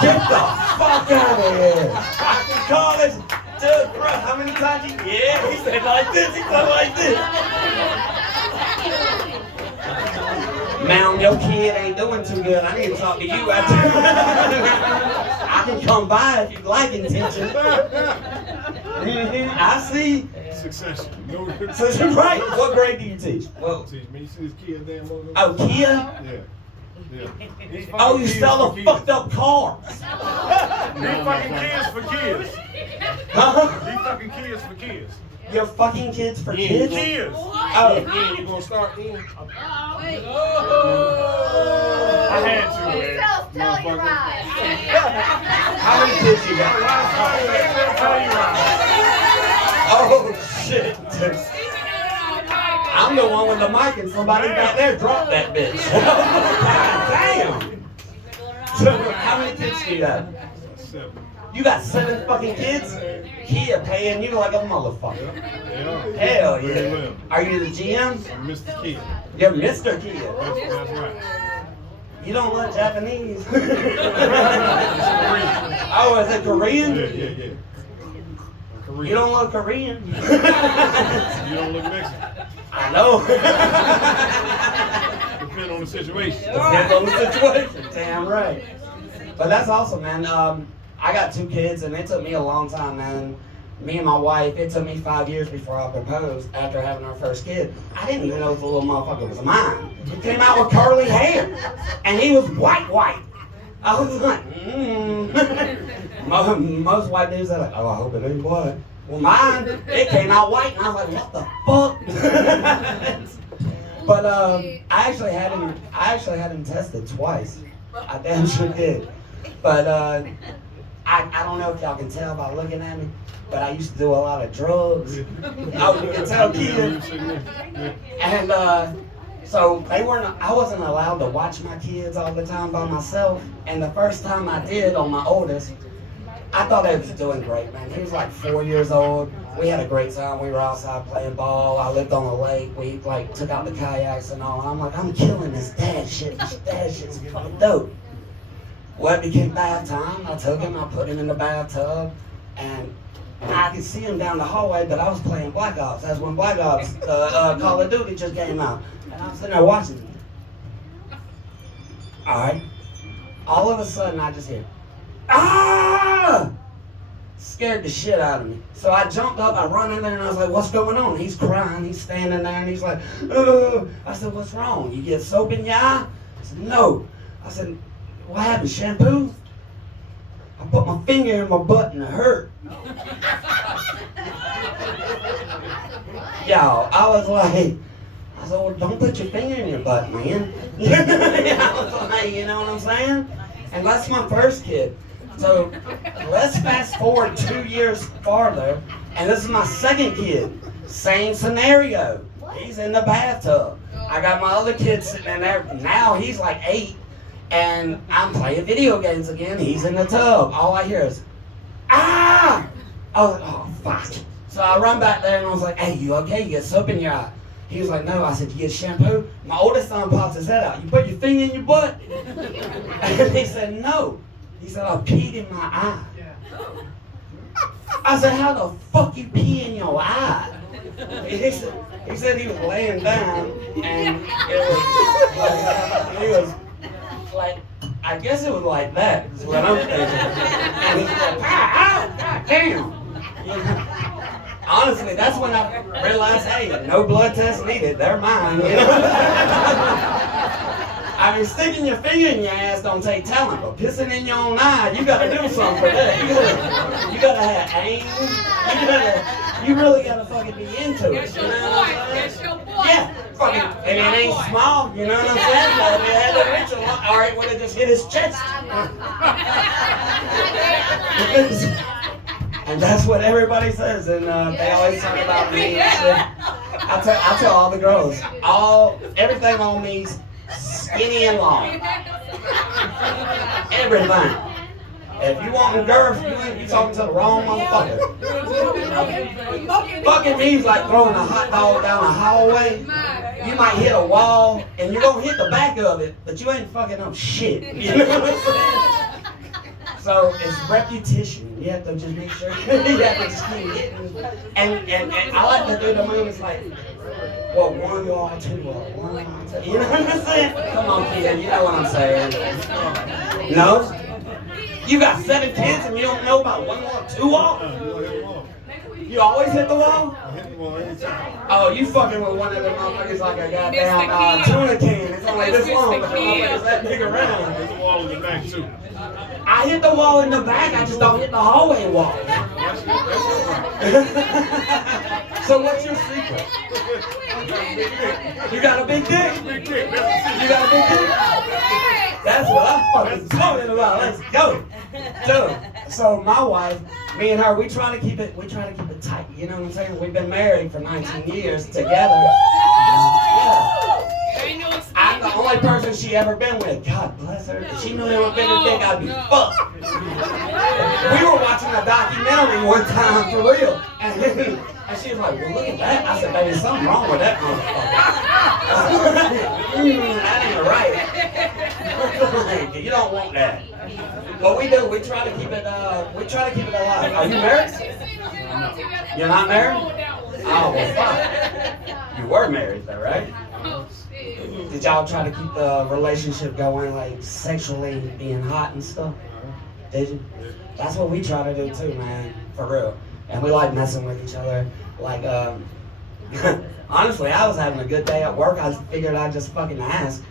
Get the fuck out of here. After college, dude, bro, how many times yeah, he said like this, he said like this. Ma'am, your kid ain't doing too good. I need to talk to you after. I can come by if you'd like intention. I see. Succession. No. So, right. What grade do you teach? Well, Teach me. You see this kid there? oh, Kia? Yeah. Oh, you sell the fucked up cars. These fucking kids for kids. Huh? These fucking kids for kids. You're fucking kids for kids? Kids. Oh. Yeah, you gonna start in? Wait. I had to, man. Tell your eyes. How many kids you got? Oh, shit. I'm the one with the mic and somebody back there dropped that bitch. God damn. So, how many kids do you have? 7. You got 7 fucking kids? Kia paying you like a motherfucker. Yeah. Hell Very yeah. well. Are you the GM? I'm Mr. Kid. You're Mr. Kia. That's right. You don't look Japanese. Oh, is it Korean? Yeah. Korean. You don't look Korean. You don't look Mexican. I know. Depends on the situation. Depends on the situation. Damn right. But that's awesome, man. I got 2 kids, and it took me a long time, man. Me and my wife, it took me 5 years before I proposed after having our first kid. I didn't even know the little motherfucker was mine. He came out with curly hair, and he was white. I was like, Most white dudes are like, oh, I hope it ain't white. Well, mine, it came out white, and I was like, what the fuck? But I actually had him tested twice. I damn sure did. But I don't know if y'all can tell by looking at me, but I used to do a lot of drugs. Oh, you can tell, kid. And so I wasn't allowed to watch my kids all the time by myself. And the first time I did on my oldest, I thought I was doing great, man. He was like 4 years old. We had a great time. We were outside playing ball. I lived on the lake. We took out the kayaks and all. And I'm like, I'm killing this dad shit. This dad shit's fucking dope. Well, it became bath time. I took him, I put him in the bathtub, and I could see him down the hallway, but I was playing Black Ops. That's when Black Ops, Call of Duty just came out. And I'm sitting there watching him. All right. All of a sudden, I just hear, ah! Scared the shit out of me. So I jumped up, I run in there, and I was like, what's going on? He's crying, he's standing there, and he's like, ugh. I said, what's wrong? You get soap in your eye? I said, no. I said, what happened, shampoo? I put my finger in my butt and it hurt. Y'all, I was like, well, don't put your finger in your butt, man. I was like, you know what I'm saying? And that's my first kid. So let's fast forward 2 years farther, and this is my second kid. Same scenario. He's in the bathtub. I got my other kid sitting in there. Now he's like 8. And I'm playing video games again. He's in the tub. All I hear is, ah! I was like, oh, fuck. So I run back there and I was like, hey, you okay? You get soap in your eye. He was like, no. I said, you get shampoo? My oldest son pops his head out. You put your finger in your butt? And he said, no. He said, I peed in my eye. I said, how the fuck you pee in your eye? He said he was laying down and like, I guess it was like that, is what I'm thinking. And he's like, ah, God damn. Honestly, that's when I realized, hey, no blood test needed. They're mine. You know? I mean, sticking your finger in your ass don't take talent, but pissing in your own eye, you gotta do something for that. You gotta have aim. You really gotta fucking be into it. That's your boy. That's your boy. Yeah, fucking, and it ain't small, you know what I'm saying? But if it had to reach a lot, all right, would it just hit his chest? And that's what everybody says, and they always talk about me and shit. I tell all the girls, everything on me's skinny and long. Everything. If you want a girl, you talking to the wrong motherfucker. Fucking me's like throwing a hot dog down a hallway. You might hit a wall, and you're gonna hit the back of it, but you ain't fucking up shit. You know what I'm saying? So it's repetition. You have to just make sure you have to just keep hitting. And I like to do the move. It's like, well, 1 wall, 2 wall, 1 wall, 2. You know what I'm saying? Come on, kid. You know what I'm saying? No? You got 7 kids and you don't know about 1 wall, 2 wall? You always hit the wall? Oh, you fucking with one of them motherfuckers like a goddamn tuna can. It's only this long, but the motherfucker's that big around. There's a wall in the back too. I hit the wall in the back, I just don't hit the hallway wall. So what's your secret? You got a big dick? You got a big dick? That's what I'm fucking talking about. Let's go. Dude. So my wife, me and her, we try to keep it tight. You know what I'm saying? We've been married for 19 years together. Yeah. I'm the only person she ever been with. God bless her. If she knew there was a bigger dick, I'd be fucked. We were watching a documentary one time for real. And she was like, well, look at that. I said, baby, something wrong with that motherfucker. That ain't right. You don't want that. But we do. We try to keep it alive. Are you married? You're not married? Oh, well, fuck. You were married though, right? Did y'all try to keep the relationship going, like sexually being hot and stuff? Did you? That's what we try to do too, man. For real. And we like messing with each other. Like, honestly, I was having a good day at work. I figured I'd just fucking ask.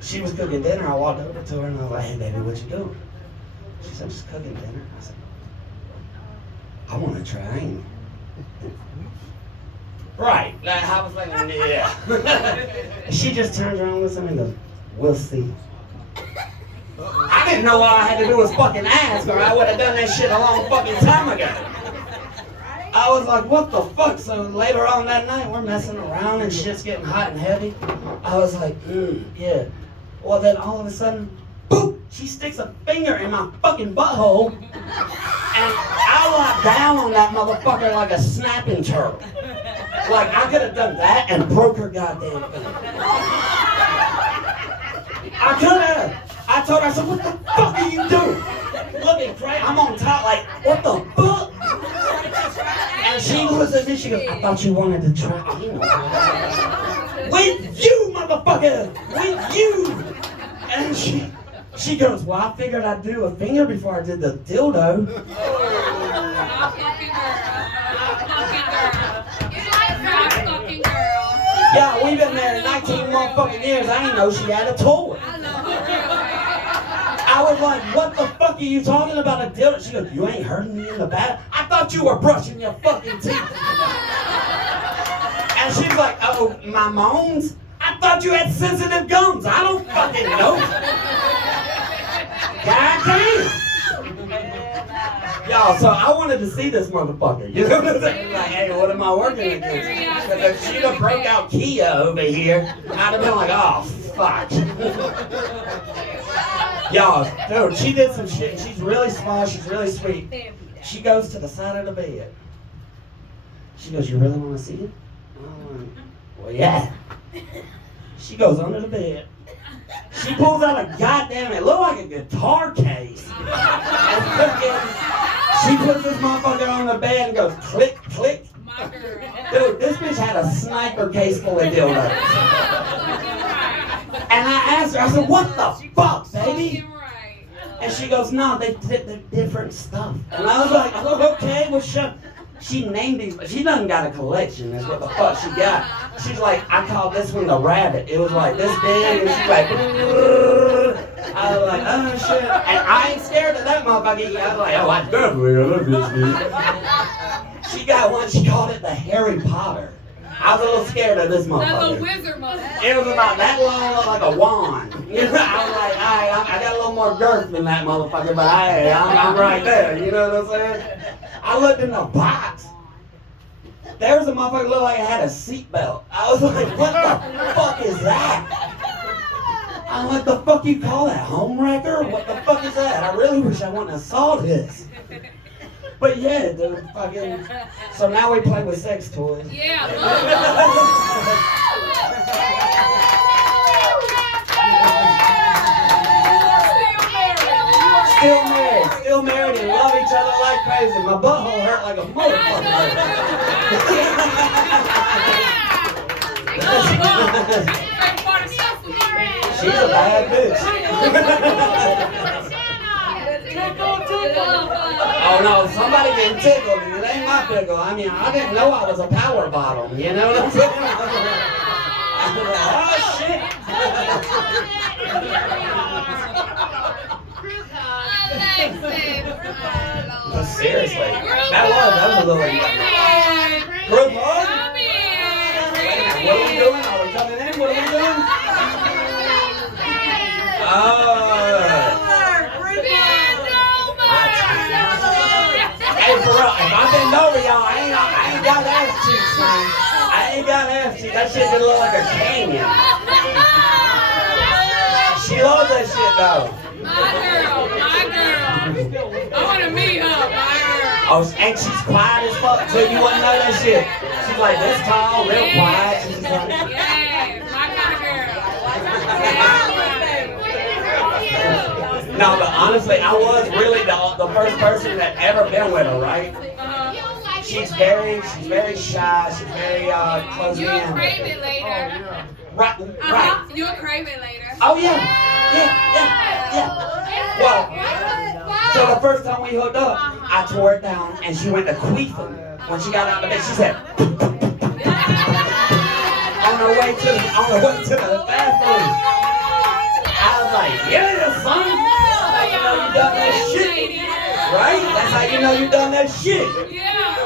She was cooking dinner. I walked over to her and I was like, hey, baby, what you doing? She said, just cooking dinner. I said, I want to try. Right. I was like, yeah. She just turns around, listens and goes, we'll see. I didn't know all I had to do was fucking ask, or I would have done that shit a long fucking time ago. I was like, what the fuck? So later on that night, we're messing around and shit's getting hot and heavy. I was like, yeah. Well, then all of a sudden, boop, she sticks a finger in my fucking butthole, and I locked down on that motherfucker like a snapping turtle. Like, I could have done that and broke her goddamn finger. I could have. I told her, I said, what the fuck are you doing? Looking crazy. I'm on top like, what the fuck? And she looks at me, she goes, I thought you wanted to try. With you, motherfucker! With you! And she goes, well, I figured I'd do a finger before I did the dildo. Yeah, we've been married 19 motherfucking years. I didn't know she had a toy. I was like, what the fuck are you talking about, a dildo? She goes, you ain't hurting me in the back? I thought you were brushing your fucking teeth. And she's like, oh, my moans? I thought you had sensitive gums. I don't fucking know. God damn. Y'all, so I wanted to see this motherfucker. You know what I'm saying? Like, hey, what am I working against? Because if she'd have broke out Kia over here, I'd have been like, oh, fuck. Y'all, dude, she did some shit. She's really small. She's really sweet. She goes to the side of the bed. She goes, you really want to see it? Well, yeah. She goes under the bed. She pulls out a goddamn, it looked like a guitar case. She puts this motherfucker on the bed and goes click, click. Dude, this bitch had a sniper case full of dildos. And I asked her, I said, what the fuck, baby? And she goes, no, they're different stuff. And I was like, oh, okay, well, She named these, she done got a collection, that's what the fuck she got. She's like, I call this one the rabbit. It was like this big, and she's like, I was like, oh shit. And I ain't scared of that motherfucker. I was like, oh, I definitely love this dude. She got one, she called it the Harry Potter. I was a little scared of this That little motherfucker. wizard motherfucker. It was about that long, looked like a wand. You know, I was like, I got a little more girth than that motherfucker, but I'm right there. You know what I'm saying? I looked in the box. There was a motherfucker that looked like it had a seatbelt. I was like, what the fuck is that? I'm like, the fuck you call that? Home wrecker? What the fuck is that? I really wish I wouldn't have saw this. But yeah, dude, fucking. So now we play with sex toys. Yeah. Still married and love each other like crazy. My butthole hurt like a motherfucker. She's a bad bitch. Oh no, somebody getting tickled and it ain't my pickle. I mean, I didn't know I was a power bottom. You know what I'm saying? I was like, oh shit. But seriously, that was a little group hug. What are we doing? Are we coming in? What are we doing? Hey, for real, if I bend over y'all, I ain't got ass cheeks, man. I ain't got ass cheeks. That shit just look like a canyon. She loves that shit though. My girl. I want to meet her, my girl. Oh, and she's quiet as fuck too. You wouldn't know that shit. She's like this tall, real quiet. She's like, Yeah, my kind of girl. no, but honestly, I was really the first person that ever been with her, right? She's very shy. She's very close You'll in. crave it later. Right. You'll crave it later. Oh yeah. Well, so the first time we hooked up, I tore it down and she went to queefing. When she got out of bed, she said, on her way to the bathroom. I was like, yeah, son. That's how you know you done that shit. Right? That's how you know you done that shit.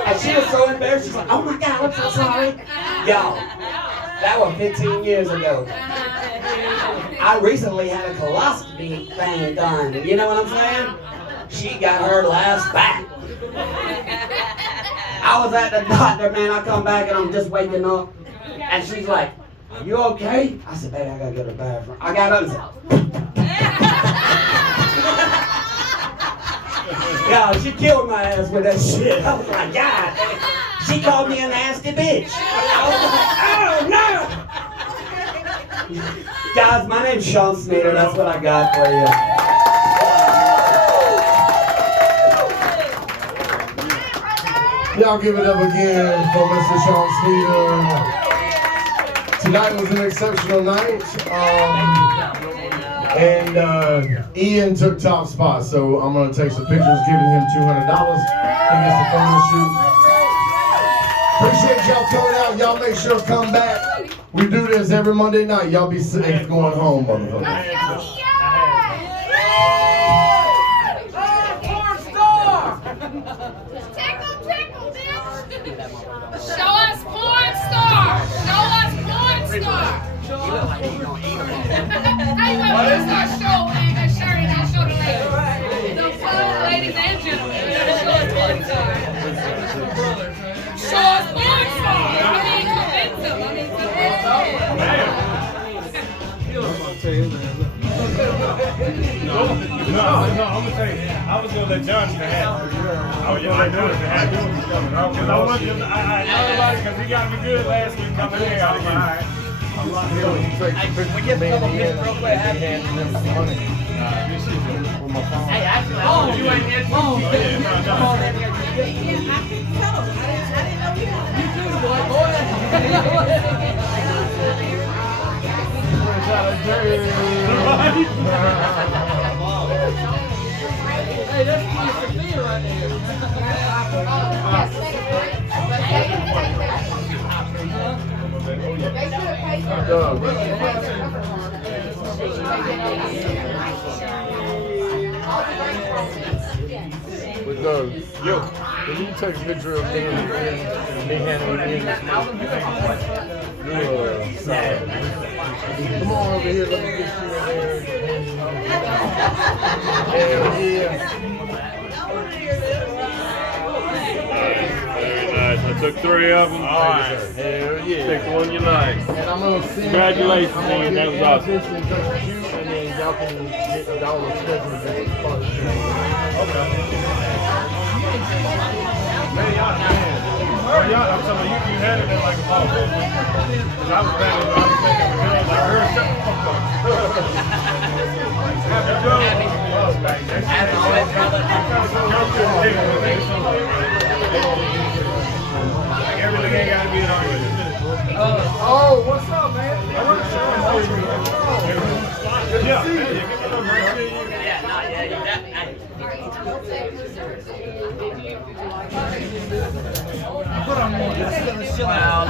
And she was so embarrassed. She's like, oh my God, I'm so sorry. Y'all, that was 15 years ago. I recently had a colostomy thing done. You know what I'm saying? She got her last back. I was at the doctor, man. I come back and I'm just waking up. And she's like, are you okay? I said, baby, I gotta go to the bathroom. I got up and said, yeah, she killed my ass with that shit. I was like, God. She called me a nasty bitch. I was like, oh no. Guys, my name's Sean Sneeder. That's what I got for you. Y'all give it up again for Mr. Sean Sneeder. Tonight was an exceptional night. And Ian took top spot, so I'm gonna take some pictures, giving him $200. He gets the photo shoot. Appreciate y'all coming out. Y'all make sure to come back. We do this every Monday night. Y'all be safe going home, motherfuckers. Show us porn star. Show us porn star. Anyway, let's start show and Sherry and I'll show the ladies. The ladies and gentlemen. Show us porn star. Show us porn star. I mean, convince them. No, I'm gonna tell you. I was gonna let John have it. I was gonna let John have it. Because I want you. I because he got me good last week coming here. I was like, all right. We get a couple pictures real quick. Hey, actually, you ain't here. Oh, yeah, no. Come on in here. Hey, that's Sophia right there. But Doug, yo, can you take a picture of me and me handling me in this Come on over here, let me get you in there. Very nice. I took 3 of them. All right. Hell yeah. Take the one you like. And I'm gonna send Congratulations, man. That was awesome. And then y'all can get y'all will schedule this part. Okay. Man, y'all, I'm telling you, you had it in like a ball. Cause I was thinking, like, girl, shut the fuck up. Happy Joe. Everything ain't gotta be an argument. Oh, what's up, man? I want to show you. Good to see you. Yeah, not yet. Put on more. Let's chill out.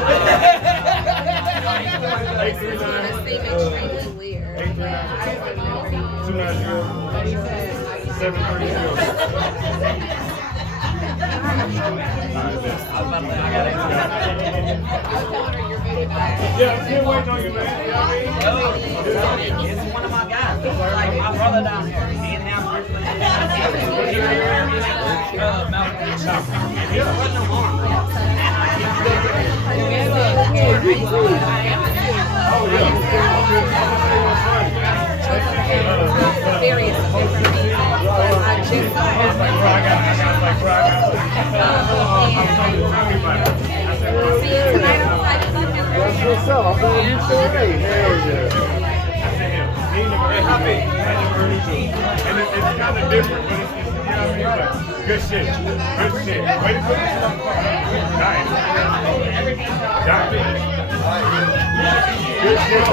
Yeah, I'm still waiting on you, man. You know what I mean? It's one of my guys. It's like my brother down here. Me and him. Various different things. That's what's up. I'm glad you said hey. Hell yeah. And it's kind of different, but it's you know what I mean? Like, good shit. Good shit. Way to put this motherfucker. Nice. Good shit.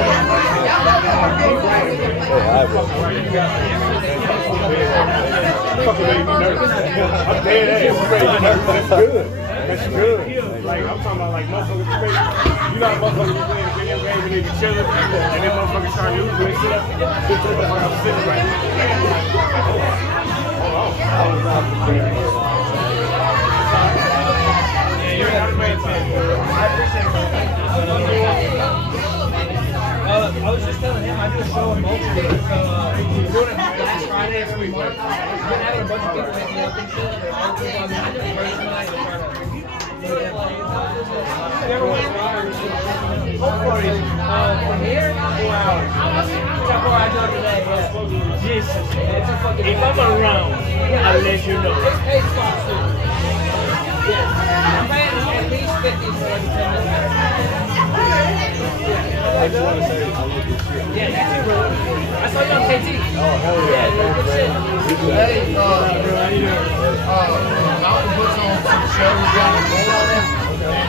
Fucking made me nervous. I'm dead ass. That's good. That's good. Like, I'm talking about like motherfuckers crazy. You know how motherfuckers be playing a video game and they be chilling and then motherfuckers start losing and shit up. I'm sitting right here. Hold on. I was not prepared. Yeah, you're not a man. I appreciate I was just telling him I do a show in Boulder. We're doing it last Friday every month. We've been having a bunch of people hit me up and shit. They're all people. I mean, I just personally hopefully, from here, 4 hours. That's what I done today, yeah. Jesus. It's a fucking if I'm around, I'll let you know. It's paid spots, too. Yeah. I'm paying at least 50 for every 10 minutes. I just want to say, I love this shit. Yeah, you too, bro. I saw you on KT. Oh, hell yeah. Yeah, good shit. Hey, I can put on some shows down in Florida.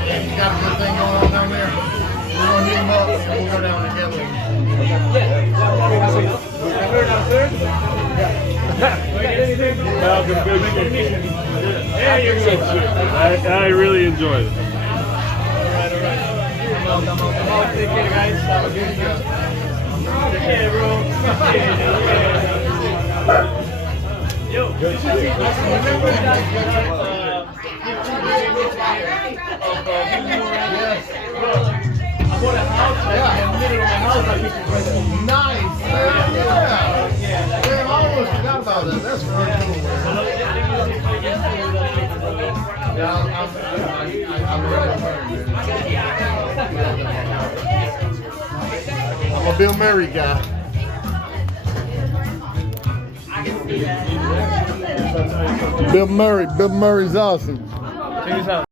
And you got a good thing going on down there. We're gonna hit him up and we'll go down together. Malcolm, good shit. I really enjoyed it. Come on, take care, guys. Have a good day. Take care, bro. Yo, remember that? I bought a house. In the middle of my house, I picked the president. Nice. Yeah. Damn, I almost forgot about that. That's really cool. I'm a Bill Murray guy. Bill Murray's awesome. Check this out.